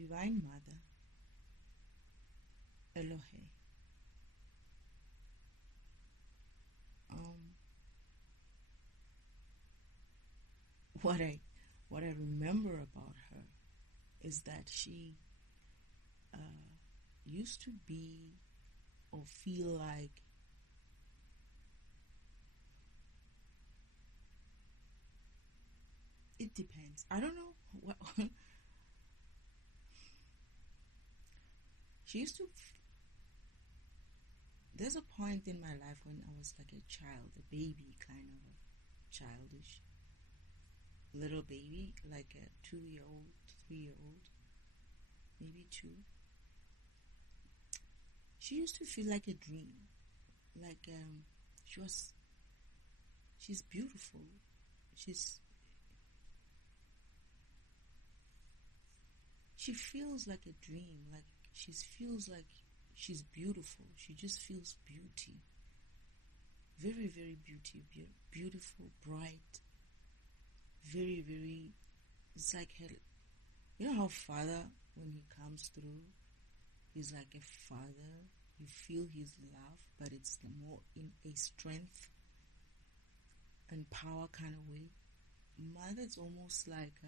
Divine Mother, Elohe. Um, what I what I remember about her is that she used to be or feel like it depends. I don't know what she used to. There's a point in my life when I was like a child, a baby, kind of a childish little baby, like a 2-year-old, 3-year-old, maybe 2. She used to feel like a dream, like she's beautiful, she feels like a dream, like she feels like she's beautiful. She just feels beauty, very, very beautiful, bright, very, very. It's like her. You know how Father, when he comes through, he's like a father. You feel his love, but it's more in a strength and power kind of way. Mother, it's almost like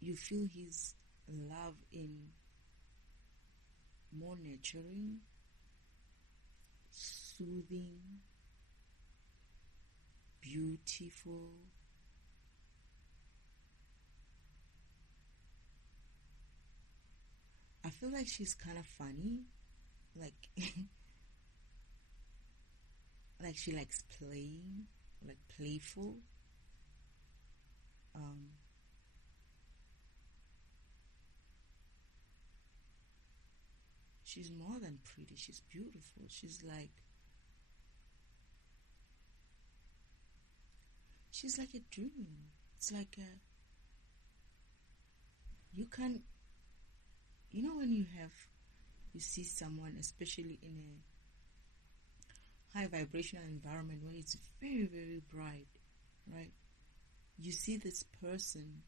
you feel his love in more nurturing, soothing, beautiful. I feel like she's kind of funny, like like she likes playing, like playful. She's more than pretty. She's beautiful. She's like a dream. It's like you can, you know, when you see someone, especially in a high vibrational environment where it's very, very bright, right? You see this person,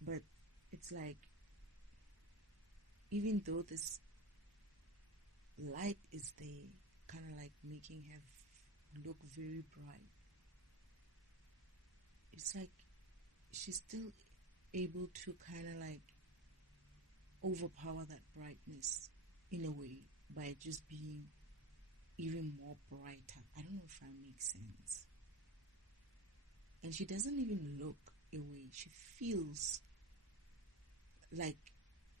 but it's like, even though this light is there, kind of like making her look very bright, it's like she's still able to kind of like overpower that brightness in a way by just being even more brighter. I don't know if I make sense. And she doesn't even look away. She feels like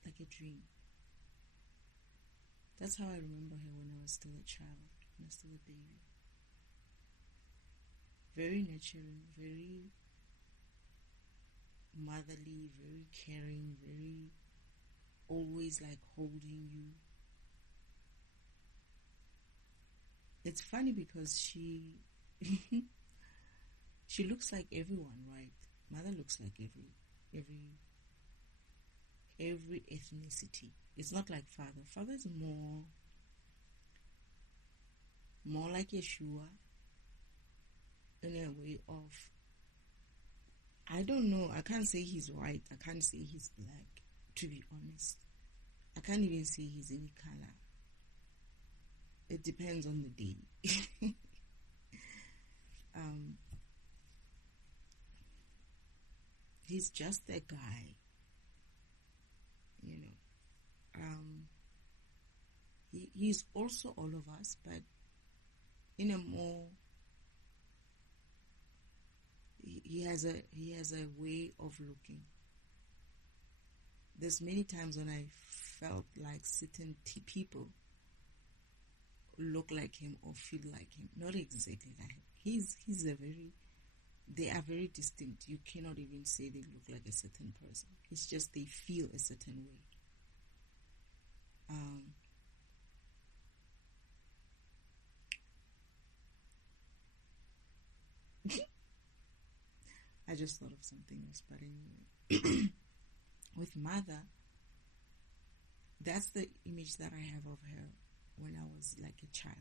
a dream. That's how I remember her when I was still a child, when I was still a baby. Very nurturing, very motherly, very caring, very always like holding you. It's funny because she she looks like everyone, right? Mother looks like every ethnicity. It's not like father. Father is more like Yeshua in a way of, I don't know, I can't say he's white, I can't say he's black, to be honest. I can't even say he's any color. It depends on the day. He's just a guy, you know. He's also all of us, but in a more, he has a way of looking. There's many times when I felt like certain people look like him or feel like him. Not exactly like him. They are very distinct. You cannot even say they look like a certain person. It's just they feel a certain way. I just thought of something else, but anyway. With mother, that's the image that I have of her when I was like a child.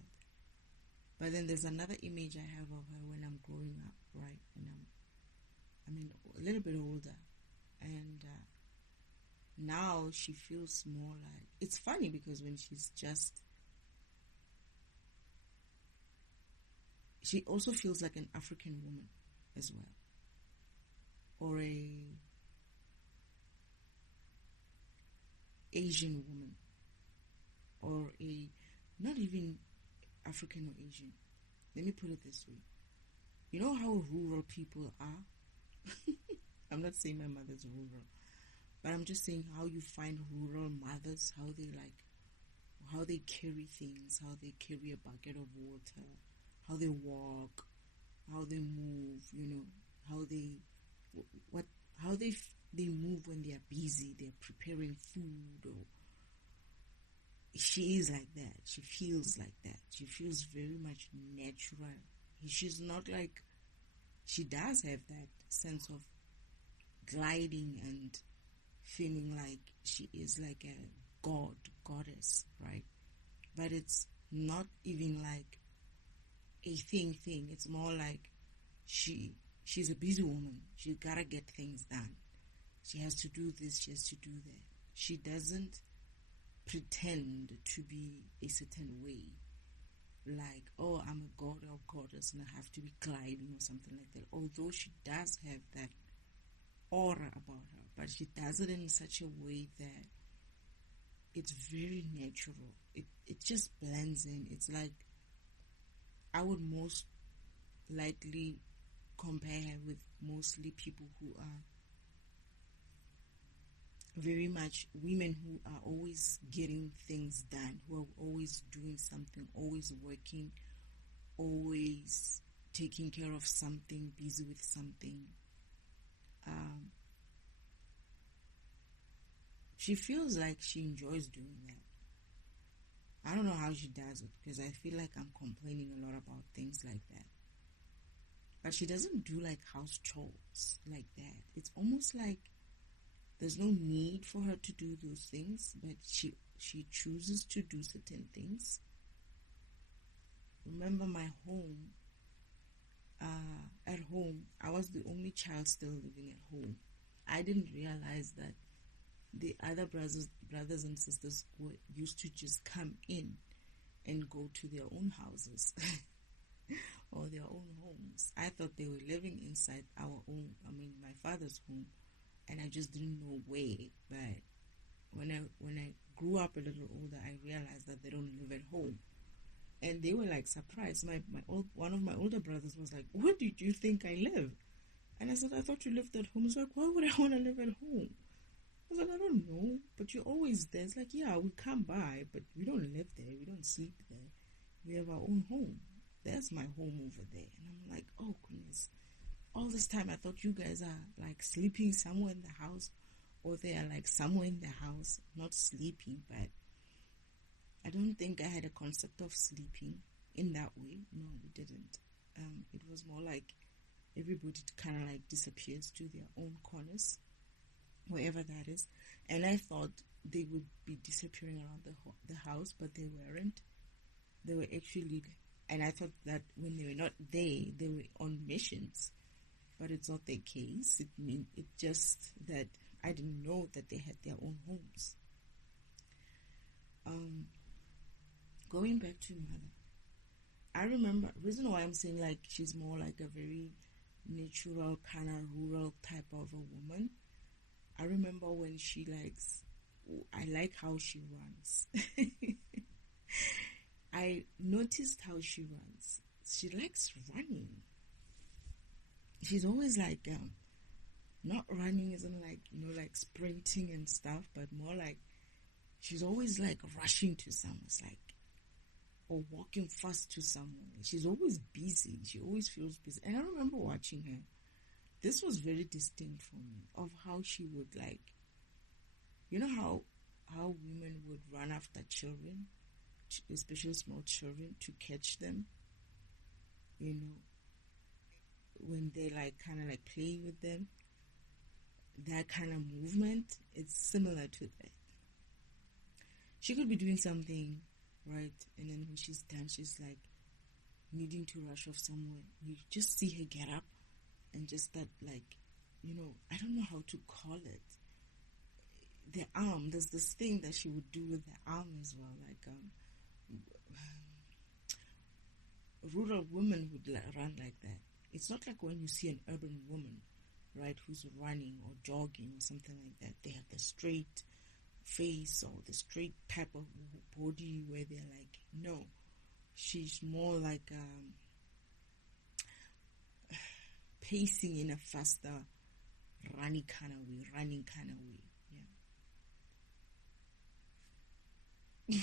But then there's another image I have of her when I'm growing up, right? When I'm a little bit older. And now she feels more like, it's funny because when she also feels like an African woman as well, or a Asian woman, or a, not even African or Asian. Let me put it this way. You know how rural people are? I'm not saying my mother's rural, but I'm just saying how you find rural mothers, how they carry things, how they carry a bucket of water, how they walk, how they move, how they, they move when they are busy, they're preparing food, or she is like that. She feels like that. She feels very much natural. She's not like, she does have that sense of gliding and feeling like she is like a goddess, right? But it's not even like a thing. It's more like she's a busy woman. She's gotta get things done. She has to do this, she has to do that. She doesn't pretend to be a certain way, like, oh, I'm a god or goddess and I have to be gliding or something like that. Although she does have that aura about her, but she does it in such a way that it's very natural. It just blends in. It's like, I would most likely compare her with mostly people who are very much women who are always getting things done, who are always doing something, always working, always taking care of something, busy with something. She feels like she enjoys doing that. I don't know how she does it, because I feel like I'm complaining a lot about things like that. But she doesn't do like house chores like that. It's almost like there's no need for her to do those things, but she chooses to do certain things. Remember my home, at home, I was the only child still living at home. I didn't realize that the other brothers and sisters used to just come in and go to their own houses or their own homes. I thought they were living inside my father's home, and I just didn't know where. But when I grew up a little older, I realized that they don't live at home, and they were like surprised. One of my older brothers was like, "Where did you think I live?" And I said, "I thought you lived at home." He's like, "Why would I want to live at home?" I was like, "I don't know, but you're always there." It's like, "Yeah, we come by, but we don't live there. We don't sleep there. We have our own home. There's my home over there." And I'm like, "Oh, goodness. All this time I thought you guys are like sleeping somewhere in the house, or they are like somewhere in the house, not sleeping." But I don't think I had a concept of sleeping in that way. No, we didn't. It was more like everybody kind of like disappears to their own corners, wherever that is. And I thought they would be disappearing around the house, but they weren't. They were actually, and I thought that when they were not there, they were on missions. But it's not the case. It's just that I didn't know that they had their own homes. Going back to mother, I remember, reason why I'm saying like she's more like a very natural, kind of rural type of a woman. I remember when I like how she runs. I noticed how she runs. She likes running. She's always like, not running isn't like, like sprinting and stuff, but more like she's always like rushing to somewhere, or walking fast to somewhere. She's always busy. She always feels busy. And I remember watching her. This was very distinct for me, of how she would like, how women would run after children, especially small children, to catch them, when they like kind of like play with them. That kind of movement, it's similar to that. She could be doing something, right? And then when she's done, she's like needing to rush off somewhere. You just see her get up and just start like I don't know how to call it. The arm, there's this thing that she would do with the arm as well, like rural women would run like that. It's not like when you see an urban woman, right, who's running or jogging or something like that. They have the straight face or the straight type of body where they're like, no, she's more like pacing in a faster running kind of way. Yeah.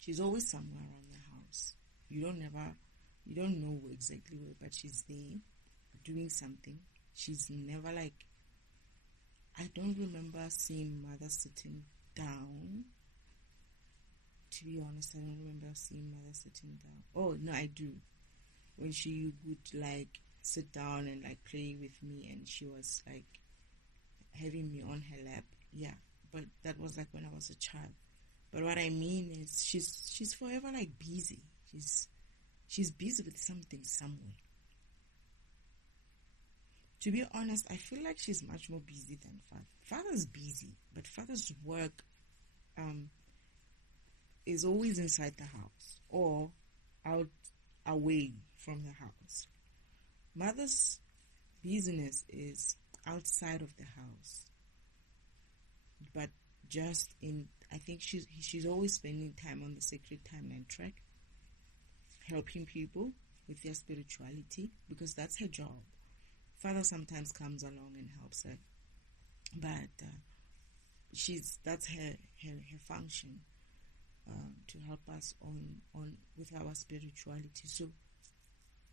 She's always somewhere around the house. You don't know exactly where, but she's there doing something. She's never like, I don't remember seeing mother sitting down. To be honest, I don't remember seeing mother sitting down. Oh, no, I do. When she would like sit down and like play with me, and she was like having me on her lap. Yeah, but that was like when I was a child. But what I mean is she's forever like busy. She's busy with something somewhere. To be honest, I feel like she's much more busy than father. Father's busy, but father's work is always inside the house or out away from the house. Mother's business is outside of the house, but just I think she's always spending time on the sacred timeline track, helping people with their spirituality, because that's her job. Father sometimes comes along and helps her, but that's her function, to help us on with our spirituality. So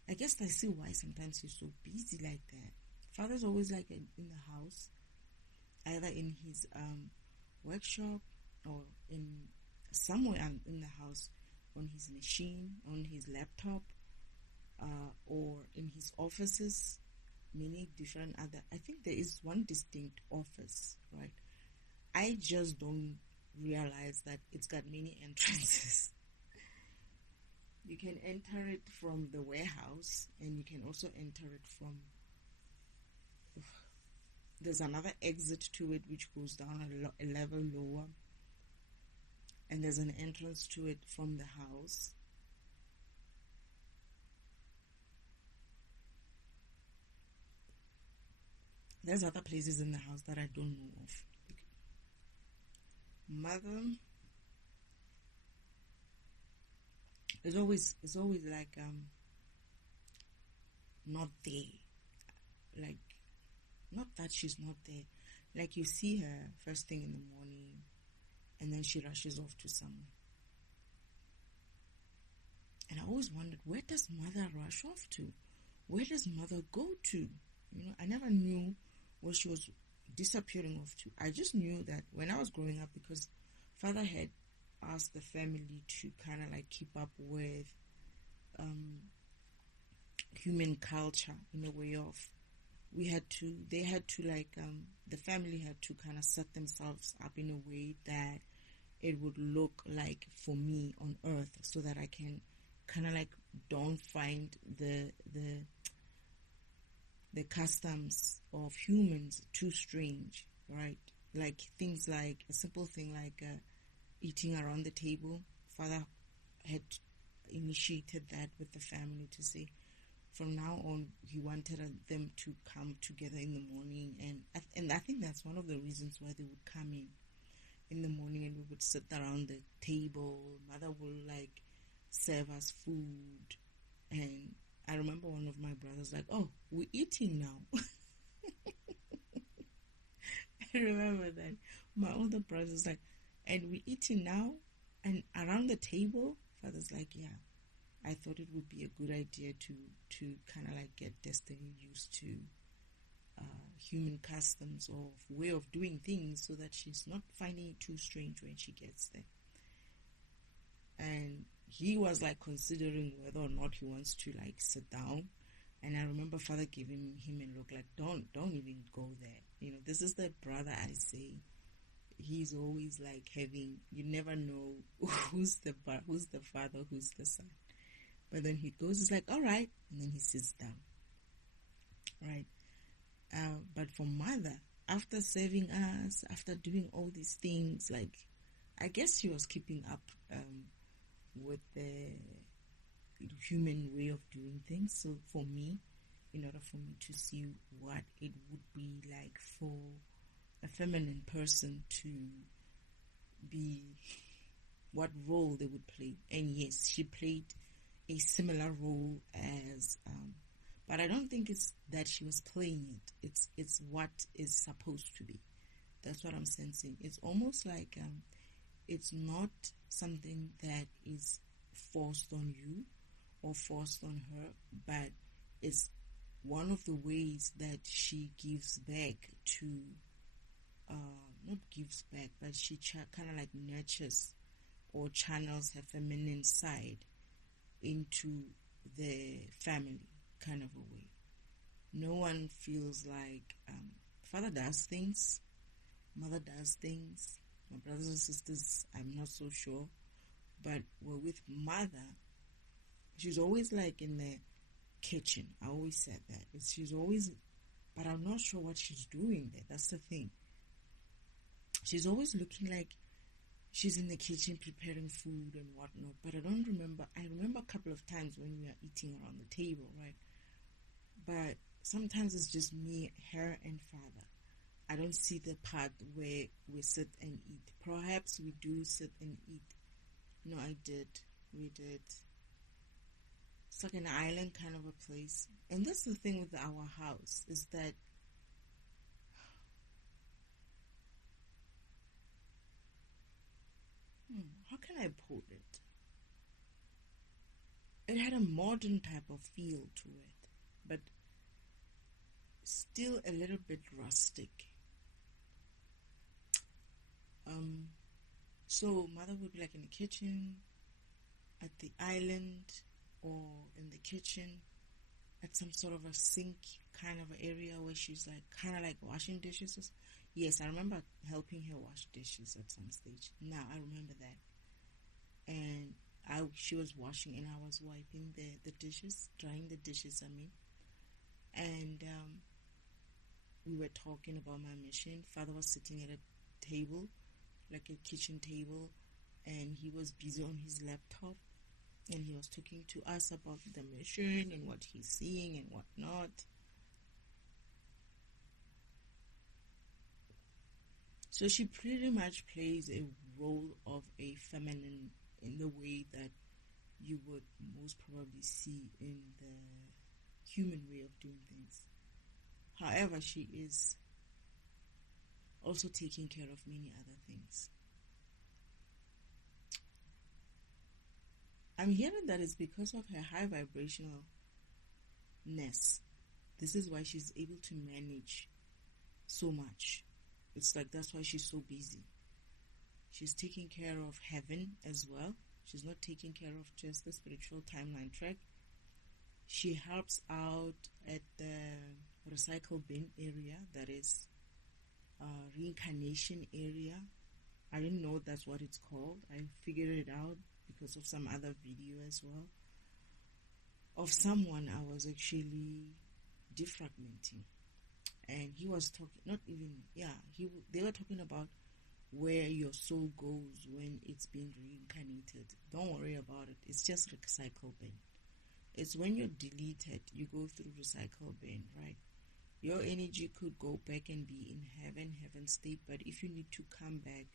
I guess I see why sometimes she's so busy like that. Father's always like in the house, either in his workshop or in somewhere in the house, on his machine, on his laptop, or in his offices. Many different other, I think there is one distinct office, right? I just don't realize that it's got many entrances. You can enter it from the warehouse, and you can also enter it from, there's another exit to it which goes down a level lower, and there's an entrance to it from the house. There's other places in the house that I don't know of. Mother is always like not there. Like, not that she's not there. Like, you see her first thing in the morning, and then she rushes off to somewhere. And I always wondered, where does mother rush off to? Where does mother go to? I never knew where she was disappearing off to. I just knew that when I was growing up, because father had asked the family to kind of like keep up with human culture, in a way of, they had to like, the family had to kind of set themselves up in a way that it would look like for me on earth, so that I can kind of like don't find the customs of humans too strange, right? Like things like, a simple thing like eating around the table. Father had initiated that with the family to say, from now on, he wanted them to come together in the morning, and I think that's one of the reasons why they would come in the morning, and we would sit around the table. Mother will like serve us food, and I remember one of my brothers like, "Oh, we're eating now." I remember that. My older brother's like, "And we're eating now?" And around the table, father's like, "Yeah, I thought it would be a good idea to kind of like get Destiny used to human customs or way of doing things, so that she's not finding it too strange when she gets there." And he was like considering whether or not he wants to like sit down. And I remember father giving him a look like, don't even go there. This is the brother I say. He's always like having, you never know who's the father, who's the son. But then he goes, he's like, all right. And then he sits down. Right. But for mother, after serving us, after doing all these things, like, I guess she was keeping up with the human way of doing things. So for me, in order for me to see what it would be like for a feminine person to be, what role they would play. And yes, she played a similar role as, but I don't think it's that she was playing it. It's what is supposed to be. That's what I'm sensing. It's almost like it's not something that is forced on you or forced on her, but it's one of the ways that she gives back to, not gives back, but she kind of like nurtures or channels her feminine side into the family, kind of a way. No one feels like father does things, mother does things, my brothers and sisters, I'm not so sure, but we're with mother. She's always like in the kitchen. I always said that. She's always, but I'm not sure what she's doing there. That's the thing. She's always looking like she's in the kitchen preparing food and whatnot, but I don't remember. I remember a couple of times when we are eating around the table, right? But sometimes it's just me, her, and father. I don't see the part where we sit and eat. Perhaps we do sit and eat. No, I did. We did. It's like an island kind of a place. And that's the thing with our house, is that how can I put it? It had a modern type of feel to it, but still a little bit rustic. So mother would be like in the kitchen, at the island, or in the kitchen, at some sort of a sink kind of area where she's like kind of like washing dishes. Yes, I remember helping her wash dishes at some stage. Now I remember that. And she was washing and I was wiping the dishes, drying the dishes, I mean. And we were talking about my mission. Father was sitting at a table, like a kitchen table, and he was busy on his laptop. And he was talking to us about the mission and what he's seeing and whatnot. So she pretty much plays a role of a feminine in the way that you would most probably see in the human way of doing things. However, she is also taking care of many other things. I'm hearing that it's because of her high vibrationalness. This is why she's able to manage so much. It's like that's why she's so busy. She's taking care of heaven as well. She's not taking care of just the spiritual timeline track. She helps out at the recycle bin area, that is reincarnation area. I didn't know that's what it's called. I figured it out because of some other video as well of someone I was actually defragmenting, and he was talking, they were talking about where your soul goes when it's being reincarnated. Don't worry about it, it's just recycle bin. It's when you're deleted, you go through recycle bin, right? Your energy could go back and be in heaven state, but if you need to come back,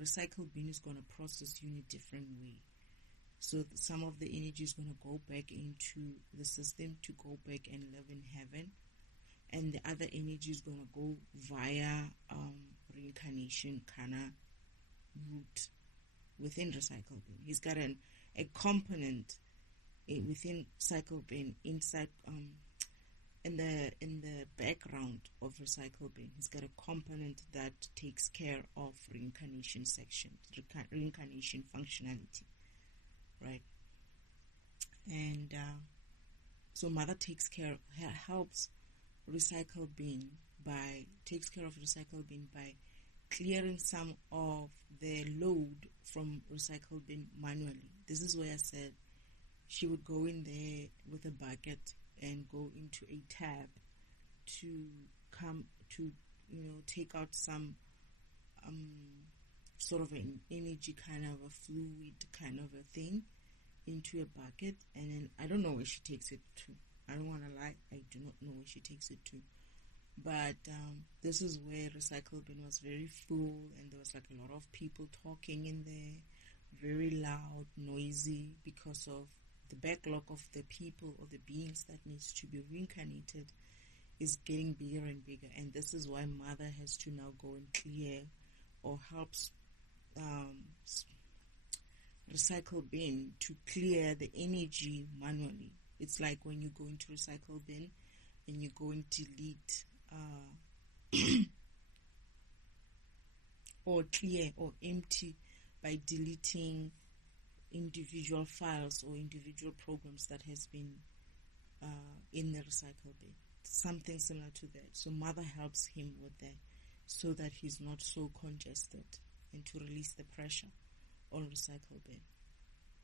recycle bin is going to process you in a different way. So some of the energy is going to go back into the system to go back and live in heaven, and the other energy is going to go via reincarnation kind of route within recycle bin. He's got a component within cycle bin inside in the background of recycle bin. He's got a component that takes care of reincarnation section, reincarnation functionality, right? And so mother takes care, helps recycle bin takes care of recycle bin by clearing some of the load from recycle bin manually. This is where I said she would go in there with a bucket and go into a tab to come to, take out some sort of an energy kind of a fluid kind of a thing into a bucket, and then I don't know where she takes it to. I don't want to lie, I do not know where she takes it to. But this is where recycle bin was very full, and there was like a lot of people talking in there, very loud, noisy, because of the backlog of the people or the beings that needs to be reincarnated is getting bigger and bigger. And this is why Mother has to now go and clear or helps recycle bin to clear the energy manually. It's like when you go into recycle bin and you go and delete or clear or empty by deleting individual files or individual programs that has been in the recycle bin. Something similar to that. So Mother helps him with that so that he's not so congested, and to release the pressure on recycle bin.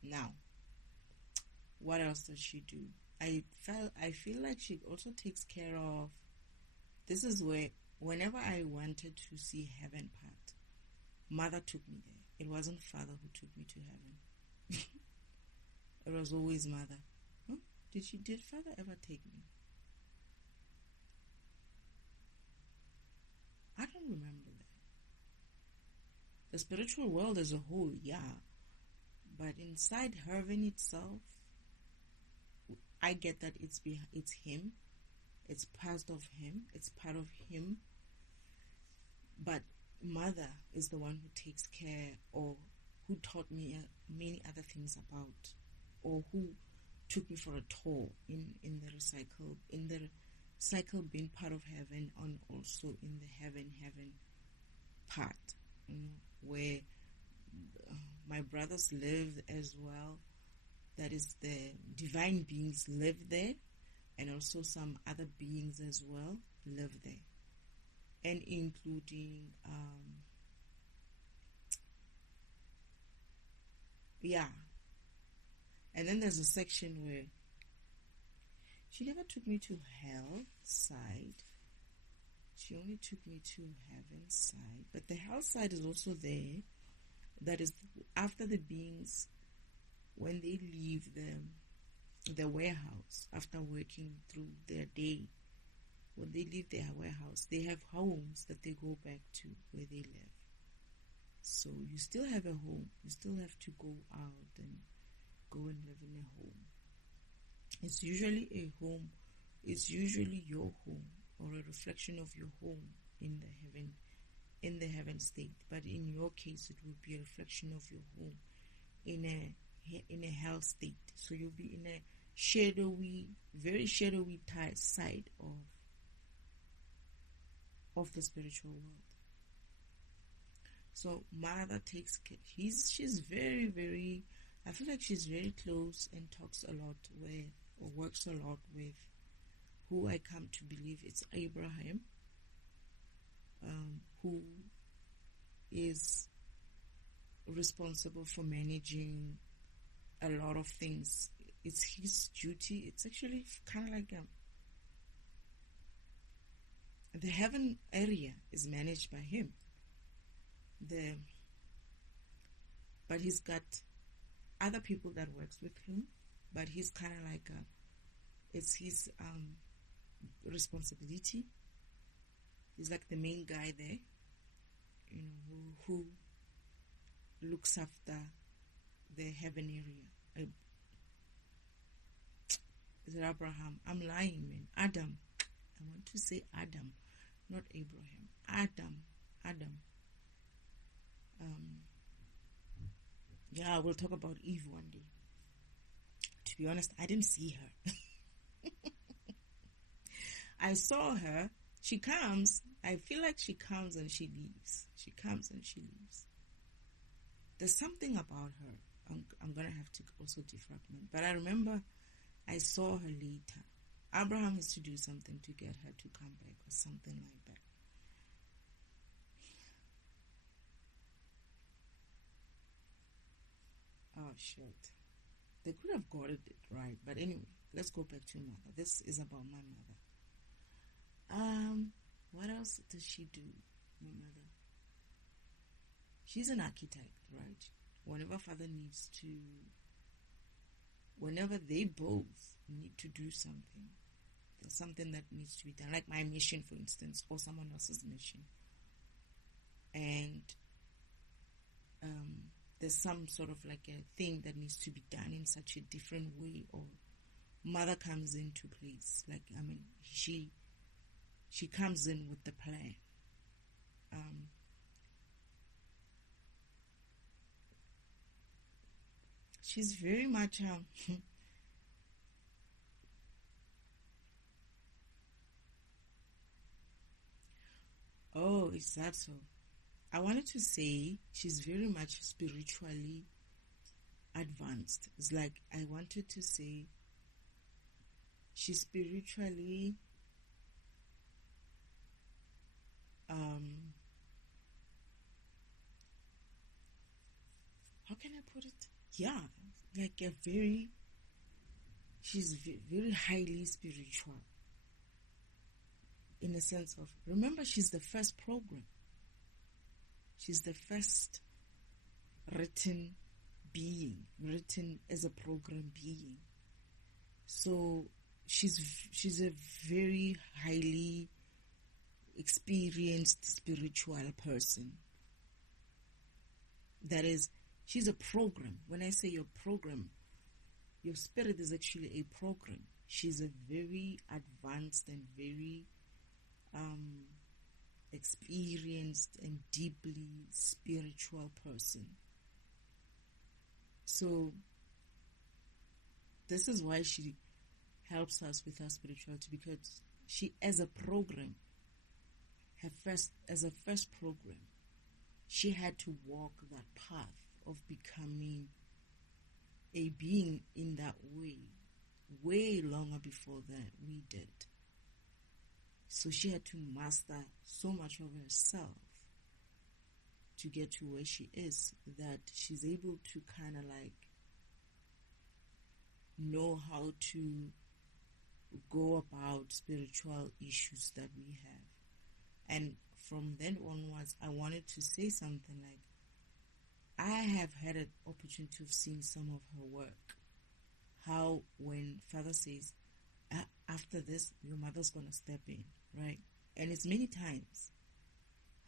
Now, what else does she do? I feel like she also takes care of, this is where whenever I wanted to see heaven part, Mother took me there. It wasn't Father who took me to heaven. It was always Mother. Huh? Did Father ever take me? I don't remember that. The spiritual world as a whole, yeah. But inside heaven itself, I get that it's him. It's part of him. It's part of him. But Mother is the one who takes care, or who taught me many other things about, or who took me for a tour in the cycle bin part of heaven, and also in the heaven part, where my brothers live as well. That is, the divine beings live there, and also some other beings as well live there, and including and then there's a section where she never took me to hell side. She only took me to heaven side. But the hell side is also there. That is after the beings, when they leave the warehouse, after working through their day, when they leave their warehouse, they have homes that they go back to where they live. So you still have a home. You still have to go out and go and live in a home. It's usually a home. It's usually your home, or a reflection of your home in the heaven state. But in your case, it will be a reflection of your home in a hell state. So you'll be in a shadowy, very shadowy side of the spiritual world. So Mother takes care. She's very, very, I feel like she's very close and talks a lot with, or works a lot with, who I come to believe it's Abraham, who is responsible for managing a lot of things. It's his duty. It's actually kind of like the heaven area is managed by him. But he's got other people that works with him, but he's kind of like it's his responsibility. He's like the main guy there, who looks after the heaven area. Is it Abraham? I'm lying, man. Adam. I want to say Adam, not Abraham. Adam. Yeah, we'll talk about Eve one day. To be honest, I didn't see her. I saw her. She comes. I feel like she comes and she leaves. She comes and she leaves. There's something about her. I'm going to have to also defragment. But I remember I saw her later. Abraham has to do something to get her to come back or something like that. Oh, shit. They could have got it right. But anyway, let's go back to mother. This is about my mother. What else does she do, my mother? She's an architect, right? Whenever they both need to do something, there's something that needs to be done, like my mission, for instance, or someone else's mission. And there's some sort of like a thing that needs to be done in such a different way, or mother comes into place. Like, I mean, she comes in with the plan. She's very much oh, is that so? I wanted to say she's very much spiritually advanced. It's like I wanted to say she's spiritually how can I put it? Yeah, like she's very highly spiritual, in the sense of, remember, she's the first program. She's the first written as a program being. So she's a very highly experienced spiritual person. That is, she's a program. When I say your program, your spirit is actually a program. She's a very advanced and very experienced and deeply spiritual person. So this is why she helps us with our spirituality, because she, as a program, as a first program, she had to walk that path of becoming a being in that way longer before that we did. So she had to master so much of herself to get to where she is, that she's able to kind of like know how to go about spiritual issues that we have. And from then onwards, I wanted to say something like, I have had an opportunity of seeing some of her work. How when Father says, after this, your mother's going to step in, right? And it's many times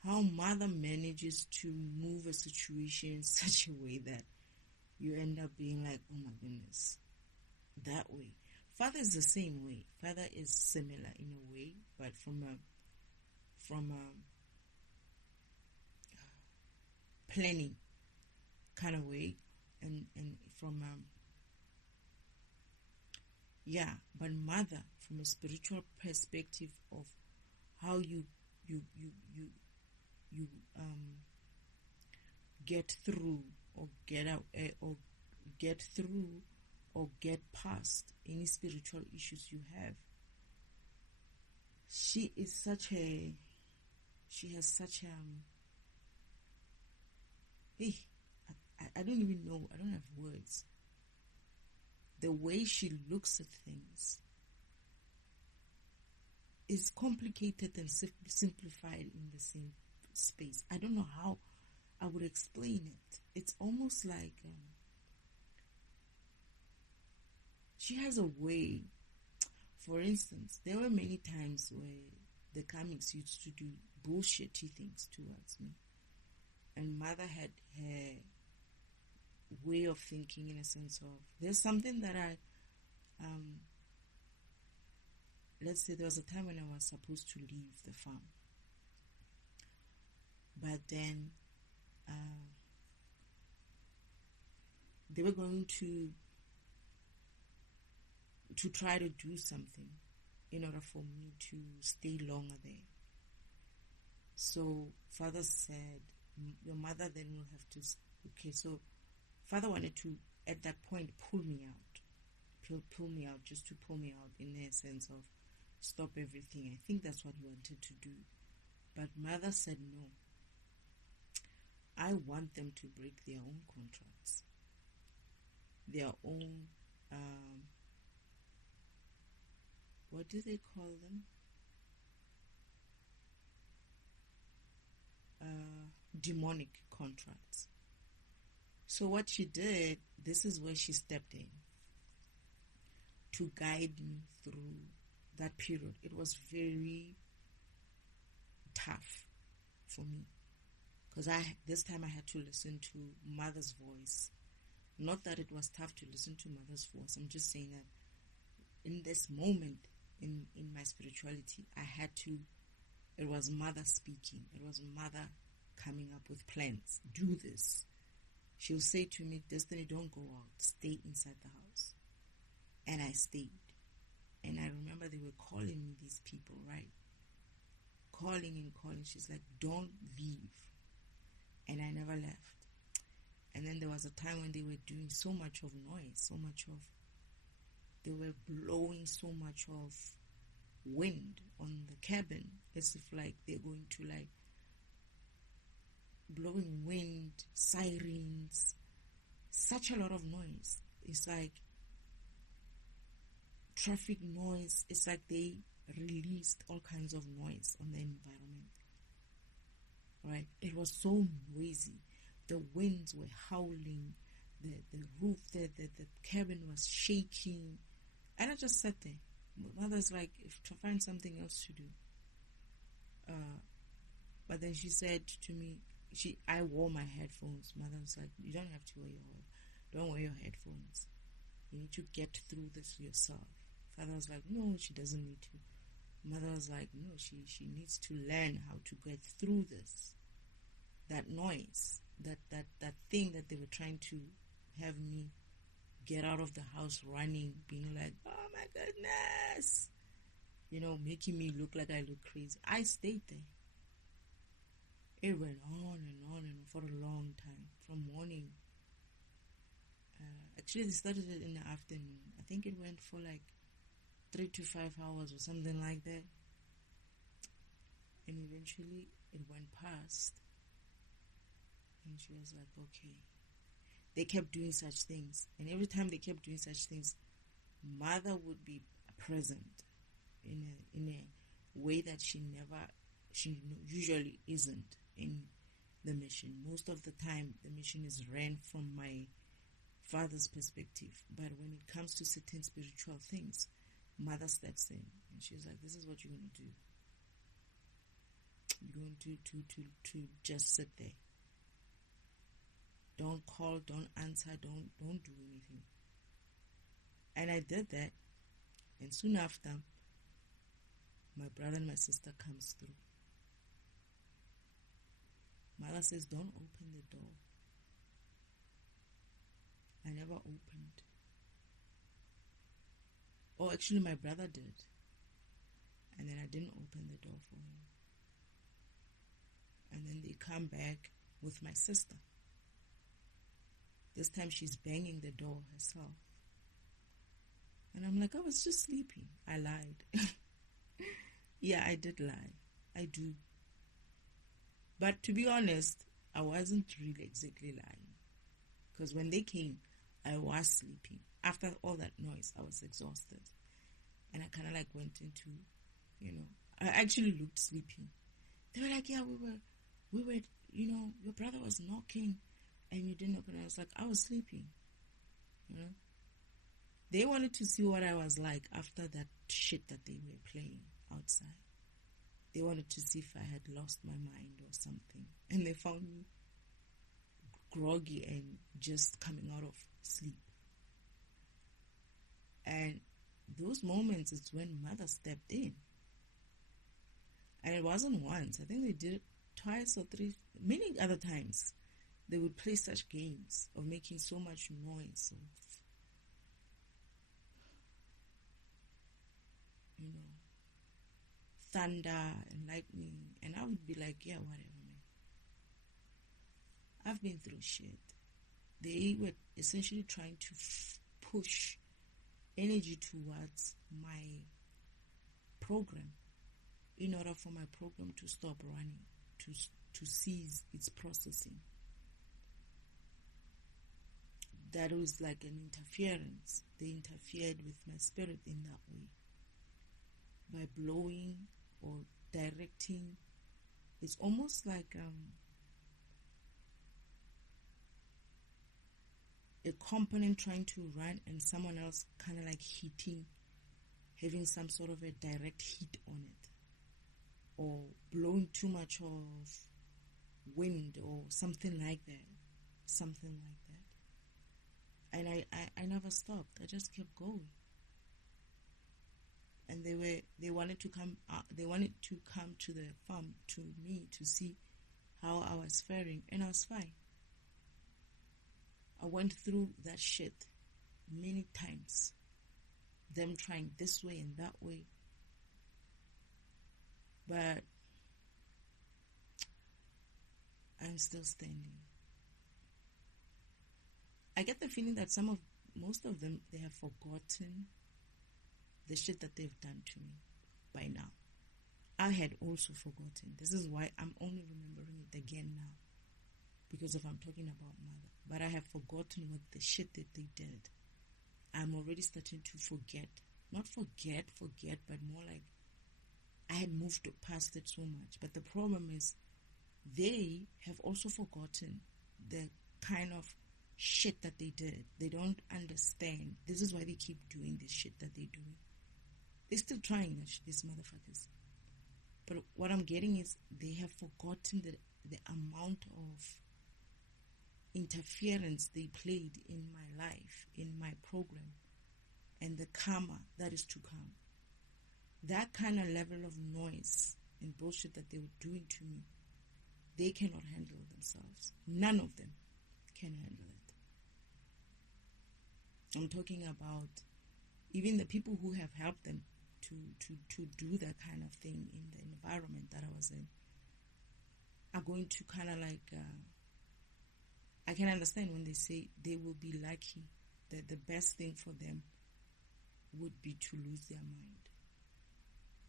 how mother manages to move a situation in such a way that you end up being like, oh my goodness, that way. Father is the same way. Father is similar in a way, but from a planning kind of way, and from but mother, from a spiritual perspective of how you get through or get out or get through or get past any spiritual issues you have. She has such I don't even know, I don't have words. The way she looks at things is complicated and simplified in the same space. I don't know how I would explain it. It's almost like she has a way. For instance, there were many times where the comics used to do bullshitty things towards me, and mother had her way of thinking, in a sense of, there's something that I let's say there was a time when I was supposed to leave the farm, but then they were going to try to do something in order for me to stay longer there. So Father said, your mother then will have to, okay, so Father wanted to, at that point, pull me out, just to pull me out in a sense of stop everything. I think that's what he wanted to do. But mother said, no, I want them to break their own contracts, their own what do they call them? Demonic contracts. So what she did, this is where she stepped in to guide me through that period. It was very tough for me because this time I had to listen to mother's voice. Not that it was tough to listen to mother's voice. I'm just saying that in this moment in my spirituality, it was mother speaking. It was mother coming up with plans. Do this. She'll say to me, Destiny, don't go out. Stay inside the house. And I stayed. And I remember they were calling me, these people, right? Calling and calling. She's like, don't leave. And I never left. And then there was a time when they were doing so much of noise, they were blowing so much of wind on the cabin, as if like they're going to like blowing wind, sirens, such a lot of noise. It's like traffic noise. It's like they released all kinds of noise on the environment, right? It was so noisy. The winds were howling, the roof, the cabin was shaking, and I just sat there. Mother's like, to find something else to do. But then she said to me, I wore my headphones. Mother was like, you don't have to don't wear your headphones. You need to get through this yourself. Father was like, no, she doesn't need to. Mother was like, no, she needs to learn how to get through this. That noise, that thing that they were trying to have me get out of the house running, being like, oh my goodness, making me look like I look crazy. I stayed there. It went on and on and on for a long time, from morning. Actually, they started it in the afternoon. I think it went for like 3 to 5 hours or something like that. And eventually it went past. And she was like, okay. They kept doing such things. And every time they kept doing such things, mother would be present in a way that she usually isn't in the mission. Most of the time, the mission is ran from my father's perspective. But when it comes to certain spiritual things, mother steps in and she's like, this is what you're going to do. You're going to just sit there. Don't call, don't answer, don't do anything. And I did that. And soon after, my brother and my sister comes through. Mother says, don't open the door. I never opened. Oh, actually, my brother did. And then I didn't open the door for him. And then they come back with my sister. This time she's banging the door herself. And I'm like, I was just sleeping. I lied. Yeah, I did lie. I do. But to be honest, I wasn't really exactly lying. Because when they came, I was sleeping. After all that noise, I was exhausted. And I kind of like went into, I actually looked sleeping. They were like, yeah, we were, your brother was knocking and you didn't open. I was like, I was sleeping. They wanted to see what I was like after that shit that they were playing outside. They wanted to see if I had lost my mind or something. And they found me groggy and just coming out of sleep. And those moments is when mother stepped in. And it wasn't once. I think they did it twice or three, many other times. They would play such games of making so much noise, of, thunder and lightning. And I would be like, yeah, whatever, man. I've been through shit. They were essentially trying to push energy towards my program in order for my program to stop running, to cease its processing. That was like an interference. They interfered with my spirit in that way. by blowing or directing. It's almost like a component trying to run and someone else kind of like hitting, having some sort of a direct hit on it, or blowing too much of wind or something like that. And I never stopped. I just kept going. And they wanted to come to the farm to me to see how I was faring, and I was fine. I went through that shit many times. Them trying this way and that way. But I'm still standing. I get the feeling that most of them, they have forgotten the shit that they've done to me by now. I had also forgotten. This is why I'm only remembering it again now, because I'm talking about mother. But I have forgotten what the shit that they did. I'm already starting to forget. Not forget, but more like I had moved past it so much. But the problem is they have also forgotten the kind of shit that they did. They don't understand. This is why they keep doing this shit that they're doing. They're still trying these motherfuckers. But what I'm getting is they have forgotten the amount of interference they played in my life, in my program, and the karma that is to come. That kind of level of noise and bullshit that they were doing to me, they cannot handle themselves. None of them can handle it. I'm talking about even the people who have helped them to do that kind of thing in the environment that I was in are going to kind of like, I can understand when they say they will be lucky, that the best thing for them would be to lose their mind,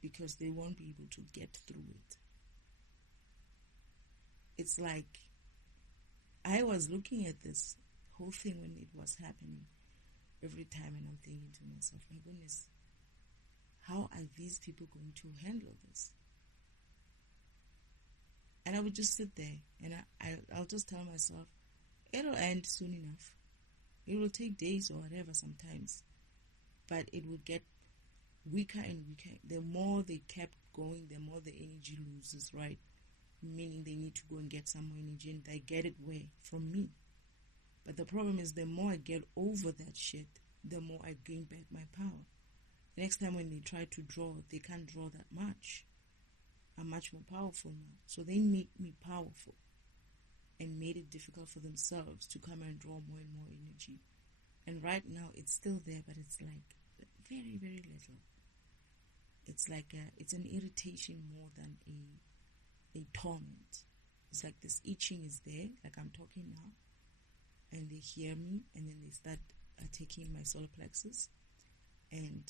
because they won't be able to get through it. It's like I was looking at this whole thing when it was happening every time, and I'm thinking to myself, my goodness, how are these people going to handle this? And I would just sit there and I'll just tell myself, it'll end soon enough. It will take days or whatever sometimes, but it would get weaker and weaker. The more they kept going, the more the energy loses, right? Meaning they need to go and get some more energy, and they get it where? From me. But the problem is, the more I get over that shit, the more I gain back my power. Next time when they try to draw, they can't draw that much. I'm much more powerful now. So they made me powerful and made it difficult for themselves to come and draw more and more energy. And right now it's still there, but it's like very, very little. It's like it's an irritation more than a torment. It's like this itching is there, like I'm talking now, and they hear me, and then they start taking my solar plexus, and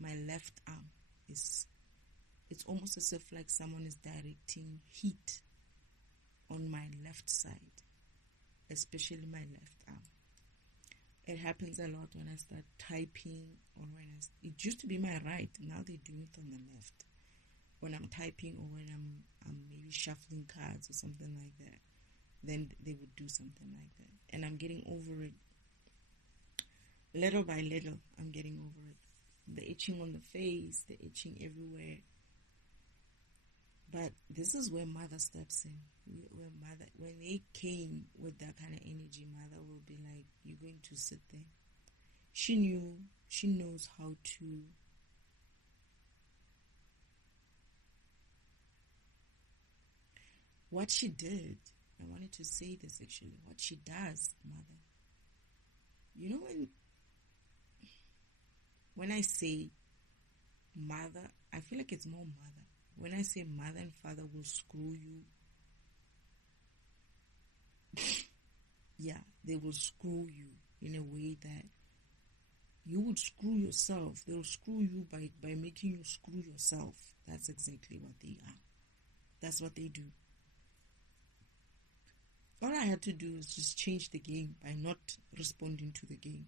my left arm it's almost as if like someone is directing heat on my left side, especially my left arm. It happens a lot when I start typing, or it used to be my right, now they're doing it on the left. When I'm typing, or when I'm maybe shuffling cards or something like that, then they would do something like that. And I'm getting over it. Little by little, I'm getting over it. The itching on the face, the itching everywhere. But this is where mother steps in. When they came with that kind of energy, mother will be like, you're going to sit there. She knows how to what she did. I wanted to say this actually. What she does, mother. You know, when I say mother, I feel like it's more mother. When I say mother and father will screw you, yeah, they will screw you in a way that you would screw yourself. They'll screw you by making you screw yourself. That's exactly what they are. That's what they do. All I had to do is just change the game by not responding to the game.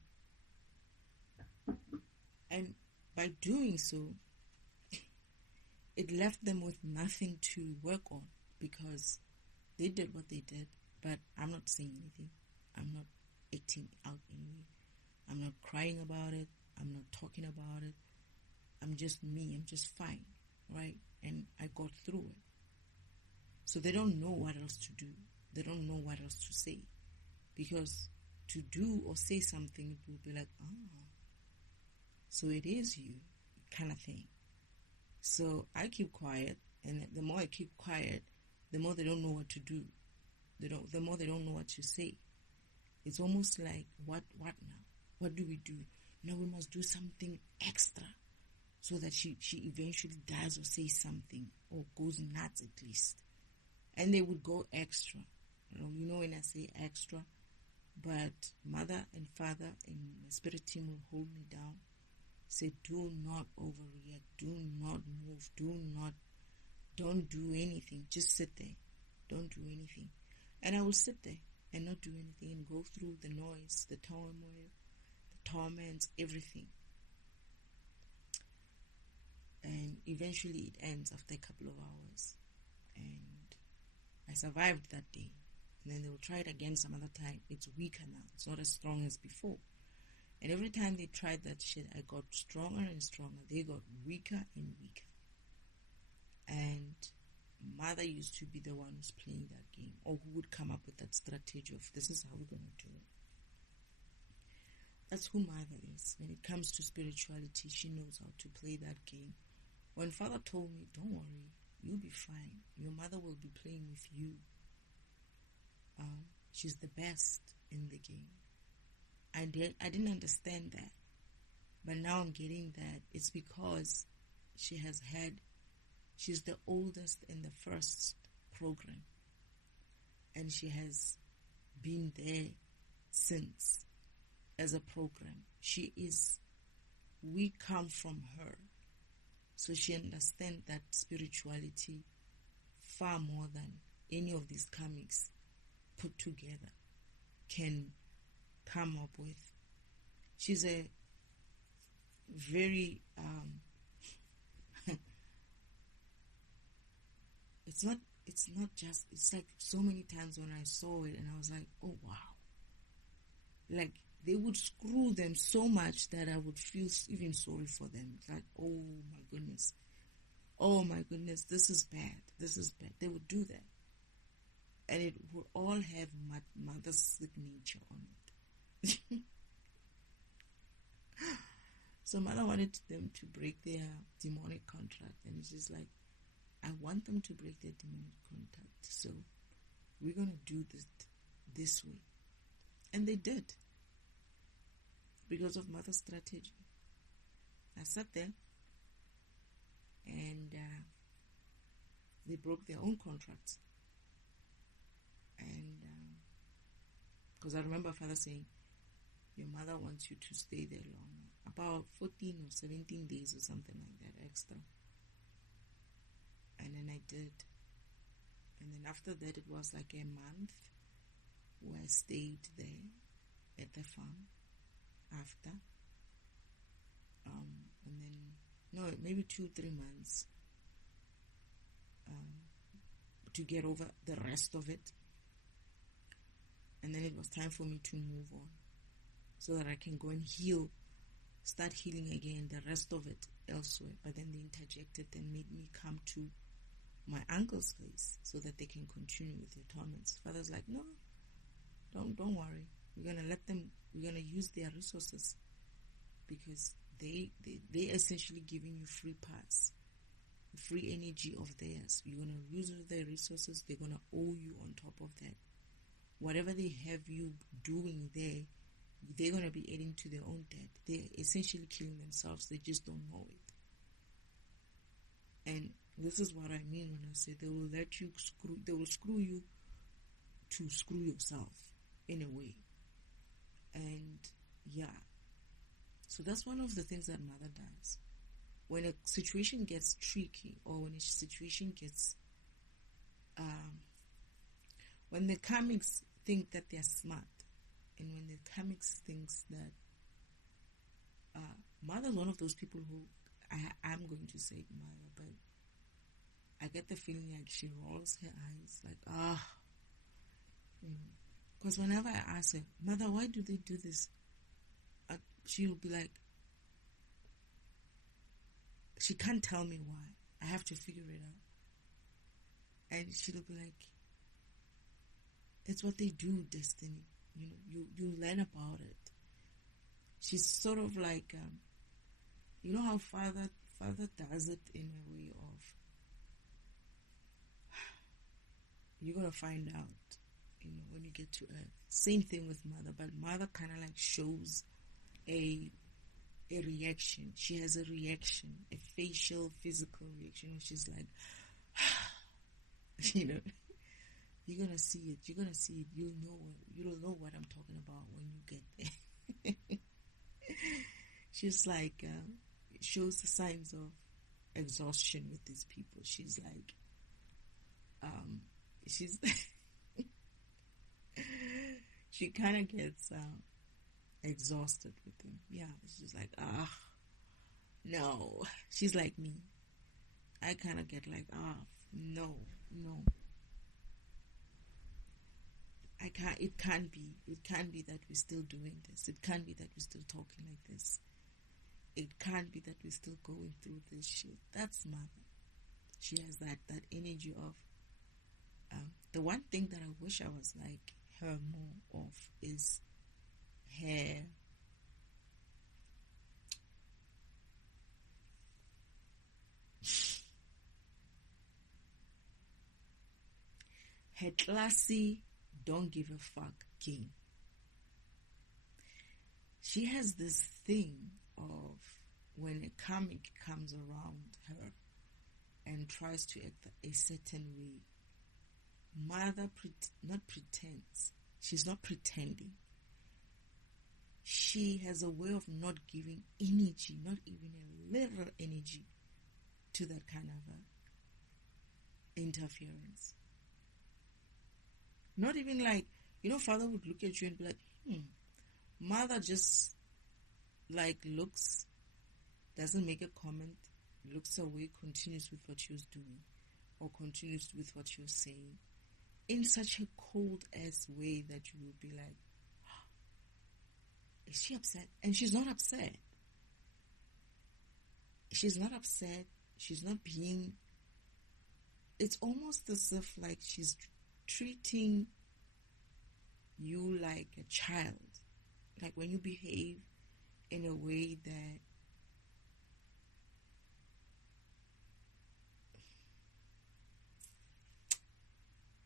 And by doing so, it left them with nothing to work on because they did what they did, but I'm not saying anything. I'm not acting out anyway. I'm not crying about it. I'm not talking about it. I'm just me. I'm just fine, right? And I got through it. So they don't know what else to do. They don't know what else to say. Because to do or say something, it will be like, so it is you, kind of thing. So I keep quiet, and the more I keep quiet, the more they don't know what to do. The more they don't know what to say. It's almost like, what now? What do we do? Now we must do something extra so that she eventually does or says something or goes nuts at least. And they would go extra. You know when I say extra, but mother and father and my spirit team will hold me down. Say, do not overreact. Do not move. Don't do anything. Just sit there. Don't do anything. And I will sit there and not do anything and go through the noise, the turmoil, the torments, everything. And eventually it ends after a couple of hours. And I survived that day. And then they will try it again some other time. It's weaker now. It's not as strong as before. And every time they tried that shit, I got stronger and stronger. They got weaker and weaker. And mother used to be the one who's playing that game, or who would come up with that strategy of, this is how we're going to do it. That's who mother is. When it comes to spirituality, she knows how to play that game. When father told me, don't worry, you'll be fine. Your mother will be playing with you. She's the best in the game. I didn't understand that. But now I'm getting that it's because she's the oldest in the first program. And she has been there since as a program. We come from her. So she understands that spirituality far more than any of these comics put together can come up with. She's a very it's like so many times when I saw it and I was like, oh wow, like they would screw them so much that I would feel even sorry for them. It's like, oh my goodness, this is bad. They would do that. And it will all have mother's signature on it. So mother wanted them to break their demonic contract. And it's just like, I want them to break their demonic contract. So we're going to do this way. And they did. Because of mother's strategy. I sat there. And they broke their own contracts. And because I remember father saying, your mother wants you to stay there longer. About 14 or 17 days or something like that extra. And then I did. And then after that, it was like a month where I stayed there at the farm after. And then, maybe 2-3 months to get over the rest of it. And then it was time for me to move on so that I can go and start healing again, the rest of it elsewhere. But then they interjected and made me come to my uncle's place so that they can continue with their torments. Father's like, no, don't worry. We're going to use their resources because they essentially giving you free pass, free energy of theirs. You're going to use their resources. They're going to owe you on top of that. Whatever they have you doing there, they're going to be adding to their own debt. They're essentially killing themselves. They just don't know it. And this is what I mean when I say they will screw you to screw yourself in a way. And yeah. So that's one of the things that mother does. When a situation gets tricky or when a situation gets when the comics think that they're smart, and when the comics thinks that mother's one of those people who I'm going to say mother, but I get the feeling like she rolls her eyes, like, you know. Because whenever I ask her, Mother, why do they do this? She'll be like, she can't tell me why. I have to figure it out. And she'll be like, it's what they do, Destiny. You know, you learn about it. She's sort of like, you know how father does it in a way of, you're going to find out, you know, when you get to earth. Same thing with mother, but mother kind of like shows a reaction. She has a reaction, a facial, physical reaction. She's like, you know, you're going to see it. You're going to see it. You'll know what I'm talking about when you get there. She's like, shows the signs of exhaustion with these people. She's like, she kind of gets exhausted with them. Yeah, she's like, no. She's like me. I kind of get like, no. I can't. It can't be. It can't be that we're still doing this. It can't be that we're still talking like this. It can't be that we're still going through this shit. That's mother. She has that energy of. The one thing that I wish I was like her more of is her classy, don't give a fuck game. She has this thing of when a comic comes around her and tries to act a certain way, mother not pretends. She's not pretending. She has a way of not giving energy, not even a little energy to that kind of interference. Not even like, you know, father would look at you and be like, mother just like looks, doesn't make a comment, looks away, continues with what she was doing or continues with what she was saying in such a cold ass way that you will be like, is she upset? And she's not upset. She's not upset. She's not being, it's almost as if like she's treating you like a child. Like when you behave in a way that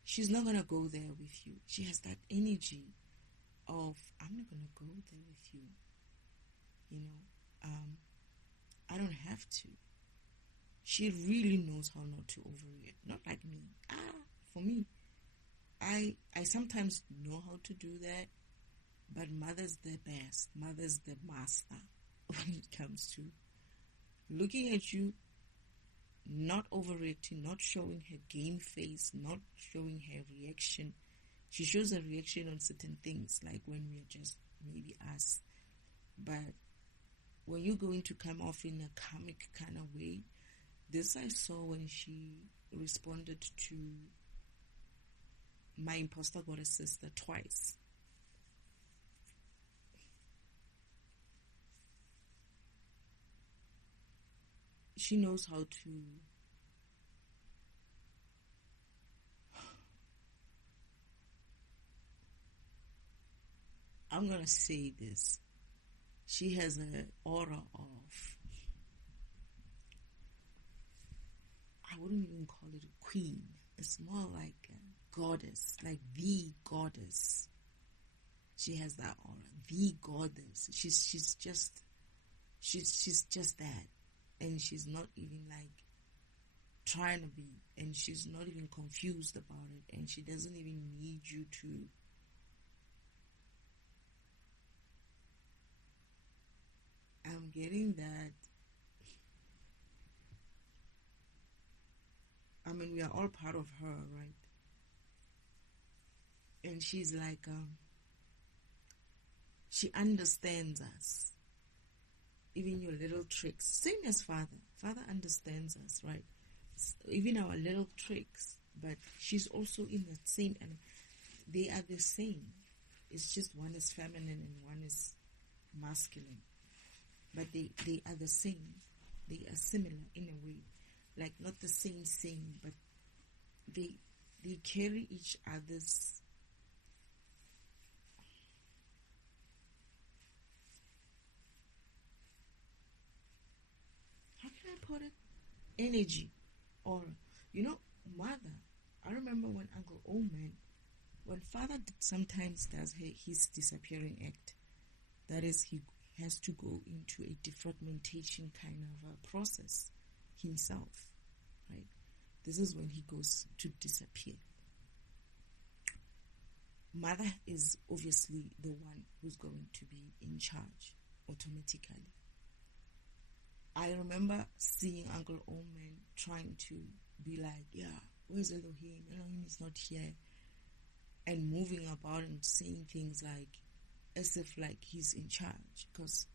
she's not going to go there with you. She has that energy of, I'm not going to go there with you. You know, I don't have to. She really knows how not to overreact. Not like me. For me, I sometimes know how to do that, but mother's the best. Mother's the master when it comes to looking at you, not overreacting, not showing her game face, not showing her reaction. She shows a reaction on certain things, like when we're just maybe us. But when you're going to come off in a comic kind of way, this I saw when she responded to my imposter goddess sister twice. She knows how to I'm going to say this. She has an aura of, I wouldn't even call it a queen. It's more like a goddess, like the goddess. She has that aura, the goddess. She's just that. And she's not even like trying to be, and she's not even confused about it, and she doesn't even need you to I'm getting that. I mean, we are all part of her, right? And she's like, she understands us. Even your little tricks. Same as father. Father understands us, right? even our little tricks, but she's also in the same, and they are the same. It's just one is feminine and one is masculine, but they are the same. They are similar in a way, like not the same, but they carry each other's how can I put it? Energy, or mother. I remember when Uncle Oman, when father sometimes does his disappearing act, that is, he has to go into a defragmentation kind of a process himself, right? This is when he goes to disappear. Mother is obviously the one who's going to be in charge automatically. I remember seeing Uncle Oman trying to be like, yeah, where's Elohim? Elohim is not here. And moving about and saying things like, as if like he's in charge, because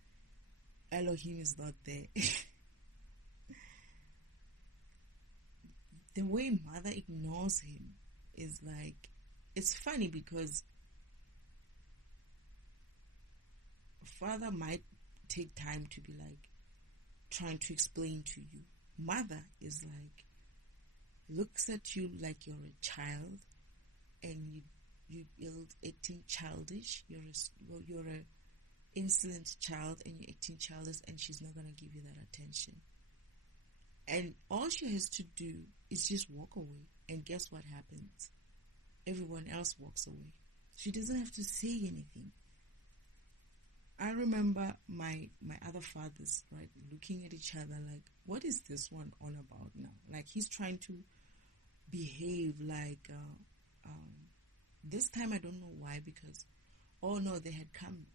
Elohim is not there. The way mother ignores him is like, it's funny because father might take time to be like trying to explain to you. Mother is like, looks at you like you're a child, and you build acting childish. You're a insolent child, and you're acting childish, and she's not gonna give you that attention. And all she has to do is just walk away, and guess what happens? Everyone else walks away. She doesn't have to say anything. I remember my other fathers, right, looking at each other like, what is this one on about now? Like, he's trying to behave like, this time I don't know why, because, oh no, they had come.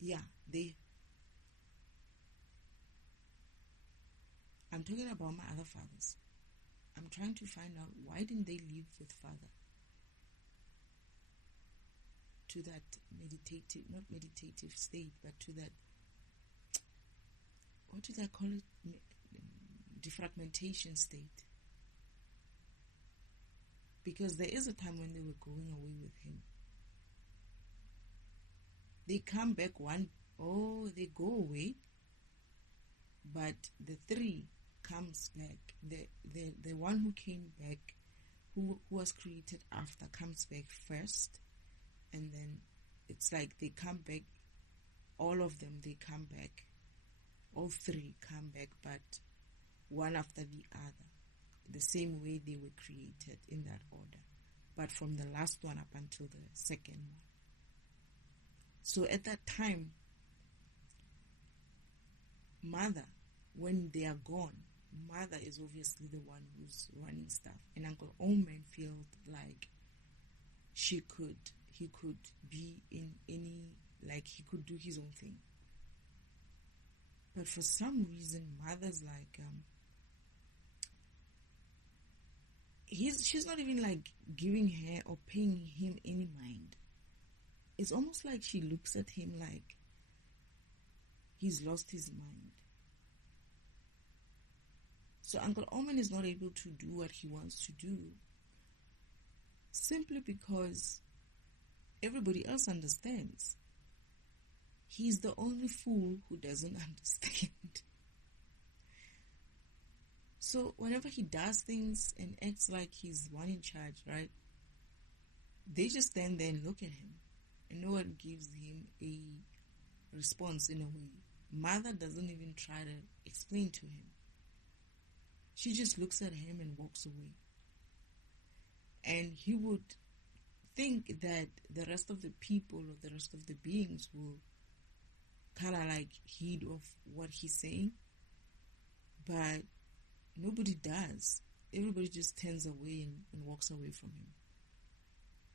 Yeah, I'm talking about my other fathers. I'm trying to find out why didn't they leave with father to that meditative, not meditative state, but to that, what did I call it? Defragmentation state. Because there is a time when they were going away with him. They come back they go away, but the three comes back. The one who came back, who was created after, comes back first, and then it's like they come back, all of them, they come back, all three come back, but one after the other, the same way they were created in that order, but from the last one up until the second one. So at that time, mother, when they are gone, mother is obviously the one who's running stuff, and Uncle Oman felt like he could be in any, like he could do his own thing. But for some reason, mother's like, she's not even like giving her or paying him any mind. It's almost like she looks at him like he's lost his mind. So Uncle Oman is not able to do what he wants to do simply because everybody else understands. He's the only fool who doesn't understand. So whenever he does things and acts like he's one in charge, right, they just stand there and look at him, and no one gives him a response in a way. Mother doesn't even try to explain to him. She just looks at him and walks away. And he would think that the rest of the people or the rest of the beings will kind of like heed of what he's saying, but nobody does. Everybody just turns away and walks away from him.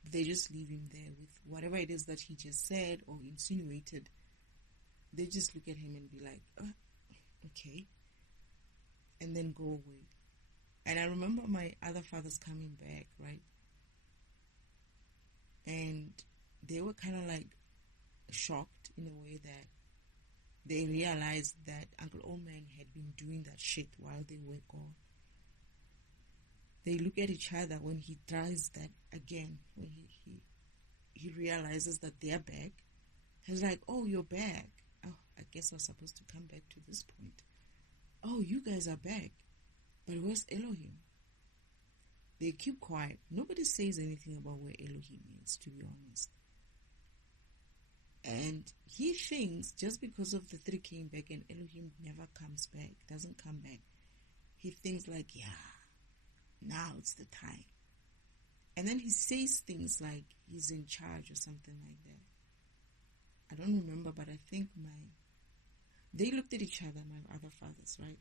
They just leave him there with whatever it is that he just said or insinuated. They just look at him and be like, oh, okay, and then go away. And I remember my other fathers coming back, right? And they were kind of like shocked in a way that they realized that Uncle Oman had been doing that shit while they were gone. They look at each other when he tries that again, when he realizes that they're back. He's like, oh, you're back. Oh, I guess I was supposed to come back to this point. Oh, you guys are back. But where's Elohim? They keep quiet. Nobody says anything about where Elohim is, to be honest. And he thinks just because of the three came back and Elohim never comes back, doesn't come back, he thinks like, yeah, now it's the time. And then he says things like he's in charge or something like that. I don't remember, but I think they looked at each other, my other fathers, right?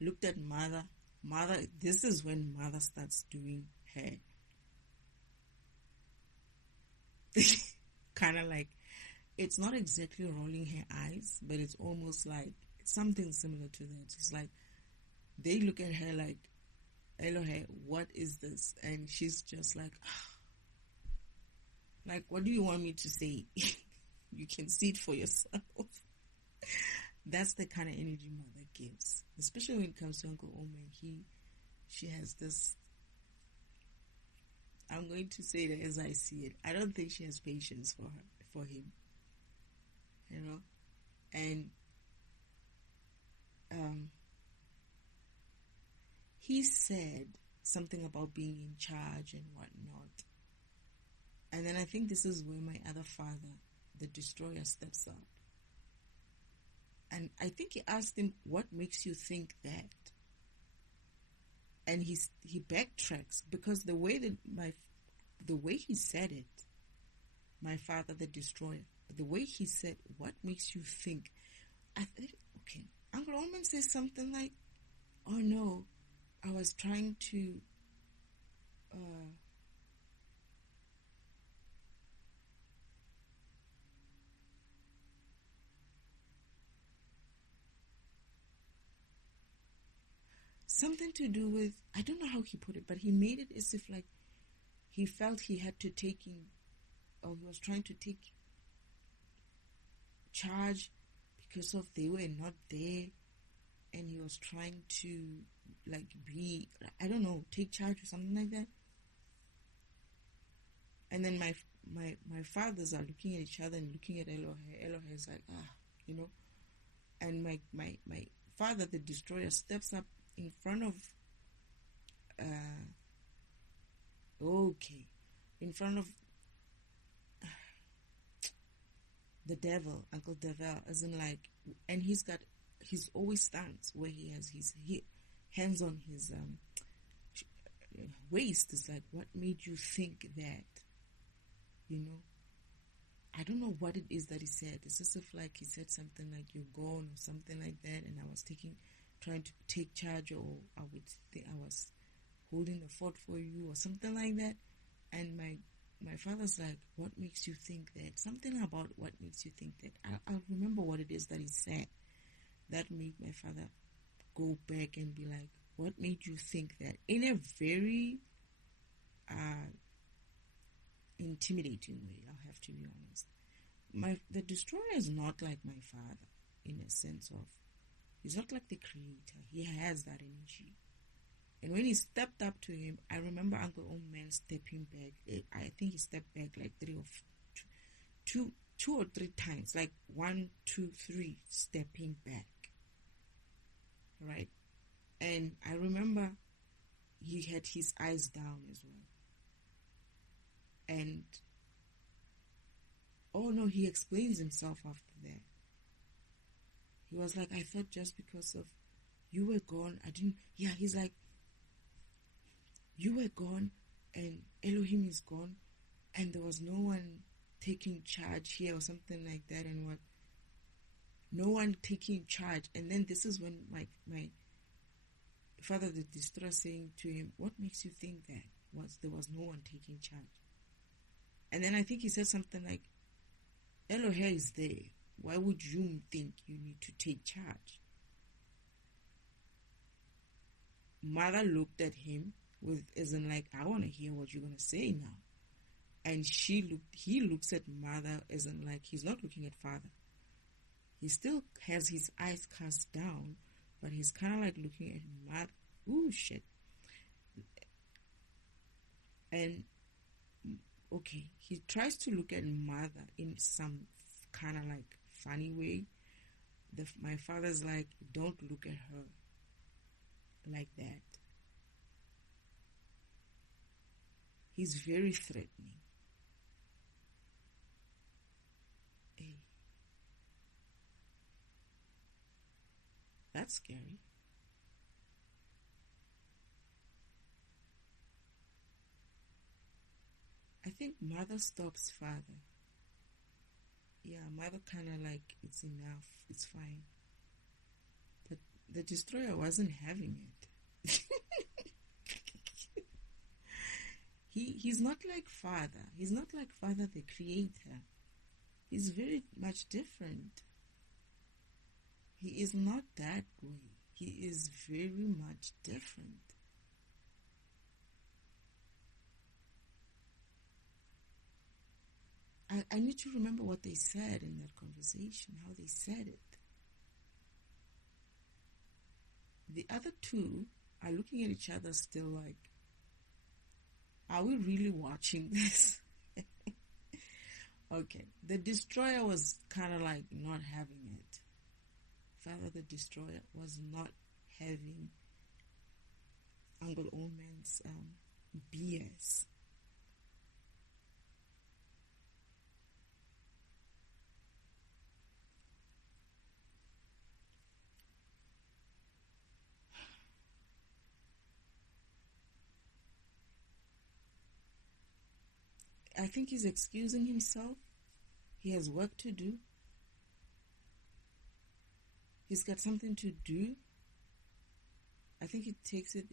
Looked at mother. Mother, this is when mother starts doing her kind of like, it's not exactly rolling her eyes, but it's almost like something similar to that. It's like they look at her like, Elohe, what is this? And she's just like, like, what do you want me to say? You can see it for yourself. That's the kind of energy mother gives, especially when it comes to Uncle Oman. She has this. I'm going to say that as I see it. I don't think she has patience for him. You know, and he said something about being in charge and whatnot. And then I think this is where my other father, the destroyer, steps up. And I think he asked him, what makes you think that? And he backtracks because the way he said it, my father, the destroyer, the way he said, what makes you think? I think, okay, Uncle Oman says something like, oh no, I was trying to something to do with, I don't know how he put it, but he made it as if like he felt he had to take in, or he was trying to take charge because of they were not there, and he was trying to like be, I don't know, take charge or something like that. And then my fathers are looking at each other and looking at Eloher. Eloher is like, you know. And my father, the destroyer, steps up in front of in front of the devil, Uncle Devil, as in like, and he's always stands where he has his hands on his waist. Is like, what made you think that? You know, I don't know what it is that he said. It's as if like he said something like you're gone or something like that, and I was trying to take charge, or I would think I was holding the fort for you or something like that. And my father's like, what makes you think that? Something about what makes you think that. I'll remember what it is that he said that made my father go back and be like, what made you think that? In a very intimidating way, I'll have to be honest. The destroyer is not like my father in a sense of, he's not like the creator. He has that energy. And when he stepped up to him, I remember Uncle Oman stepping back. I think he stepped back like two or three times, like 1, 2, 3, stepping back. Right? And I remember he had his eyes down as well. And, oh no, he explains himself after that. He was like, I thought just because of you were gone, he's like, you were gone and Elohim is gone and there was no one taking charge here or something like that, and what, no one taking charge. And then this is when my father, the destroyer, saying to him, what makes you think that there was no one taking charge? And then I think he said something like, Eloher is there. Why would you think you need to take charge? Mother looked at him as in like, I want to hear what you're going to say now. And he looks at mother as in like, he's not looking at father. He still has his eyes cast down, but he's kind of like looking at mother. Ooh, shit. And, okay, he tries to look at mother in some kind of like funny way. My father's like, don't look at her like that. He's very threatening. Hey. That's scary. I think mother stops father. Yeah, mother kind of like, it's enough, it's fine. But the destroyer wasn't having it. He's not like father. He's not like father the creator. He's very much different. He is not that way. He is very much different. I need to remember what they said in that conversation, how they said it. The other two are looking at each other still like, are we really watching this? Okay, the destroyer was kind of like not having it. Father the destroyer was not having Uncle Omen's BS. I think he's excusing himself. He has work to do. He's got something to do. I think he takes it.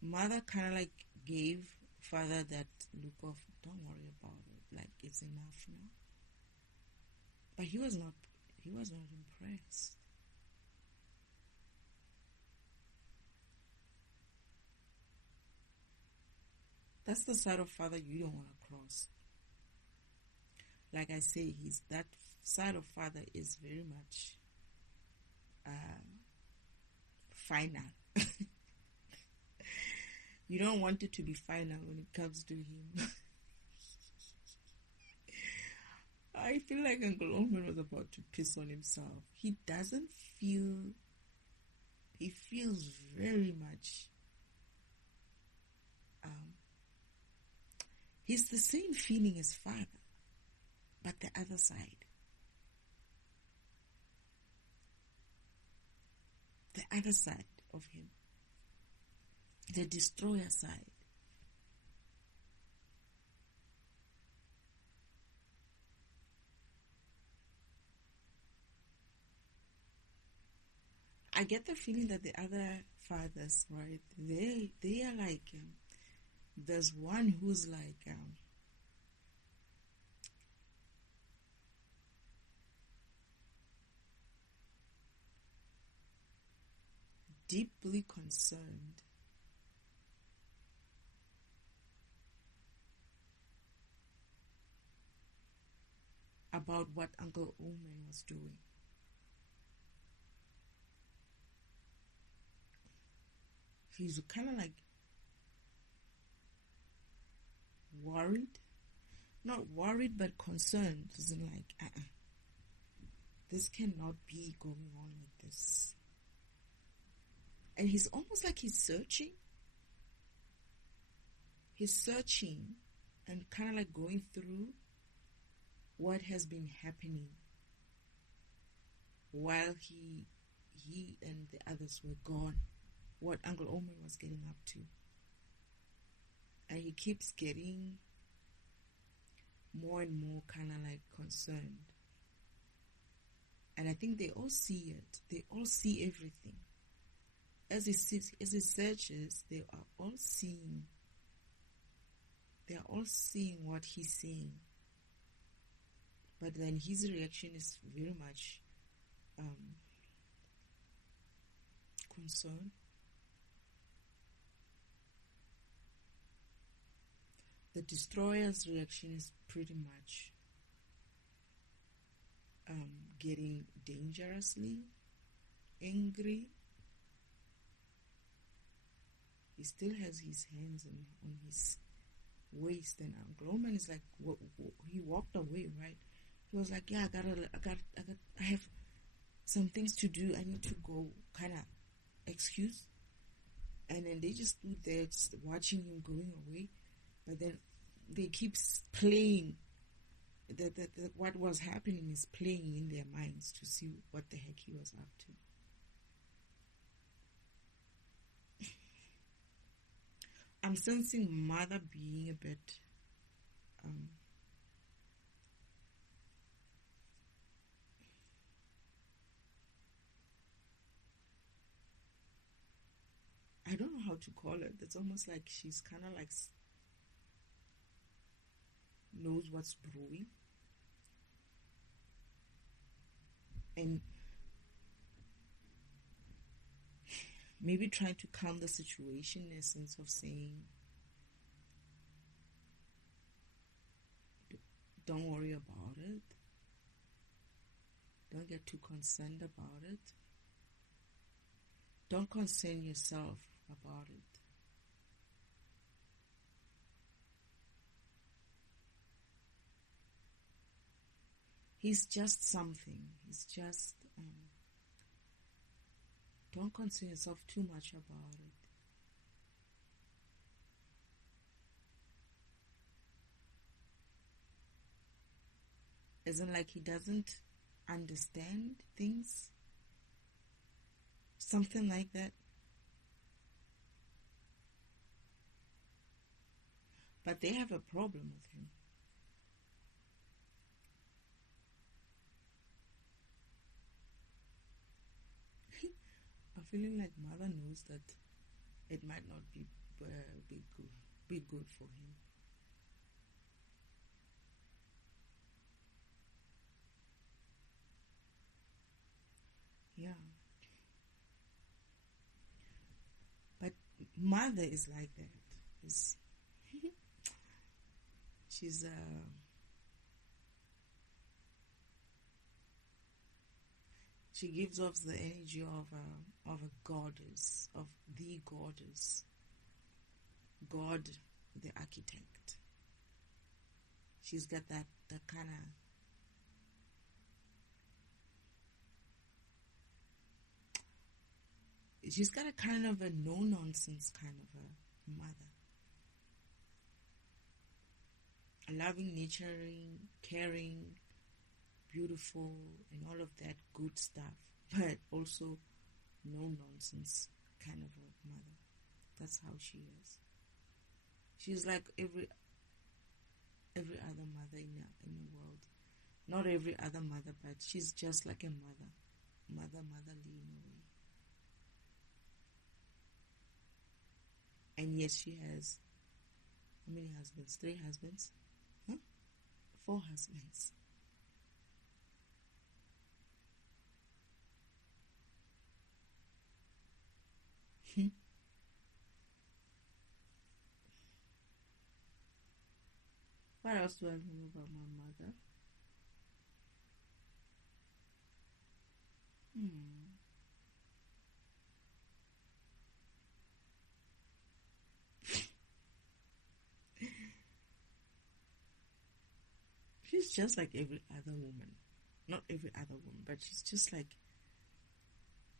Mother kind of like gave father that look of, don't worry about it. Like, it's enough now. But he was not impressed. That's the side of father you don't want to cross. Like I say, that side of father is very much final. You don't want it to be final when it comes to him. I feel like Uncle Omen was about to piss on himself. He doesn't feel... He feels very much... he's the same feeling as father, but the other side. The other side of him. The destroyer side. I get the feeling that the other fathers, right, they are like, there's one who's like, deeply concerned about what Uncle Omen was doing. He's kind of like worried. Not worried, but concerned. He's like, this cannot be going on like this. And he's almost like he's searching. He's searching and kind of like going through what has been happening while he and the others were gone. What Uncle Omen was getting up to. And he keeps getting more and more kind of like concerned. And I think they all see it. They all see everything. As he searches, they are all seeing. They are all seeing what he's seeing. But then his reaction is very much concern. The destroyer's reaction is pretty much getting dangerously angry. He still has his hands on his waist, and Glowman is like, he walked away, right? He was like, yeah, I have some things to do. I need to go, kind of excuse. And then they just stood there just watching him going away. But then they keep playing. What was happening is playing in their minds to see what the heck he was up to. I'm sensing mother being a bit I don't know how to call it. It's almost like she's kind of like knows what's brewing. And maybe trying to calm the situation in a sense of saying, don't worry about it. Don't get too concerned about it. Don't concern yourself about it. He's just something. He's just, don't concern yourself too much about it. Isn't like he doesn't understand things. Something like that. But they have a problem with him. I'm feeling like mother knows that it might not be good for him. Yeah. But mother is like that. She's she gives off the energy of a goddess, of the goddess, God, the architect. She's got that kind of she's got a kind of a no-nonsense kind of a mother. Loving, nurturing, caring, beautiful, and all of that good stuff. But also no-nonsense kind of a mother. That's how she is. She's like every other mother in the world. Not every other mother, but she's just like a mother. Motherly in a way. And yes, she has how many husbands? 3 husbands? Huh? 4 husbands. What else do I know about my mother? She's just like every other woman. Not every other woman, but she's just like,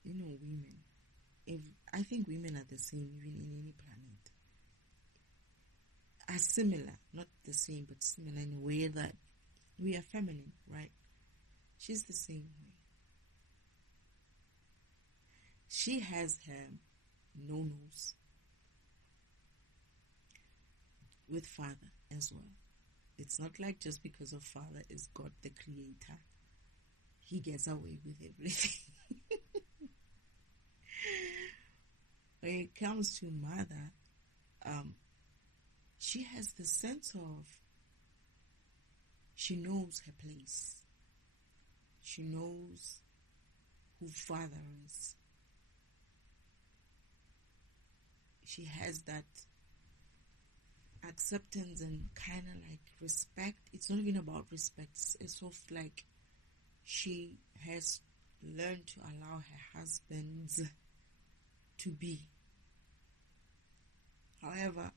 women. I think women are the same even in any planet. Are similar, not the same, but similar in a way that we are feminine, right? She's the same way. She has her no-nos with father as well. It's not like just because of father is God the creator, he gets away with everything. When it comes to mother, she has the sense of, she knows her place. She knows who father is. She has that acceptance and kind of like respect. It's not even about respect. It's sort of like she has learned to allow her husbands to be. However,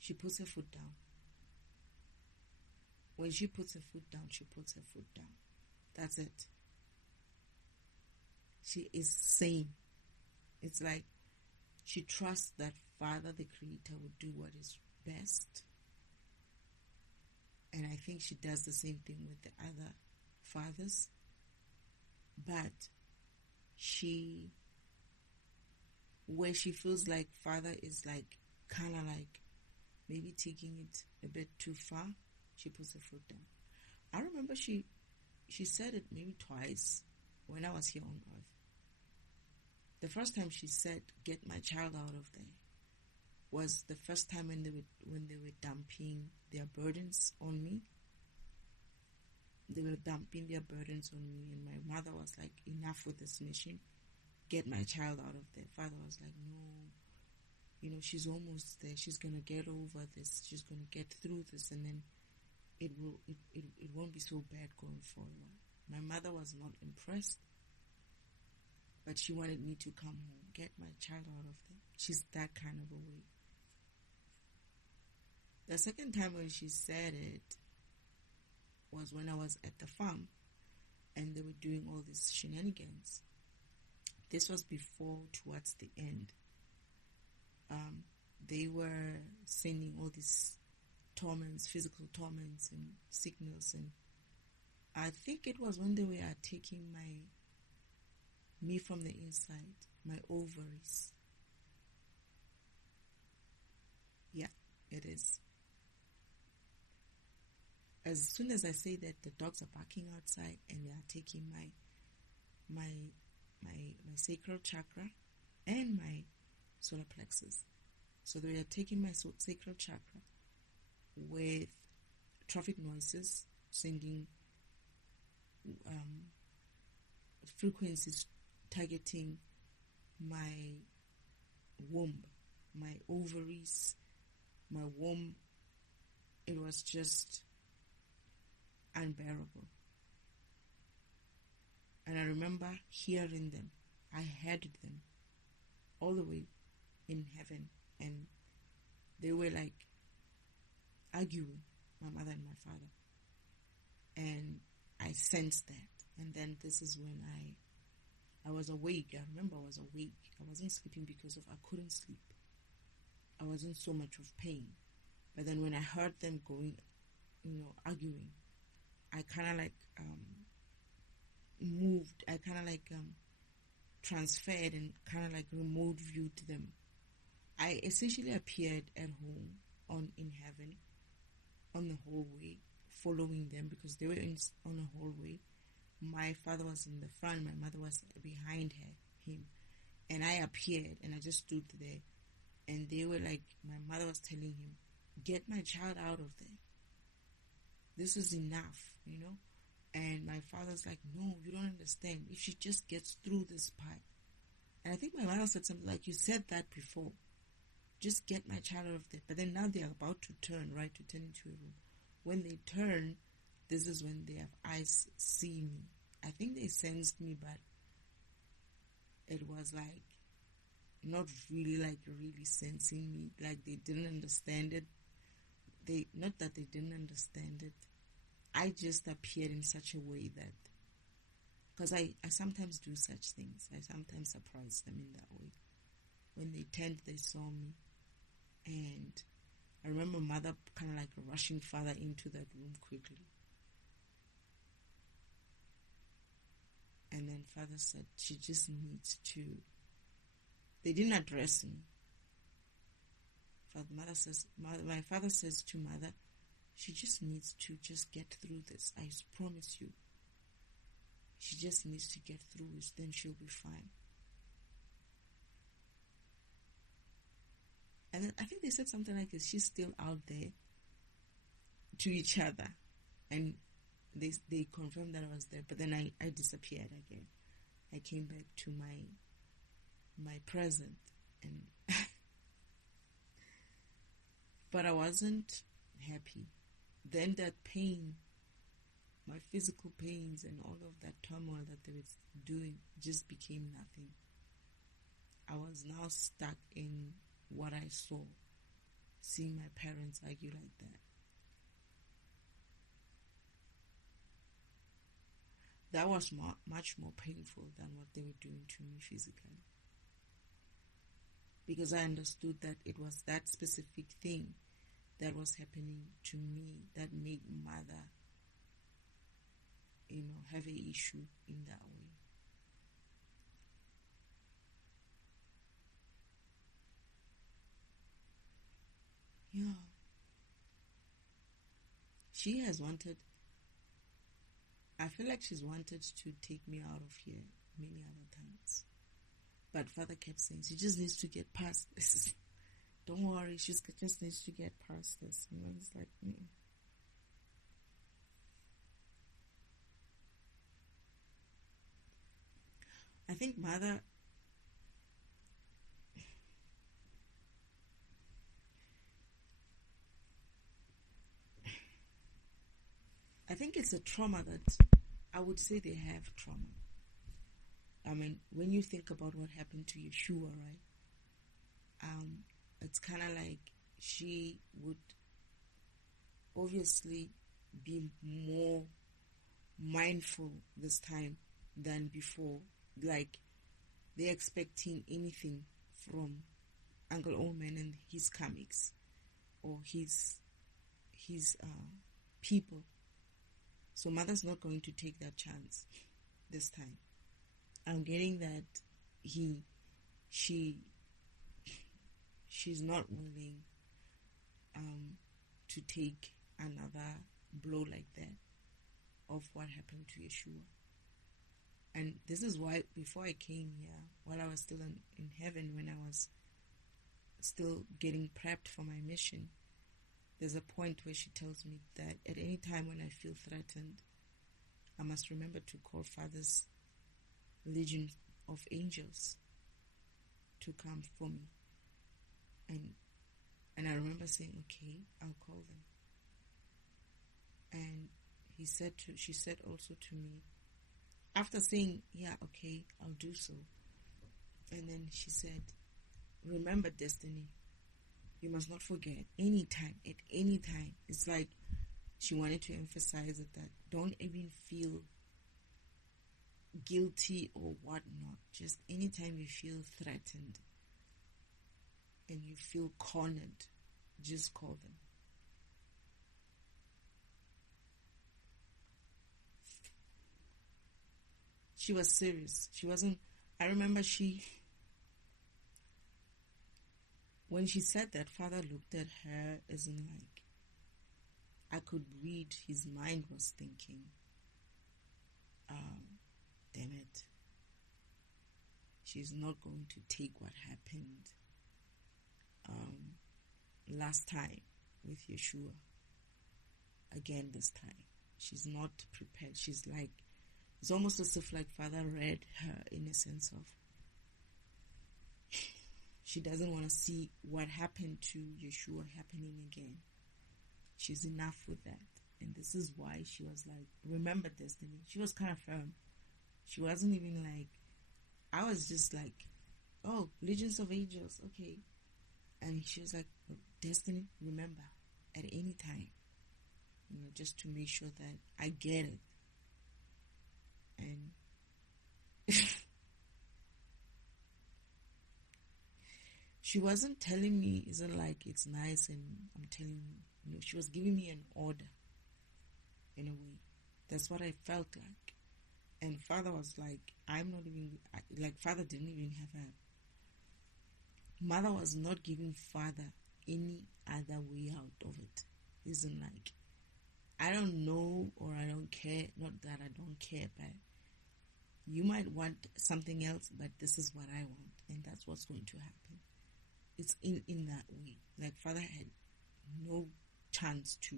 she puts her foot down. When she puts her foot down, she puts her foot down. That's it. She is sane. It's like she trusts that Father, the Creator, will do what is best. And I think she does the same thing with the other fathers. But where she feels like Father is like, kind of like, maybe taking it a bit too far, she puts her foot down. I remember she said it maybe twice when I was here on earth. The first time she said, "Get my child out of there," was the first time when they were dumping their burdens on me. They were dumping their burdens on me, and my mother was like, "Enough with this mission. Get my child out of there." Father was like, "No, she's almost there. She's gonna get over this. She's gonna get through this, and then it won't be so bad going forward." My mother was not impressed, but she wanted me to come home, get my child out of there. She's that kind of a way. The second time when she said it was when I was at the farm, and they were doing all these shenanigans. This was before, towards the end. They were sending all these torments, physical torments and sickness, and I think it was when they were taking me from the inside, my ovaries. Yeah, it is. As soon as I say that, the dogs are barking outside and they are taking my sacral chakra and my solar plexus. So they are taking my sacral chakra with traffic noises, sending frequencies targeting my womb, my ovaries, my womb. It was just unbearable. And I remember hearing them. I heard them all the way in heaven, and they were like arguing, my mother and my father. And I sensed that. And then this is when I was awake. I remember I was awake. I wasn't sleeping because I couldn't sleep. I was in so much of pain. But then when I heard them going, arguing, I kind of like moved. I kind of like transferred and kind of like remote viewed them. I essentially appeared at home in heaven, on the hallway, following them because they were on a hallway. My father was in the front, my mother was behind him, and I appeared and I just stood there, and they were like, my mother was telling him, "Get my child out of there. This is enough, And my father's like, "No, you don't understand. If she just gets through this part." And I think my mother said something like, "You said that before. Just get my child out of there." But then now they are about to turn into a room. When they turn, this is when their eyes see me. I think they sensed me, but it was like not really like really sensing me. Like they didn't understand it. Not that they didn't understand it. I just appeared in such a way that, because I sometimes do such things. I sometimes surprise them in that way. When they turned, they saw me. And I remember mother kind of like rushing father into that room quickly. And then father said, "She just needs to..." They didn't address me. My father says to mother, "She just needs to just get through this. I promise you. She just needs to get through it, then she'll be fine." And then I think they said something like this: "She's still out there," to each other. And they confirmed that I was there. But then I disappeared again. I came back to my present. And but I wasn't happy. Then that pain my physical pains and all of that turmoil that they were doing just became nothing. I was now stuck in what I saw, seeing my parents argue like that. That was much more painful than what they were doing to me physically. Because I understood that it was that specific thing that was happening to me that made mother, have an issue in that way. Yeah. She has wanted, I feel like she's wanted to take me out of here many other times. But Father kept saying, she just needs to get past this. Don't worry, she just needs to get past this. It's like, I think mother, I think it's a trauma that I would say they have trauma. I mean, when you think about what happened to Yeshua, right? It's kind of like she would obviously be more mindful this time than before. Like, they're expecting anything from Uncle Omen and his comics or his people. So mother's not going to take that chance this time. I'm getting that she's not willing to take another blow like that of what happened to Yeshua. And this is why before I came here, while I was still in heaven, when I was still getting prepped for my mission, there's a point where she tells me that at any time when I feel threatened, I must remember to call Father's legion of angels to come for me. And I remember saying, okay, I'll call them. And she said also to me, after saying, yeah, okay, I'll do so. And then she said, remember, Destiny, you must not forget, at any time. It's like she wanted to emphasize it, that don't even feel guilty or whatnot. Just anytime you feel threatened and you feel cornered, just call them. She was serious. She wasn't, I remember when she said that, Father looked at her as in like, I could read his mind was thinking, damn it, she's not going to take what happened last time with Yeshua again this time. She's not prepared. She's like, it's almost as if like Father read her in a sense of, she doesn't want to see what happened to Yeshua happening again. She's enough with that. And this is why she was like, remember, Destiny. She was kind of firm. She wasn't even like, I was just like, oh, legions of angels, okay. And she was like, Destiny, remember, at any time, just to make sure that I get it. And she wasn't telling me, isn't like it's nice and I'm telling you, she was giving me an order in a way. That's what I felt like. And Father was like, I'm not even, like Father didn't even have Mother was not giving Father any other way out of it. Isn't like, I don't know or I don't care, not that I don't care, but you might want something else, but this is what I want, and that's what's going to happen. It's in that way. Like Father had no chance to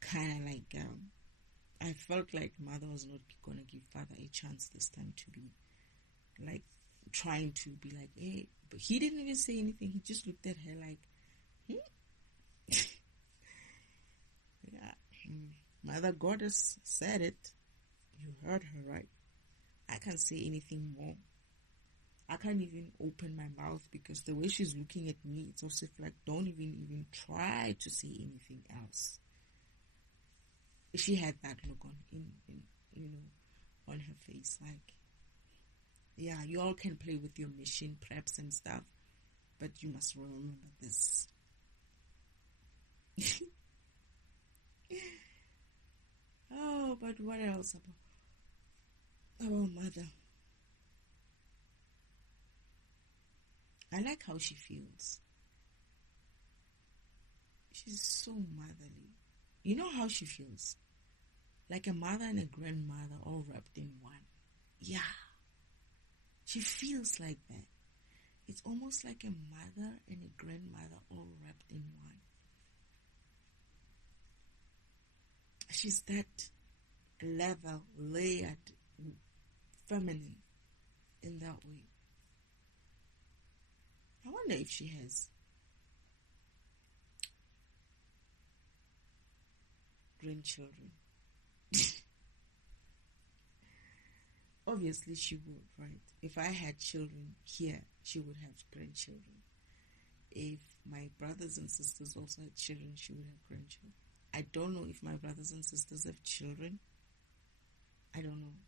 kind of like, I felt like Mother was not going to give Father a chance this time to be like trying to be like, hey, but he didn't even say anything. He just looked at her like, yeah. Mother Goddess said it. You heard her, right? I can't say anything more. I can't even open my mouth because the way she's looking at me, it's also like, don't even try to say anything else. She had that look on on her face, like, yeah, you all can play with your mission preps and stuff, but you must remember this. Oh, but what else about Mother? I like how she feels. She's so motherly. You know how she feels? Like a mother and a grandmother all wrapped in one. Yeah. She feels like that. It's almost like a mother and a grandmother all wrapped in one. She's that level, layered, feminine in that way. I wonder if she has grandchildren. Obviously she would, right? If I had children here, she would have grandchildren. If my brothers and sisters also had children, she would have grandchildren. I don't know if my brothers and sisters have children. I don't know.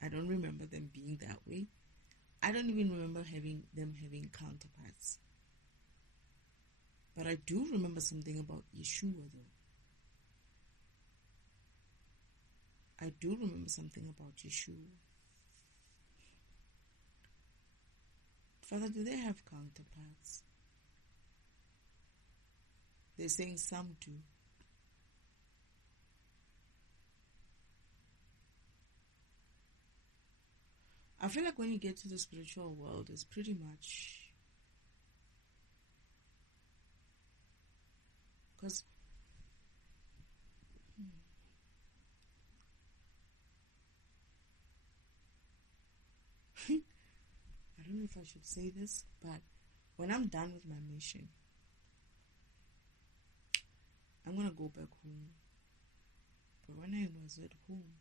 I don't remember them being that way. I don't even remember them having counterparts. But I do remember something about Yeshua, though. I do remember something about Yeshua. Father, do they have counterparts? They're saying some do. I feel like when you get to the spiritual world, it's pretty much... Because... I don't know if I should say this, but when I'm done with my mission, I'm going to go back home. But when I was at home,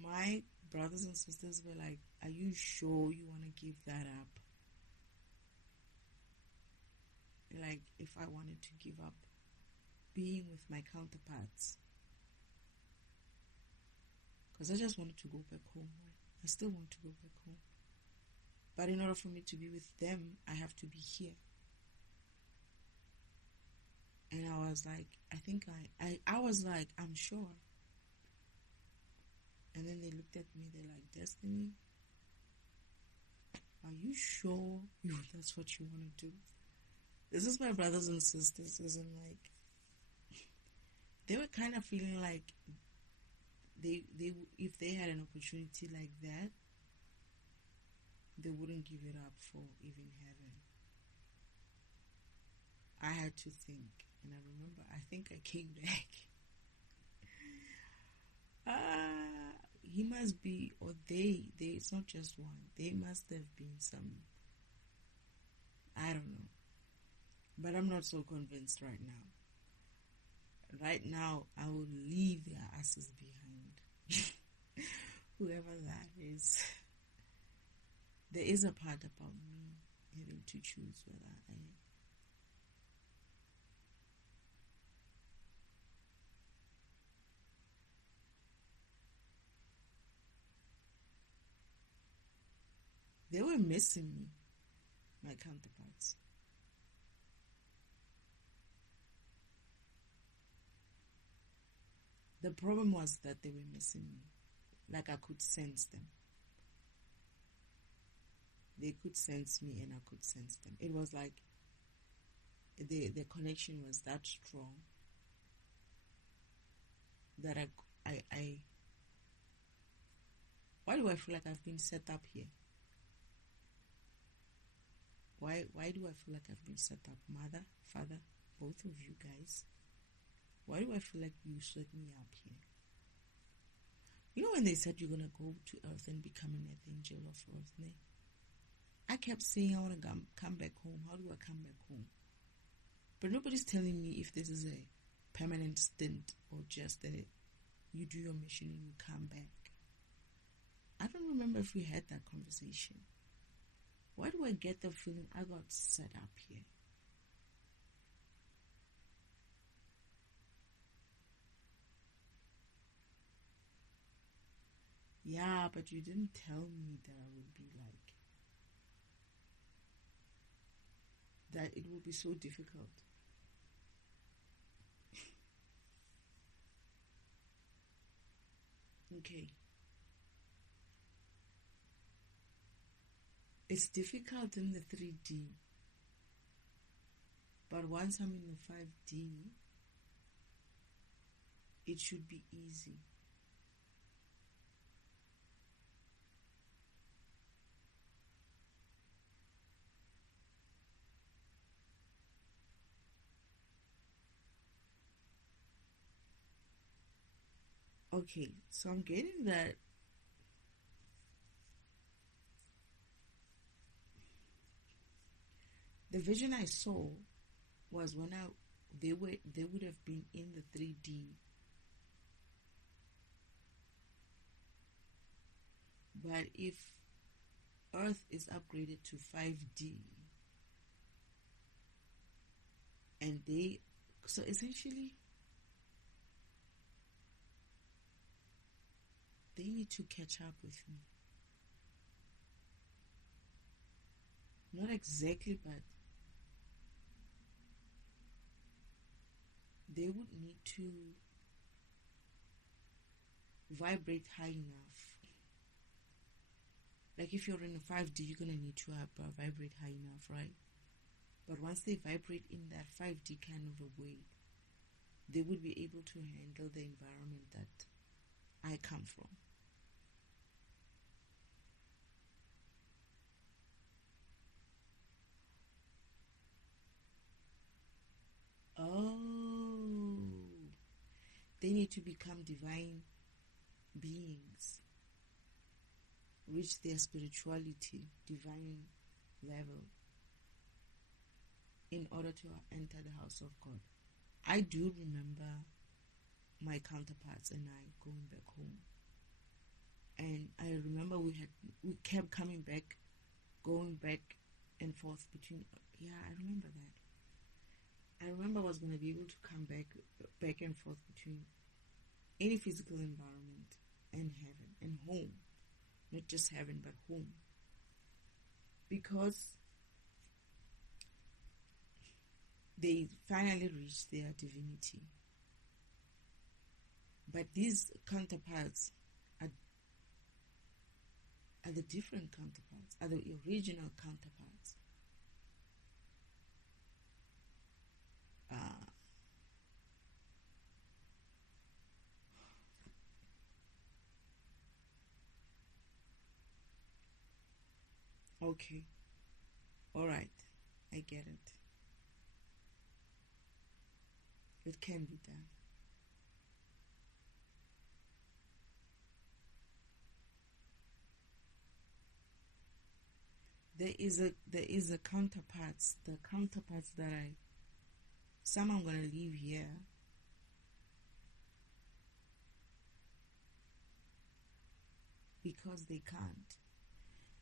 my brothers and sisters were like, are you sure you want to give that up? Like, if I wanted to give up being with my counterparts. Because I just wanted to go back home, right? I still want to go back home. But in order for me to be with them, I have to be here. And I was like, I was like, I'm sure. And then they looked at me, they're like, Destiny, are you sure that's what you want to do? This is my brothers and sisters, isn't like, they were kind of feeling like they if they had an opportunity like that, they wouldn't give it up for even heaven. I had to think, and I remember, I think I came back. He must be, or they, it's not just one. They must have been some, I don't know. But I'm not so convinced right now. Right now, I will leave their asses behind. Whoever that is. There is a part about me having to choose whether I... They were missing me, my counterparts. The problem was that they were missing me. Like I could sense them. They could sense me and I could sense them. It was like the connection was that strong that I why do I feel like I've been set up here? Why do I feel like I've been set up? Mother, father, both of you guys. Why do I feel like you set me up here? You know when they said you're going to go to earth and become an earth angel of earth, ne? I kept saying I want to come back home. How do I come back home? But nobody's telling me if this is a permanent stint or just that you do your mission and you come back. I don't remember if we had that conversation. Why do I get the feeling I got set up here? Yeah, but you didn't tell me that I would be like, that it will be so difficult. Okay. It's difficult in the 3D, but once I'm in the 5D, it should be easy. Okay, so I'm getting that the vision I saw was when they would have been in the 3D, but if Earth is upgraded to 5D, and so essentially they need to catch up with me. Not exactly, but they would need to vibrate high enough. Like if you're in a 5D, you're going to need to vibrate high enough, right? But once they vibrate in that 5D kind of a way, they would be able to handle the environment that I come from. Oh, they need to become divine beings, reach their spirituality, divine level, in order to enter the house of God. I do remember my counterparts and I going back home, and I remember we kept coming back, going back and forth between. Yeah, I remember that. I remember I was going to be able to come back and forth between any physical environment and heaven and home. Not just heaven, but home. Because they finally reached their divinity. But these counterparts are the different counterparts, are the original counterparts. Okay. All right. I get it. It can be done. There is a counterparts. The counterparts that some I'm gonna leave here. Because they can't.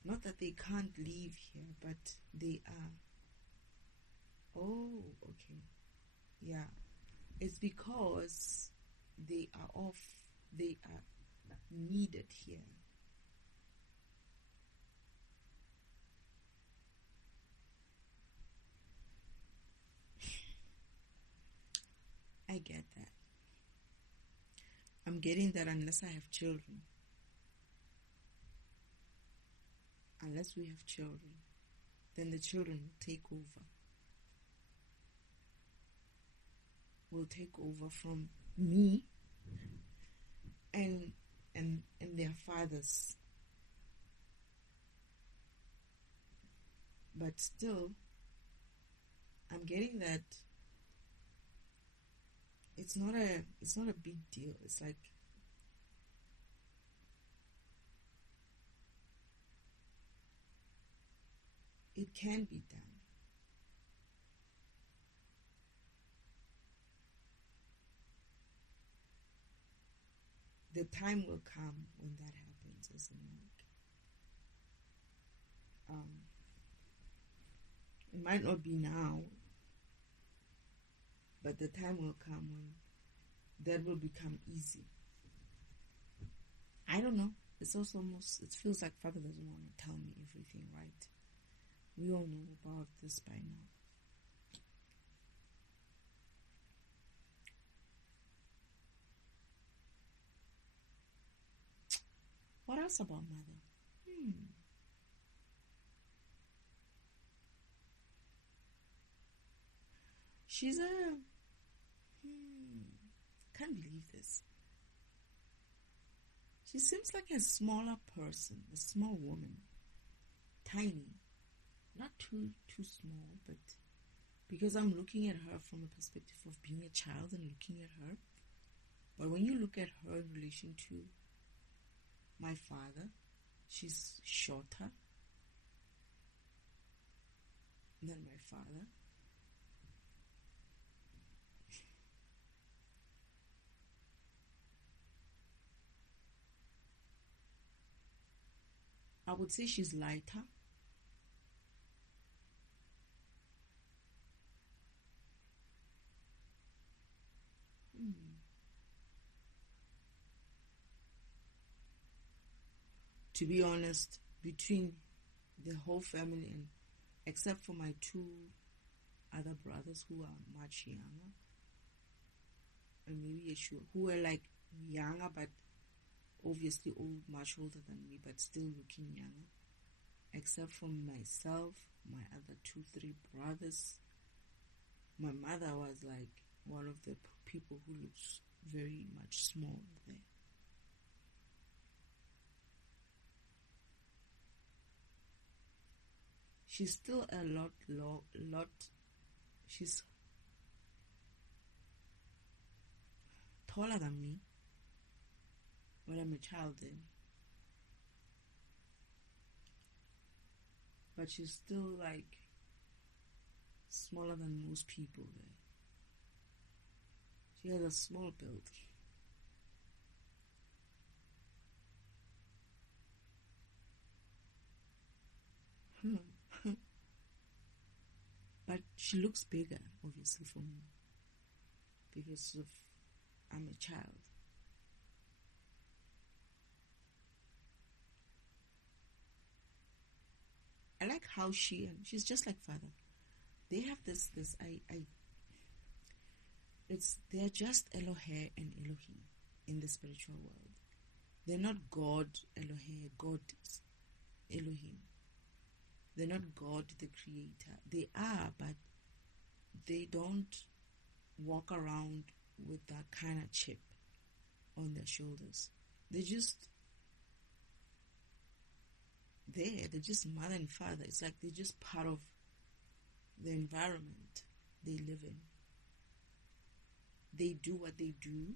Not that they can't leave here, but they are. Oh, okay. Yeah. It's because they are off. They are needed here. I get that. I'm getting that unless I have children. Unless we have children, then the children will take over. Will take over from me and their fathers. But still, I'm getting that it's not a big deal. It's like it can be done. the time will come when that happens, isn't it? It might not be now, but the time will come when that will become easy. I don't know. It's also almost, it feels like Father doesn't want to tell me everything, right? We all know about this by now. What else about Mother? She's a... can't believe this. She seems like a smaller person, a small woman. Tiny. Not too small, but because I'm looking at her from a perspective of being a child and looking at her. But when you look at her in relation to my father, she's shorter than my father. I would say she's lighter. To be honest, between the whole family, and except for my two other brothers who are much younger, and maybe Yeshua, who are like younger but obviously much older than me, but still looking younger, except for myself, my other 2-3 brothers, my mother was like one of the people who looks very much small there. She's still a lot, she's taller than me, but I'm a child then. But she's still like smaller than most people there. She has a small build. But she looks bigger, obviously, for me, because of I'm a child. I like how she's just like Father. They have they're just Eloher and Elohim in the spiritual world. They're not God, Eloher, God, Elohim. They're not God, the creator. They are, but they don't walk around with that kind of chip on their shoulders. They're just there. They're just mother and father. It's like they're just part of the environment they live in. They do what they do,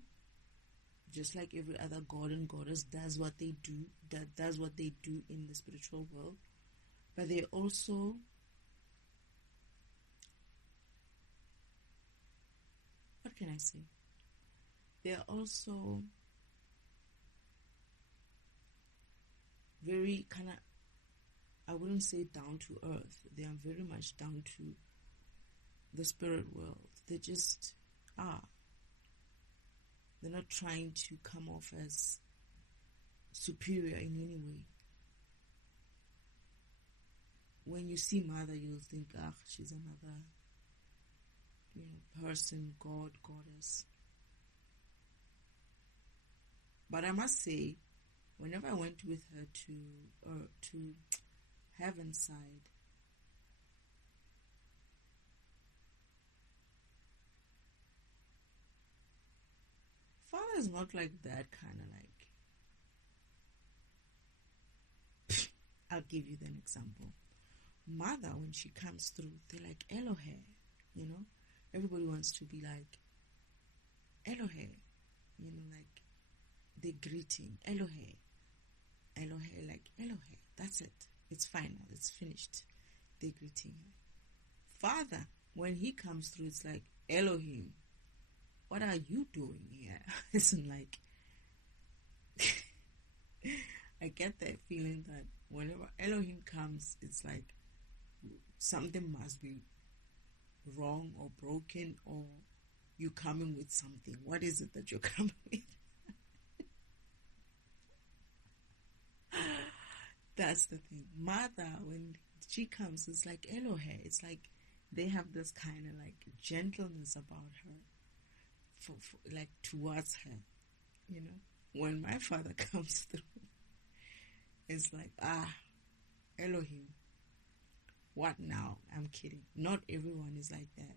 just like every other god and goddess does what they do, does what they do in the spiritual world. But they also what can I say? They're also very kind of, I wouldn't say down to earth. They are very much down to the spirit world. They just are. They're not trying to come off as superior in any way. When you see mother, you'll think, she's another, person, god, goddess. But I must say, whenever I went with her to heaven's side, Father is not like that kind of like. I'll give you an example. Mother, when she comes through, they're like Eloher, Everybody wants to be like Eloher, like the greeting, Eloher, like Eloher. That's it. It's final. It's finished. They're greeting her. Father, when he comes through, it's like Elohim. What are you doing here? Isn't like I get that feeling that whenever Elohim comes, it's like something must be wrong or broken, or you coming with something. What is it that you're coming with? That's the thing. Mother, when she comes, it's like Eloher. It's like they have this kind of like gentleness about her, for like towards her. You know, when my father comes through, it's like, Elohim. What now? I'm kidding. Not everyone is like that.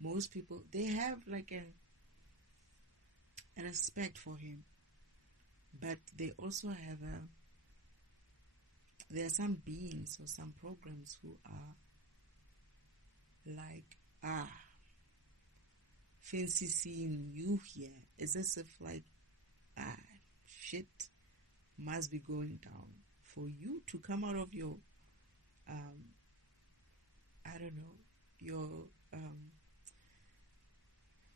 Most people, they have like a respect for him, but they also have there are some beings or some programs who are like, fancy seeing you here. It's as if like, shit must be going down for you to come out of your, I don't know, your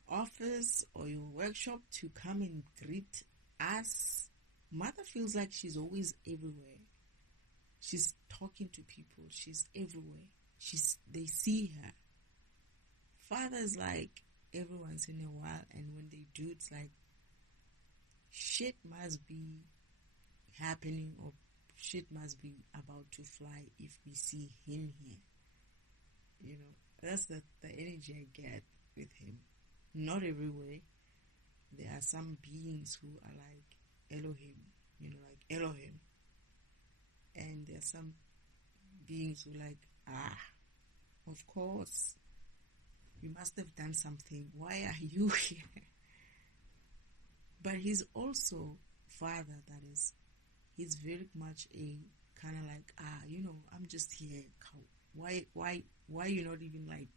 office or your workshop to come and greet us. Mother feels like she's always everywhere. She's talking to people. She's everywhere. They see her. Father's like every once in a while, and when they do, it's like shit must be happening or shit must be about to fly if we see him here. You know, that's the energy I get with him. Not everywhere. There are some beings who are like Elohim, you know, like Elohim. And there are some beings who like, of course, you must have done something. Why are you here? But he's also Father, that is, he's very much a kind of like, I'm just here. Why you not even like,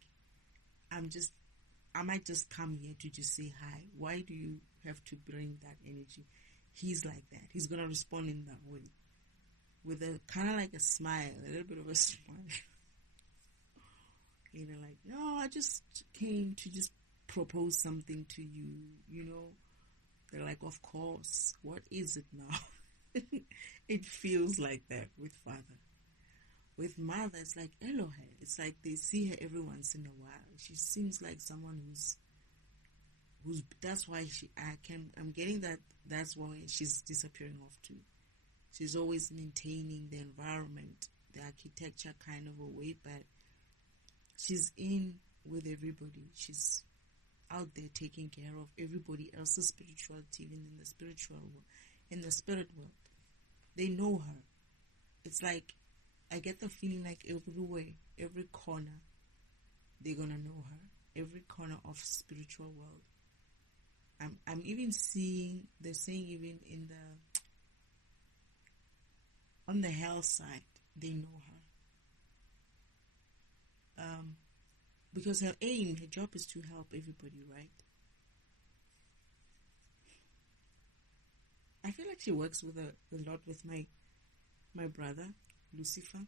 I might just come here to just say hi. Why do you have to bring that energy? He's like that. He's going to respond in that way. With a kind of like a smile, a little bit of a smile. You know, like, no, I just came to just propose something to you, you know. They're like, of course, what is it now? It feels like that with Father. With Mother, it's like Elohe. It's like they see her every once in a while. She seems like someone who's that's why I'm getting that that's why she's disappearing off too. She's always maintaining the environment, the architecture kind of a way, but she's in with everybody. She's out there taking care of everybody else's spirituality, even in the spiritual world, in the spirit world. They know her. It's like, I get the feeling like everywhere, every corner, they're gonna know her. Every corner of spiritual world. I'm even seeing, they're saying even on the hell side, they know her. Because her job is to help everybody, right? I feel like she works with a lot with my brother, Lucifer.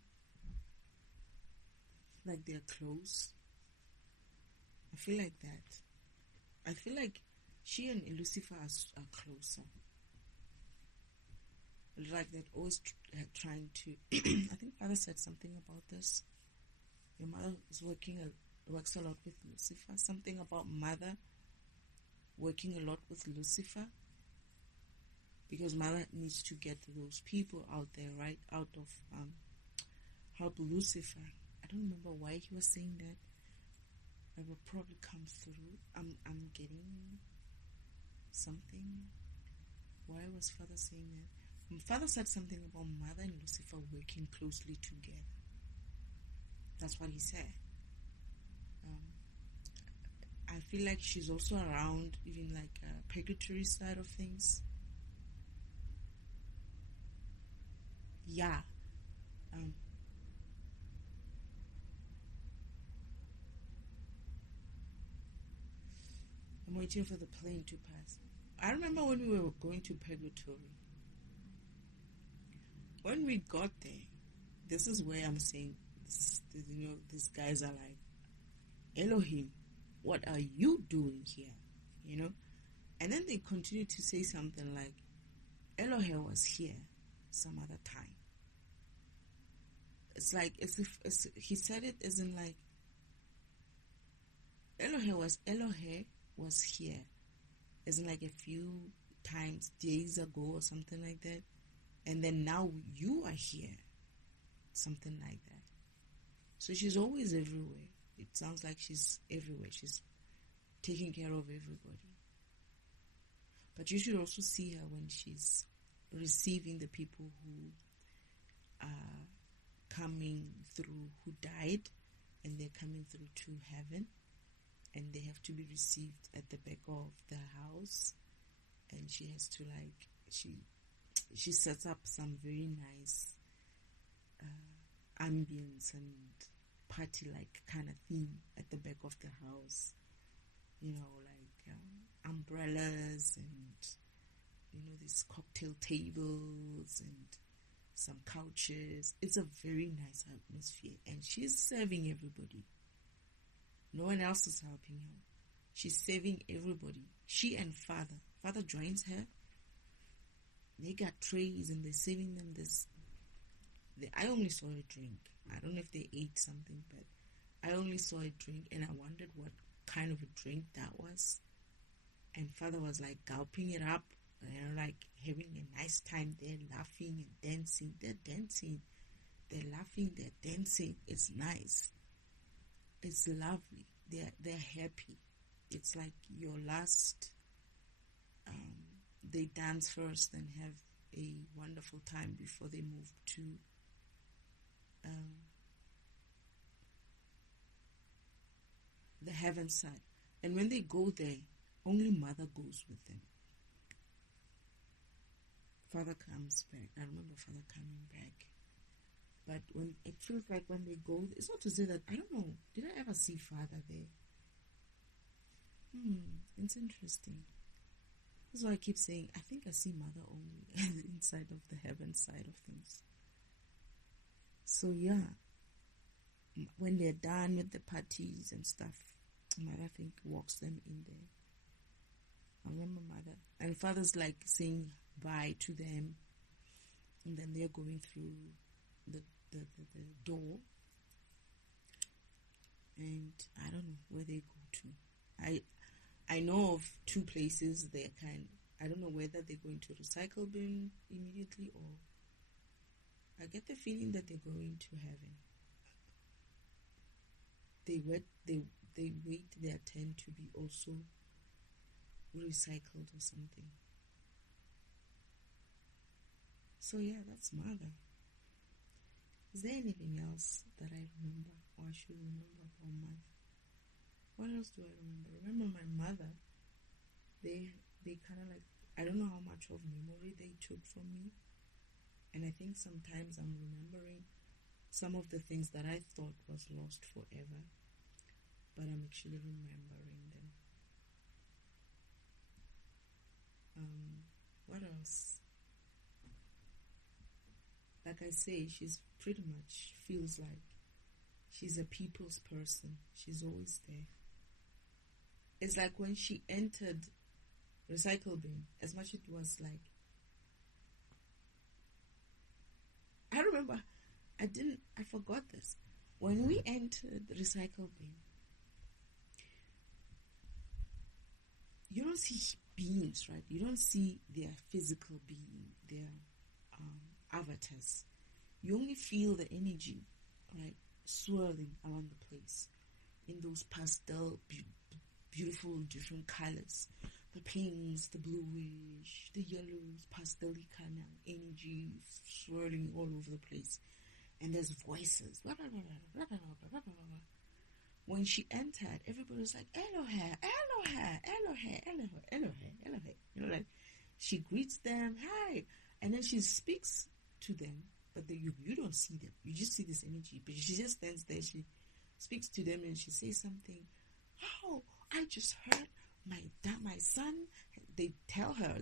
Like they're close. I feel like that. I feel like she and Lucifer are closer. Like they're always trying to. I think Father said something about this. Your mother works a lot with Lucifer. Something about Mother working a lot with Lucifer. Because Mother needs to get those people out there, right? Out of help Lucifer. I don't remember why he was saying that. It will probably come through. I'm getting something. Why was Father saying that? Father said something about Mother and Lucifer working closely together. That's what he said. I feel like she's also around, even like purgatory side of things. Yeah. I'm waiting for the plane to pass. I remember when we were going to purgatory. When we got there, this is where I'm saying, these guys are like, Elohim, what are you doing here? You know? And then they continue to say something like, Eloher was here. some other time. It's like as if he said it as in like Eloher was here, as in like a few times, days ago or something like that, and then now you are here, something like that. So she's always everywhere. It sounds like she's everywhere. She's taking care of everybody. But you should also see her when she's receiving the people who are coming through, who died, and they're coming through to heaven, and they have to be received at the back of the house, and she has to she sets up some very nice ambience and party-like kind of theme at the back of the house, like umbrellas and these cocktail tables and some couches. It's a very nice atmosphere, and she's serving everybody. No one else is helping her. She's serving everybody. She and Father joins her. They got trays and they're serving them this. I only saw a drink. I don't know if they ate something, but I only saw a drink, and I wondered what kind of a drink that was. And Father was like gulping it up, and like having a nice time there, laughing and dancing. They're dancing. They're laughing. They're dancing. It's nice. It's lovely. They're happy. It's like your last. They dance first and have a wonderful time before they move to the heaven side. And when they go there, only Mother goes with them. Father comes back. I remember Father coming back. But when it feels like when they go, it's not to say that, I don't know, did I ever see Father there? It's interesting. That's why I keep saying, I think I see Mother only inside of the heaven side of things. So yeah, when they're done with the parties and stuff, Mother, I think, walks them in there. I remember Mother. And Father's like saying bye to them. And then they're going through the door. And I don't know where they go to. I know of two places I don't know whether they're going to recycle bin immediately, or I get the feeling that they're going to heaven. They wait their turn to be also recycled or something. So yeah, that's Mother. Is there anything else that I remember or I should remember about Mother? What else do I remember? Remember my mother, they kind of like, I don't know how much of memory they took from me. And I think sometimes I'm remembering some of the things that I thought was lost forever, but I'm actually remembering them. What else? Like I say, she's pretty much feels like she's a people's person. She's always there. It's like when she entered recycle bin, as much it was like, I remember, I forgot this. When we entered the recycle bin, you don't see beings, right? You don't see their physical being, their avatars. You only feel the energy, right, swirling around the place in those pastel, beautiful, different colors. The pinks, the bluish, the yellows, pastel-y kind of energy swirling all over the place. And there's voices. When she entered, everybody was like, Eloher, Eloher, Eloher, Eloher, Eloher, Eloher. Like, she greets them, hi. And then she speaks to them, but you don't see them. You just see this energy. But she just stands there. She speaks to them and she says something. Oh, I just heard my son. They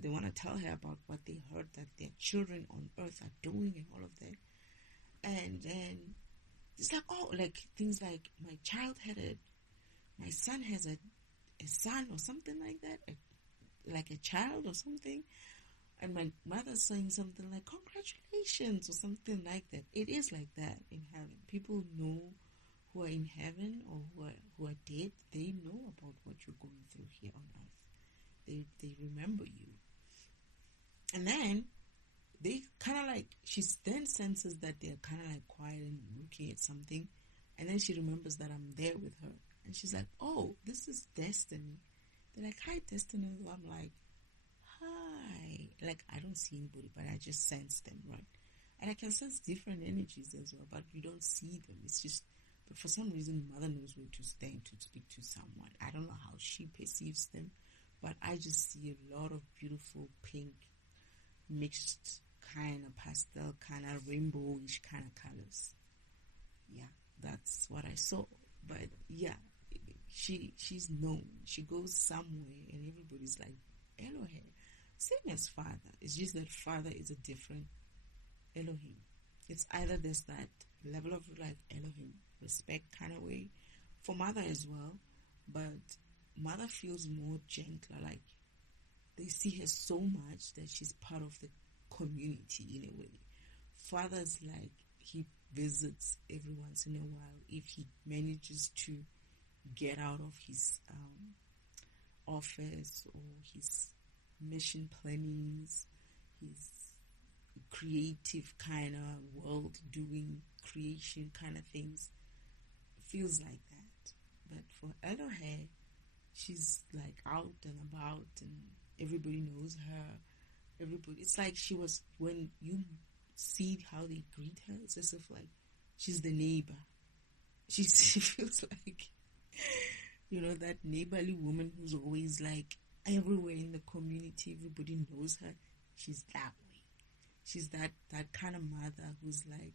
want to tell her about what they heard that their children on earth are doing and all of that. And then it's like, oh, like things like my son has a son or something like that, like a child or something. And my mother's saying something like, congratulations, or something like that. It is like that in heaven. People know who are in heaven or who are dead. They know about what you're going through here on earth. They remember you. And then they kind of like, she then senses that they're kind of like quiet and looking at something. And then she remembers that I'm there with her. And she's like, oh, this is Destiny. They're like, hi, Destiny. I'm like, hi. Like, I don't see anybody, but I just sense them, right? And I can sense different energies as well, but you don't see them. It's just, but for some reason, Mother knows where to stand to speak to someone. I don't know how she perceives them, but I just see a lot of beautiful pink, mixed kind of pastel, kind of rainbowish kind of colors. Yeah, that's what I saw. But yeah, she's known. She goes somewhere and everybody's like, Eloher. Same as Father. It's just that Father is a different Elohim. It's either there's that level of like Elohim respect kind of way for Mother as well, but Mother feels more gentler. Like they see her so much that she's part of the community in a way. Father's like he visits every once in a while if he manages to get out of his office or his mission plannings, his creative kind of world doing creation kind of things. Feels like that. But for Eloher, she's like out and about and everybody knows her. It's like she was, when you see how they greet her, it's as if like she's the neighbor. She feels like, that neighborly woman who's always like everywhere in the community, everybody knows her. She's that way. She's that kind of mother who's like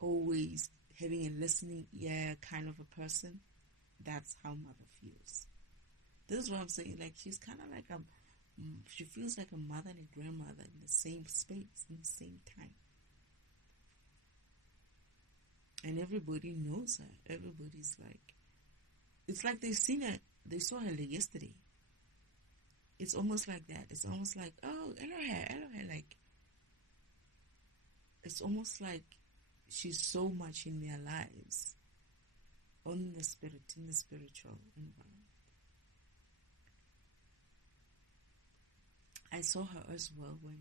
always having a listening ear kind of a person. That's how Mother feels. This is what I'm saying. Like she's kind of like she feels like a mother and a grandmother in the same space, in the same time. And everybody knows her. Everybody's like, it's like they saw her yesterday. It's almost like that. It's almost like, oh, Eloher, like, it's almost like she's so much in their lives, in the spiritual environment. I saw her as well when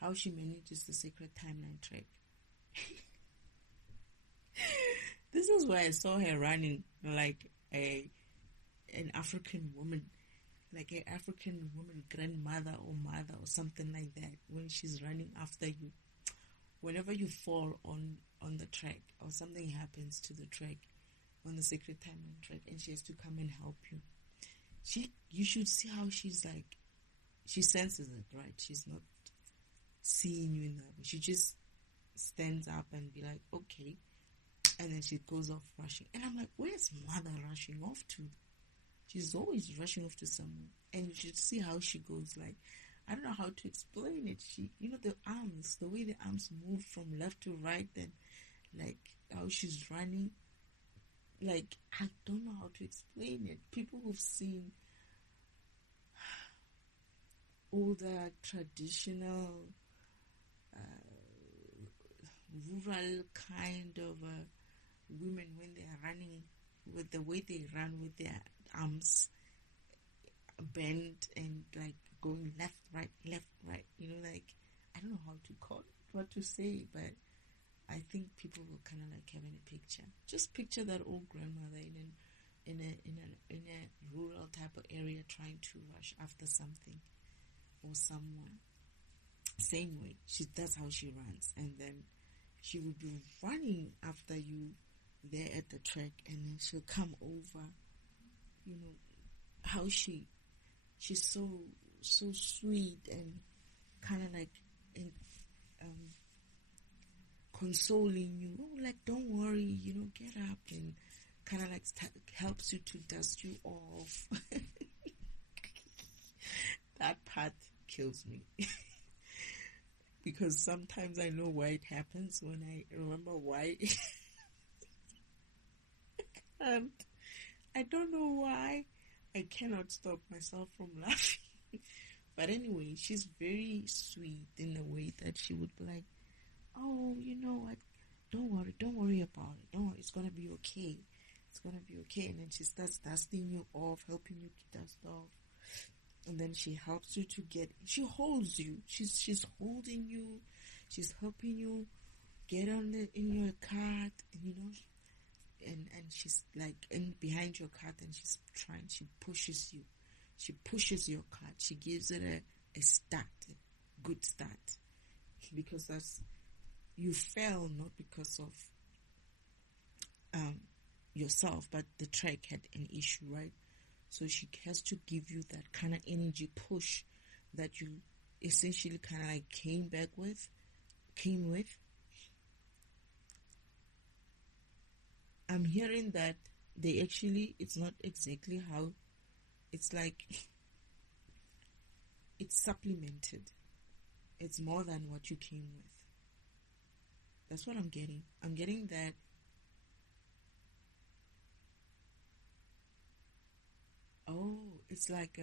how she manages the sacred timeline trek. This is where I saw her running like an African woman, like an African woman grandmother or mother or something like that, when she's running after you. Whenever you fall on the track or something happens to the track, on the sacred timeline track, and she has to come and help you, you should see how she's like, she senses it, right? She's not seeing you in that way. She just stands up and be like, okay, and then she goes off rushing. And I'm like, where's Mother rushing off to? She's always rushing off to someone. And you should see how she goes, like, I don't know how to explain it. She, the arms, the way the arms move from left to right, and like how she's running. Like, I don't know how to explain it. People who've seen all the traditional rural kind of women, when they are running, with the way they run with their arms bent and like going left, right, like, I don't know how to call it, what to say, but I think people will kind of like having a picture. Just picture that old grandmother in a rural type of area trying to rush after something or someone. Same way, that's how she runs, and then she will be running after you there at the track, and then she'll come over. How she's so sweet and kind of like consoling you. Oh, like, don't worry, get up, and kind of like helps you to dust you off. That part kills me. Because sometimes I know why it happens when I remember why. And I don't know why I cannot stop myself from laughing But anyway, she's very sweet in a way that she would be like, oh, you know what? Don't worry about it. Don't worry, it's gonna be okay. It's gonna be okay. And then she starts dusting you off, helping you to dust off. And then she helps you to she holds you. She's holding you. She's helping you get in your cart, and and she's like in behind your cart, and she pushes you. She pushes your cart. She gives it a start, a good start. Because you fell not because of yourself, but the track had an issue, right? So she has to give you that kind of energy push that you essentially kind of like came with. I'm hearing that it's not exactly how, it's like, it's supplemented. It's more than what you came with. That's what I'm getting. I'm getting that it's like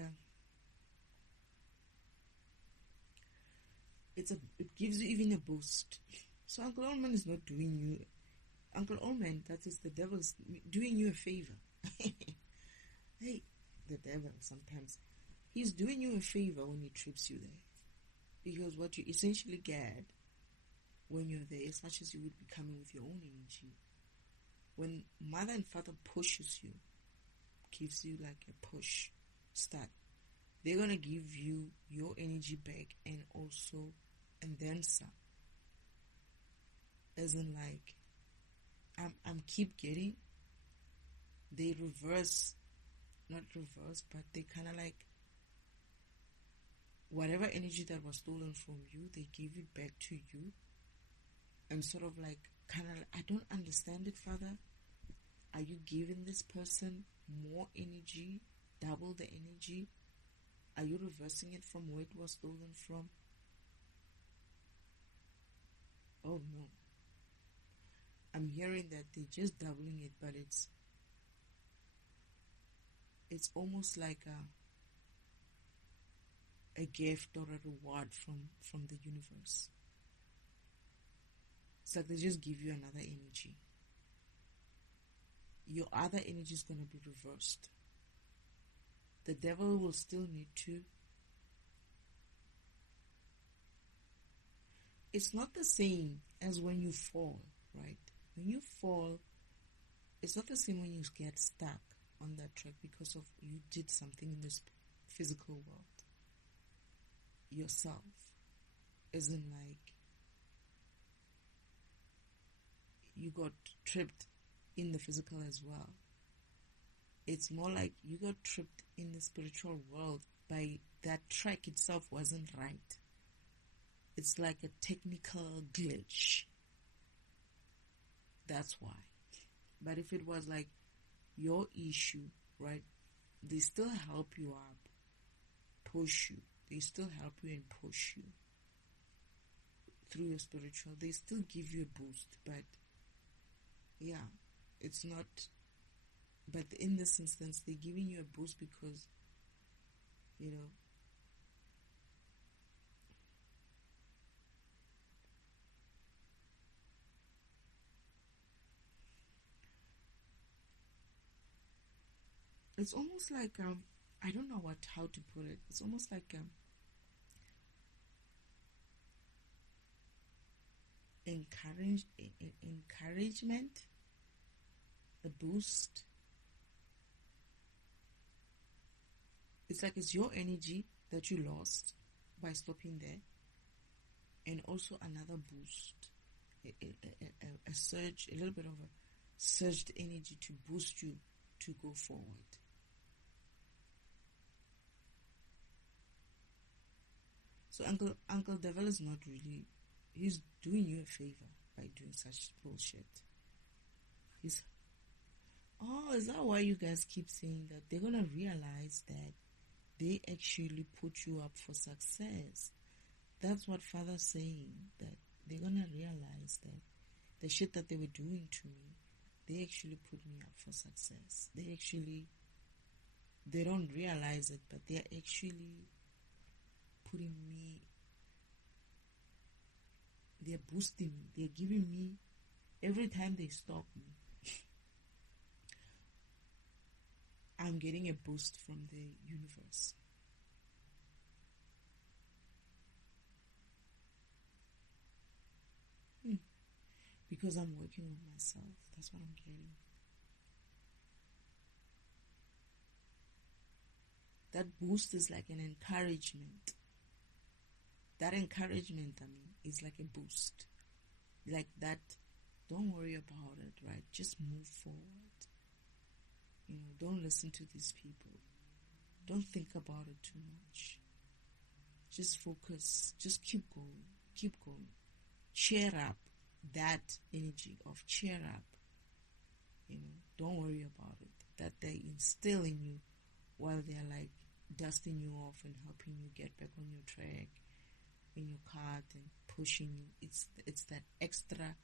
it gives you even a boost. So Uncle Oldman is not doing you. Uncle Oldman, that is the devil's doing you a favor. Hey, the devil sometimes. He's doing you a favor when he trips you there. Because what you essentially get when you're there, as much as you would be coming with your own energy, when mother and father pushes you, gives you like a push start, they're going to give you your energy back and then some. As in like, I'm keep getting, they not reverse, but they kind of like, whatever energy that was stolen from you, they give it back to you. And sort of like, kind of, I don't understand it, Father. Are you giving this person more energy, double the energy? Are you reversing it from where it was stolen from? Oh no. I'm hearing that they're just doubling it, but it's almost like a gift or a reward from the universe. It's like they just give you another energy. Your other energy is going to be reversed. The devil will still need to. It's not the same as when you fall, right? When you fall, it's not the same when you get stuck on that track because of you did something in this physical world. Yourself. Isn't like you got tripped in the physical as well. It's more like you got tripped in the spiritual world by that track itself wasn't right. It's like a technical glitch. That's why. But if it was like your issue, right, they still help you up, push you. They still help you and push you through your spiritual. They still give you a boost, but yeah, it's not. But in this instance, they're giving you a boost because, it's almost like I don't know how to put it. It's almost like encouragement, a boost. It's like it's your energy that you lost by stopping there, and also another boost, a surge, a little bit of a surged energy to boost you to go forward. So Uncle Devil is not really, he's doing you a favor by doing such bullshit. Is that why you guys keep saying that they're gonna realize that they actually put you up for success? That's what Father's saying, that they're gonna realize that the shit that they were doing to me, they actually put me up for success. They don't realize it, but they're actually putting me, they're boosting me, they're giving me, every time they stop me, I'm getting a boost from the universe. Because I'm working on myself. That's what I'm getting. That boost is like an encouragement. That encouragement, is like a boost. Like that, don't worry about it, right? Just move forward. Don't listen to these people. Don't think about it too much. Just focus. Just keep going. Keep going. Cheer up. That energy of cheer up. Don't worry about it. That they instill in you while they're like dusting you off and helping you get back on your track in your cart and pushing you. It's that extra